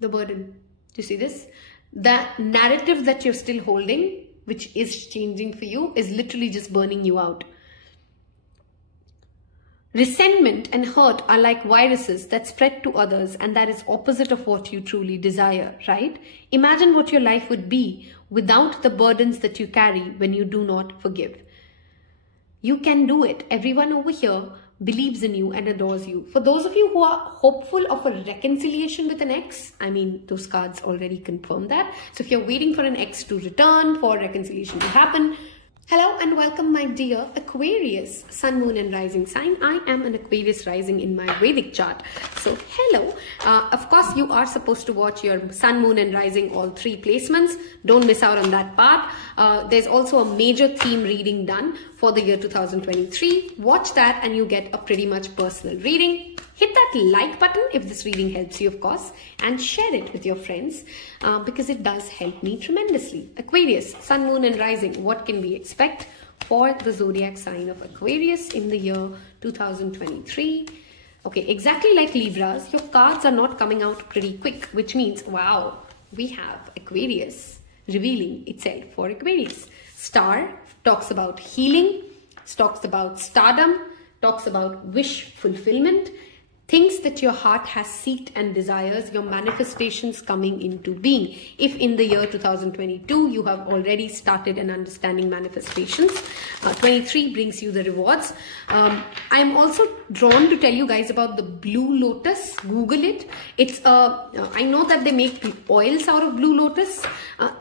The burden. Do you see this? The narrative that you're still holding, which is changing for you, is literally just burning you out. Resentment and hurt are like viruses that spread to others, and that is opposite of what you truly desire, right? Imagine what your life would be without the burdens that you carry when you do not forgive. You can do it. Everyone over here believes in you and adores you. For those of you who are hopeful of a reconciliation with an ex, I mean, those cards already confirm that. So if you're waiting for an ex to return, for reconciliation to happen, hello and welcome, my dear Aquarius, Sun, Moon and Rising sign. I am an Aquarius rising in my Vedic chart. So hello. Of course, you are supposed to watch your Sun, Moon and Rising, all three placements. Don't miss out on that part. There's also a major theme reading done for the year 2023. Watch that and you get a pretty much personal reading. Hit that like button if this reading helps you, of course, and share it with your friends because it does help me tremendously. Aquarius, Sun, Moon and Rising, what can we expect for the zodiac sign of Aquarius in the year 2023? Okay, exactly like Libras, your cards are not coming out pretty quick, which means, wow, we have Aquarius revealing itself for Aquarius. Star talks about healing, talks about stardom, talks about wish fulfillment, things that your heart has sought and desires, your manifestations coming into being. If in the year 2022 you have already started an understanding manifestations, 23 brings you the rewards. I am also drawn to tell you guys about the blue lotus. Google it. It's I know that they make oils out of blue lotus.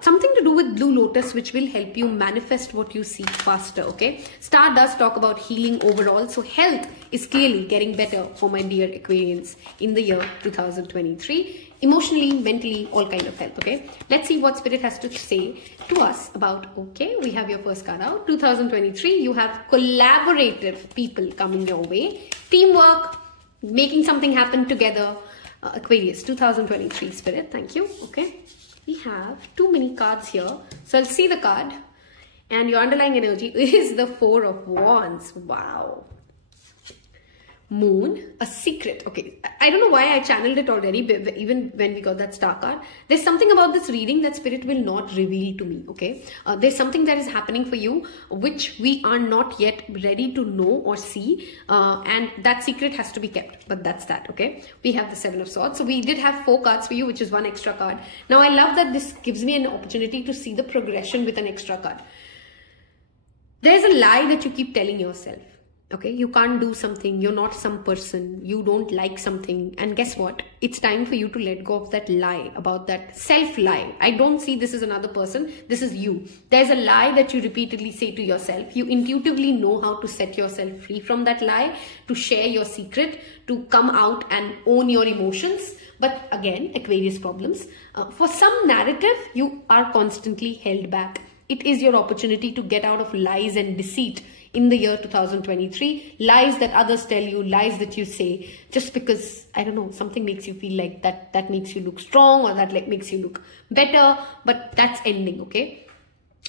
Something to do with blue lotus which will help you manifest what you seek faster. Okay. Star does talk about healing overall. So health is clearly getting better for my dear Aquarians in the year 2023. Emotionally, mentally, all kind of health. Okay. Let's see what Spirit has to say to us about, okay, we have your first card out. 2023, you have collaborative people coming your way. Teamwork, making something happen together. Aquarius, 2023 Spirit. Thank you. Okay. We have too many cards here. So I'll see the card. And your underlying energy is the Four of Wands. Wow. Moon, a secret. Okay, I don't know why I channeled it already, but even when we got that star card, there's something about this reading that Spirit will not reveal to me. Okay, there's something that is happening for you which we are not yet ready to know or see, and that secret has to be kept. But that's that. Okay, we have the Seven of Swords, so we did have 4 cards for you, which is 1 extra card. Now I love that this gives me an opportunity to see the progression with an extra card. There's a lie that you keep telling yourself. Okay, you can't do something, you're not some person, you don't like something, and guess what? It's time for you to let go of that lie, about that self-lie. I don't see this as another person, this is you. There's a lie that you repeatedly say to yourself. You intuitively know how to set yourself free from that lie, to share your secret, to come out and own your emotions. But again, Aquarius problems. For some narrative, you are constantly held back. It is your opportunity to get out of lies and deceit in the year 2023. Lies that others tell you, lies that you say, just because, I don't know, something makes you feel like that makes you look strong, or that like makes you look better, but that's ending, okay?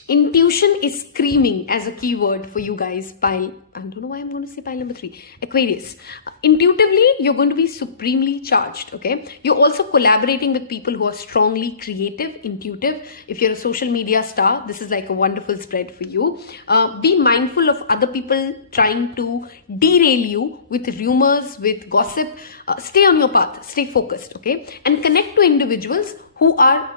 Intuition is screaming as a keyword for you guys. Pile, I don't know why I'm going to say pile number 3. Aquarius. Intuitively, you're going to be supremely charged, okay? You're also collaborating with people who are strongly creative, intuitive. If you're a social media star, this is like a wonderful spread for you. Be mindful of other people trying to derail you with rumors, with gossip. Stay on your path, stay focused, okay? And connect to individuals who are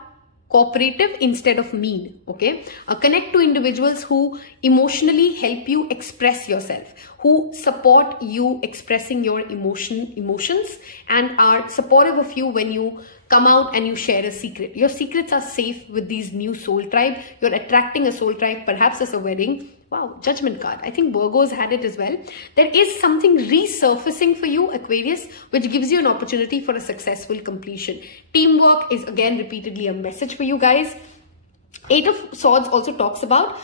cooperative instead of mean, okay? Connect to individuals who emotionally help you express yourself, who support you expressing your emotions and are supportive of you when you come out and you share a secret. Your secrets are safe with these new soul tribe. You're attracting a soul tribe, perhaps as a wedding. Wow, Judgment card. I think Virgo's had it as well. There is something resurfacing for you, Aquarius, which gives you an opportunity for a successful completion. Teamwork is again repeatedly a message for you guys. 8 of Swords also talks about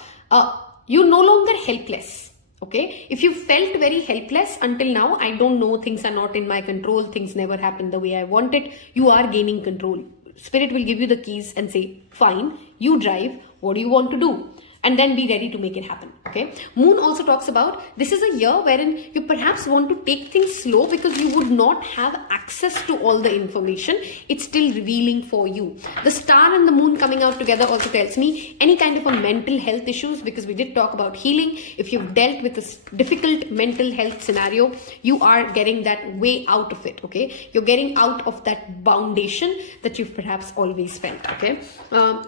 you're no longer helpless. Okay, if you felt very helpless until now, I don't know, things are not in my control, things never happen the way I want it, you are gaining control. Spirit will give you the keys and say, fine, you drive, what do you want to do? And then be ready to make it happen, okay? Moon also talks about this is a year wherein you perhaps want to take things slow because you would not have access to all the information. It's still revealing for you. The star and the moon coming out together also tells me any kind of a mental health issues, because we did talk about healing. If you've dealt with a difficult mental health scenario, you are getting that way out of it, okay? You're getting out of that foundation that you've perhaps always felt, okay?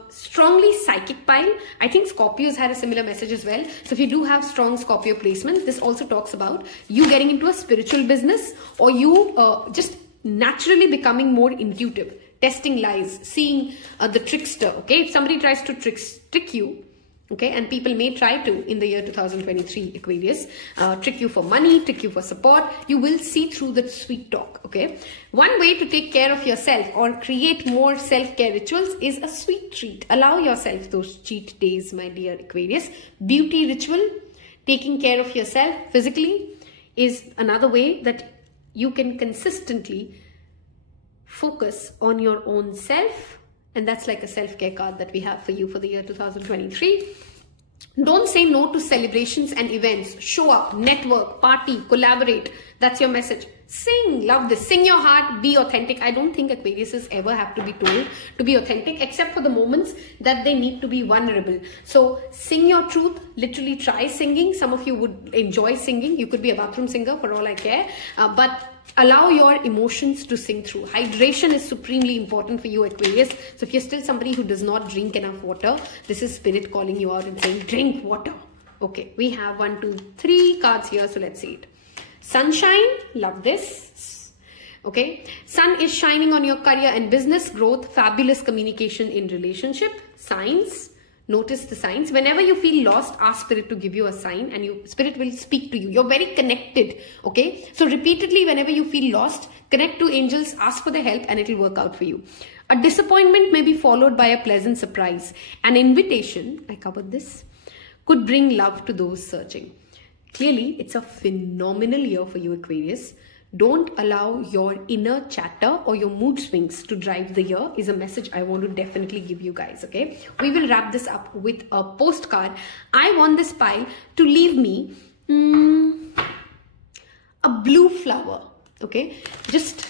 Strongly psychic pile. I think Scorpio had a similar message as well. So if you do have strong Scorpio placements, this also talks about you getting into a spiritual business, or you just naturally becoming more intuitive, testing lies, seeing the trickster, okay? If somebody tries to trick you, okay, and people may try to in the year 2023, Aquarius, trick you for money, trick you for support, you will see through that sweet talk, okay? One way to take care of yourself or create more self-care rituals is a sweet treat. Allow yourself those cheat days, my dear Aquarius. Beauty ritual, taking care of yourself physically, is another way that you can consistently focus on your own self. And that's like a self-care card that we have for you for the year 2023. Don't say no to celebrations and events. Show up, network, party, collaborate. That's your message. Sing, love this. Sing your heart, be authentic. I don't think Aquariuses ever have to be told to be authentic, except for the moments that they need to be vulnerable. So sing your truth, literally try singing. Some of you would enjoy singing. You could be a bathroom singer for all I care. But allow your emotions to sing through. Hydration is supremely important for you, Aquarius. So if you're still somebody who does not drink enough water, this is Spirit calling you out and saying, drink water. Okay, we have 1, 2, 3 cards here. So let's see it. Sunshine, love this. Okay, sun is shining on your career and business growth, fabulous communication in relationship. Signs, notice the signs. Whenever you feel lost, ask Spirit to give you a sign, and Spirit will speak to you. You're very connected, okay? So repeatedly, whenever you feel lost, connect to angels, ask for the help, and it will work out for you. A disappointment may be followed by a pleasant surprise. An invitation, I covered this, could bring love to those searching. Clearly, it's a phenomenal year for you, Aquarius. Don't allow your inner chatter or your mood swings to drive the year is a message I want to definitely give you guys, okay? We will wrap this up with a postcard. I want this pile to leave me a blue flower, okay? Just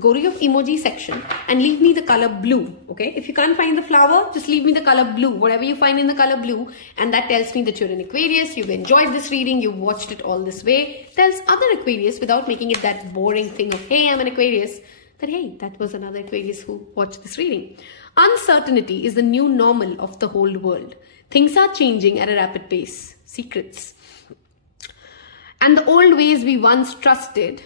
go to your emoji section and leave me the color blue, okay? If you can't find the flower, just leave me the color blue, whatever you find in the color blue, and that tells me that you're an Aquarius, you've enjoyed this reading, you've watched it all this way. Tells other Aquarius, without making it that boring thing of, hey, I'm an Aquarius, that hey, that was another Aquarius who watched this reading. Uncertainty is the new normal of the whole world. Things are changing at a rapid pace. Secrets. And the old ways we once trusted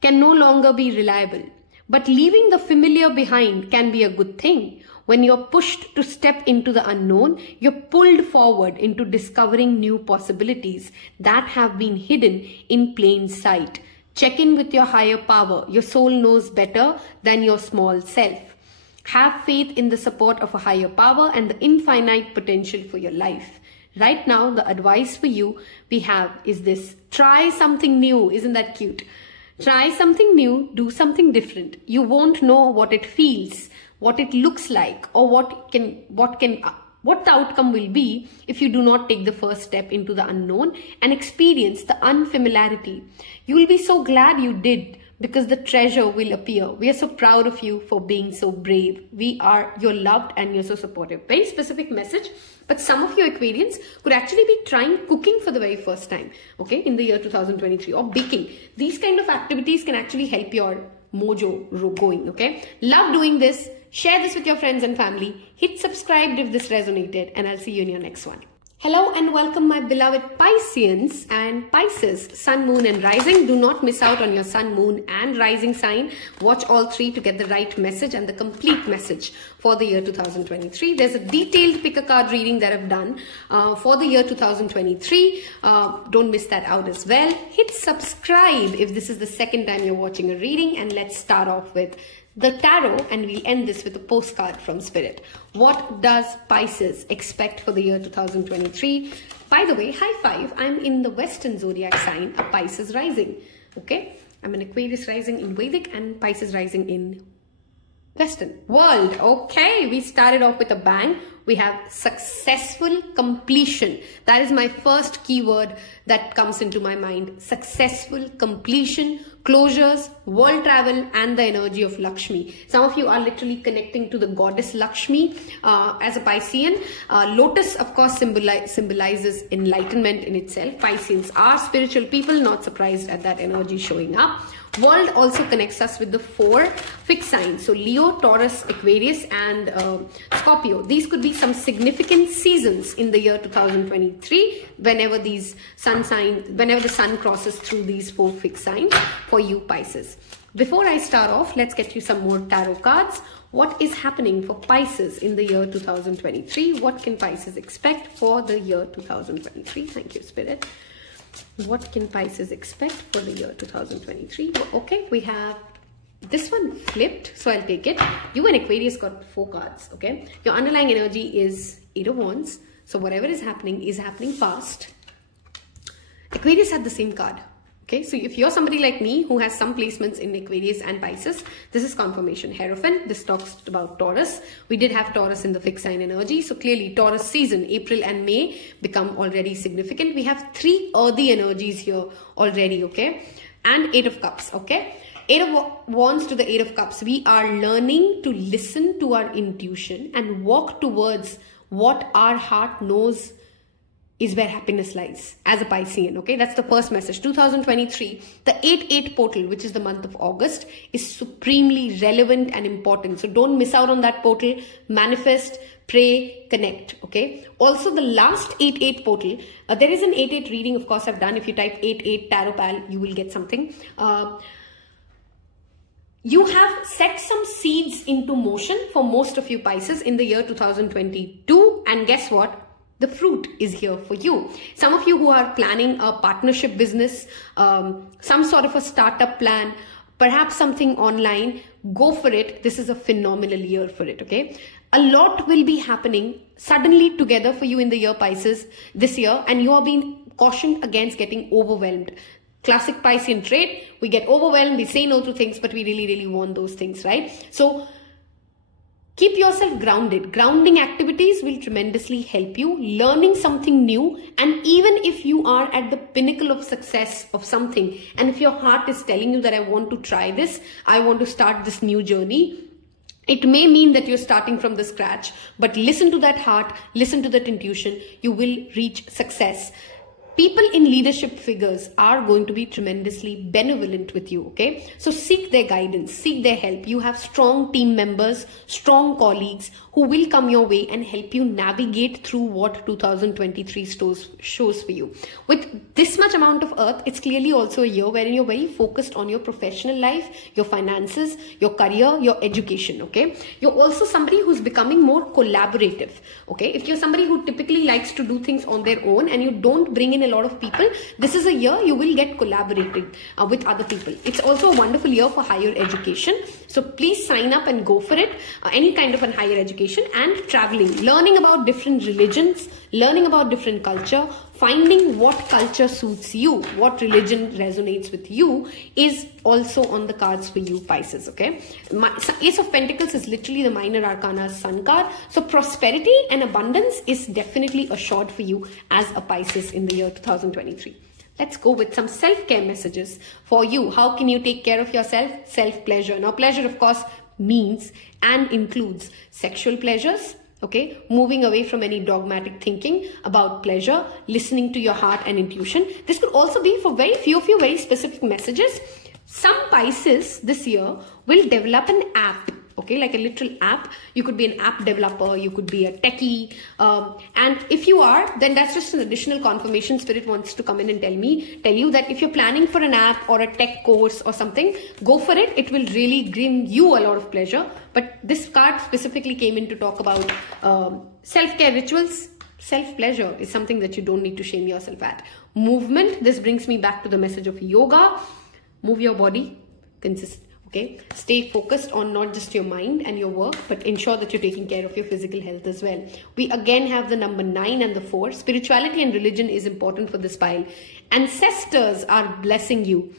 can no longer be reliable. But leaving the familiar behind can be a good thing. When you're pushed to step into the unknown, you're pulled forward into discovering new possibilities that have been hidden in plain sight. Check in with your higher power. Your soul knows better than your small self. Have faith in the support of a higher power and the infinite potential for your life. Right now, the advice for you we have is this. Try something new. Isn't that cute? Try something new, do something different. You won't know what it feels, what it looks like, or what what the outcome will be if you do not take the first step into the unknown and experience the unfamiliarity. You will be so glad you did, because the treasure will appear. We are so proud of you for being so brave. You're loved and you're so supportive. Very specific message, but some of your Aquarians could actually be trying cooking for the very first time, okay, in the year 2023, or baking. These kind of activities can actually help your mojo going, okay? Love doing this. Share this with your friends and family. Hit subscribe if this resonated, and I'll see you in your next one. Hello and welcome, my beloved Pisceans and Pisces, Sun, Moon and Rising. Do not miss out on your Sun, Moon and Rising sign. Watch all three to get the right message and the complete message for the year 2023. There's a detailed pick a card reading that I've done for the year 2023. Don't miss that out as well. Hit subscribe if this is the second time you're watching a reading, and let's start off with the tarot, and we'll end this with a postcard from Spirit. What does Pisces expect for the year 2023? By the way, high five, I'm in the Western Zodiac sign, a Pisces rising. Okay, I'm an Aquarius rising in Vedic and Pisces rising in Western world. Okay, we started off with a bang. We have successful completion. That is my first keyword that comes into my mind. Successful completion, closures, world travel, and the energy of Lakshmi. Some of you are literally connecting to the goddess Lakshmi as a Piscean. Lotus, of course, symbolizes enlightenment in itself. Pisceans are spiritual people, not surprised at that energy showing up. World also connects us with the 4 fixed signs. So Leo, Taurus, Aquarius and Scorpio. These could be some significant seasons in the year 2023 whenever the sun crosses through these 4 fixed signs for you Pisces. Before I start off, let's get you some more tarot cards. What is happening for Pisces in the year 2023? What can Pisces expect for the year 2023? Thank you, Spirit. What can Pisces expect for the year 2023? Okay, we have this one flipped, so I'll take it. You and Aquarius got 4 cards, okay? Your underlying energy is 8 of Wands. So whatever is happening fast. Aquarius had the same card. Okay, so if you're somebody like me who has some placements in Aquarius and Pisces, this is confirmation. Hierophant, this talks about Taurus. We did have Taurus in the fixed sign energy. So clearly Taurus season, April and May become already significant. We have 3 earthy energies here already, okay? And 8 of Cups, okay? 8 of Wands to the 8 of Cups. We are learning to listen to our intuition and walk towards what our heart knows is where happiness lies as a Piscean, okay? That's the first message. 2023, the 8-8 portal, which is the month of August, is supremely relevant and important. So don't miss out on that portal. Manifest, pray, connect, okay? Also, the last 8-8 portal, there is an 8-8 reading, of course, I've done. If you type 8-8 Tarot Pal, you will get something. You have set some seeds into motion for most of you Pisces in the year 2022. And guess what? The fruit is here for you. Some of you who are planning a partnership business, some sort of a startup plan, perhaps something online, go for it. This is a phenomenal year for it, okay? A lot will be happening suddenly together for you in the year Pisces this year, and you are being cautioned against getting overwhelmed. Classic Piscean trait, we get overwhelmed, we say no to things, but we really, really want those things, right? So keep yourself grounded. Grounding activities will tremendously help you. Learning something new, and even if you are at the pinnacle of success of something, and if your heart is telling you that I want to try this, I want to start this new journey, it may mean that you're starting from the scratch, but listen to that heart, listen to that intuition, you will reach success. People in leadership figures are going to be tremendously benevolent with you, okay? So seek their guidance, seek their help. You have strong team members, strong colleagues who will come your way and help you navigate through what 2023 shows for you. With this much amount of earth, it's clearly also a year wherein you're very focused on your professional life, your finances, your career, your education, okay? You're also somebody who's becoming more collaborative, okay? If you're somebody who typically likes to do things on their own and you don't bring in a lot of people, this is a year you will get collaborated with other people. It's also a wonderful year for higher education. So please sign up and go for it. Any kind of a higher education and traveling, learning about different religions, learning about different culture, finding what culture suits you, what religion resonates with you is also on the cards for you, Pisces, okay? Ace of Pentacles is literally the minor arcana's sun card. So prosperity and abundance is definitely assured for you as a Pisces in the year 2023. Let's go with some self-care messages for you. How can you take care of yourself? Self-pleasure. Now, pleasure, of course, means and includes sexual pleasures, okay? Moving away from any dogmatic thinking about pleasure, listening to your heart and intuition. This could also be for very few of you, very specific messages. Some Pisces this year will develop an app, okay, like a literal app. You could be an app developer, you could be a techie, and if you are, then that's just an additional confirmation. Spirit wants to come in and tell you that if you're planning for an app or a tech course or something, go for it. It will really bring you a lot of pleasure. But this card specifically came in to talk about self-care rituals. Self-pleasure is something that you don't need to shame yourself at. Movement, this brings me back to the message of yoga. Move your body, okay? Stay focused on not just your mind and your work, but ensure that you're taking care of your physical health as well. We again have the number 9 and the 4. Spirituality and religion is important for this pile. Ancestors are blessing you.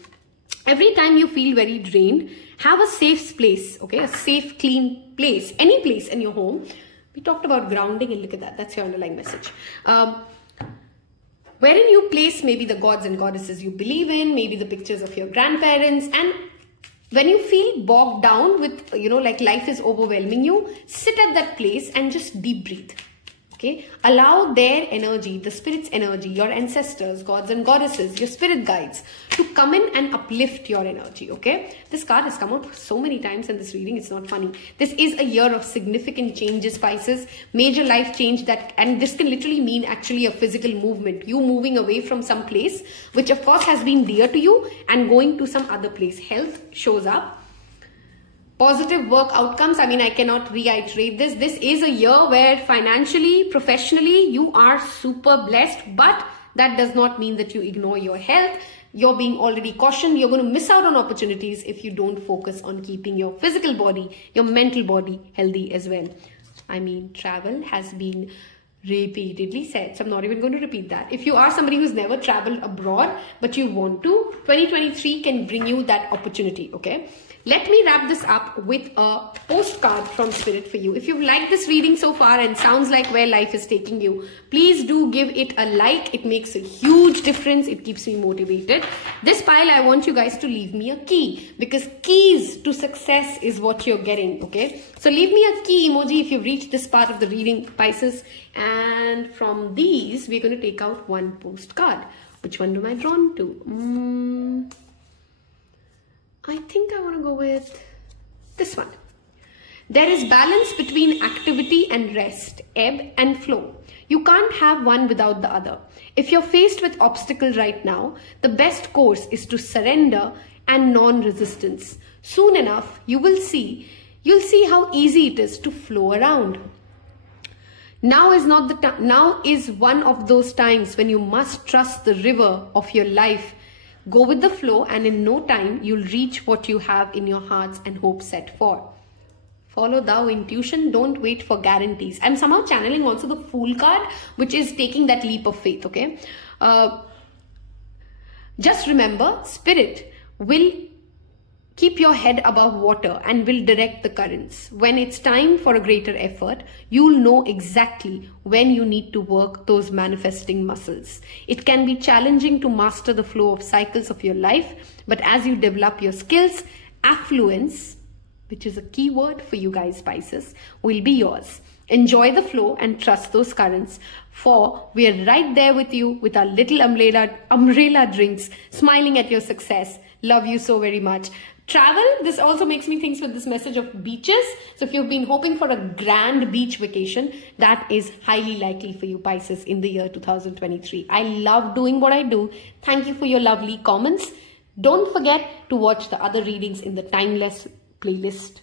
Every time you feel very drained, have a safe place, okay? A safe, clean place, any place in your home. We talked about grounding, and look at that. That's your underlying message. Wherein you place maybe the gods and goddesses you believe in, maybe the pictures of your grandparents, and when you feel bogged down with, like life is overwhelming you, sit at that place and just deep breathe. Okay, allow their energy, the spirit's energy, your ancestors, gods and goddesses, your spirit guides to come in and uplift your energy. Okay, this card has come out so many times in this reading, it's not funny. This is a year of significant changes, Pisces, major life change and this can literally mean actually a physical movement, you moving away from some place which of course has been dear to you and going to some other place. Health shows up. Positive work outcomes. I mean, I cannot reiterate this. This is a year where financially, professionally, you are super blessed, but that does not mean that you ignore your health. You're being already cautioned. You're going to miss out on opportunities if you don't focus on keeping your physical body, your mental body healthy as well. I mean, travel has been repeatedly said, so I'm not even going to repeat that. If you are somebody who's never traveled abroad, but you want to, 2023 can bring you that opportunity, okay? Let me wrap this up with a postcard from Spirit for you. If you've liked this reading so far and sounds like where life is taking you, please do give it a like. It makes a huge difference. It keeps me motivated. This pile, I want you guys to leave me a key, because keys to success is what you're getting, okay? So leave me a key emoji if you've reached this part of the reading, Pisces. And from these, we're going to take out one postcard. Which one am I drawn to? I think I want to go with this one. There is balance between activity and rest, ebb and flow. You can't have one without the other. If you're faced with obstacles right now, the best course is to surrender and non-resistance. Soon enough, you'll see how easy it is to flow around. Now is one of those times when you must trust the river of your life. Go with the flow, and in no time, you'll reach what you have in your hearts and hopes set for. Follow thou intuition. Don't wait for guarantees. I'm somehow channeling also the Fool card, which is taking that leap of faith, okay? Just remember, Spirit will keep your head above water and will direct the currents. When it's time for a greater effort, you'll know exactly when you need to work those manifesting muscles. It can be challenging to master the flow of cycles of your life, but as you develop your skills, affluence, which is a key word for you guys, Pisces, will be yours. Enjoy the flow and trust those currents, for we are right there with you with our little umbrella drinks, smiling at your success. Love you so very much. Travel, this also makes me think with this message of beaches. So if you've been hoping for a grand beach vacation, that is highly likely for you, Pisces, in the year 2023. I love doing what I do. Thank you for your lovely comments. Don't forget to watch the other readings in the Timeless playlist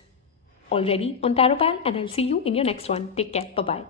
already on Tarot Pal, and I'll see you in your next one. Take care. Bye-bye.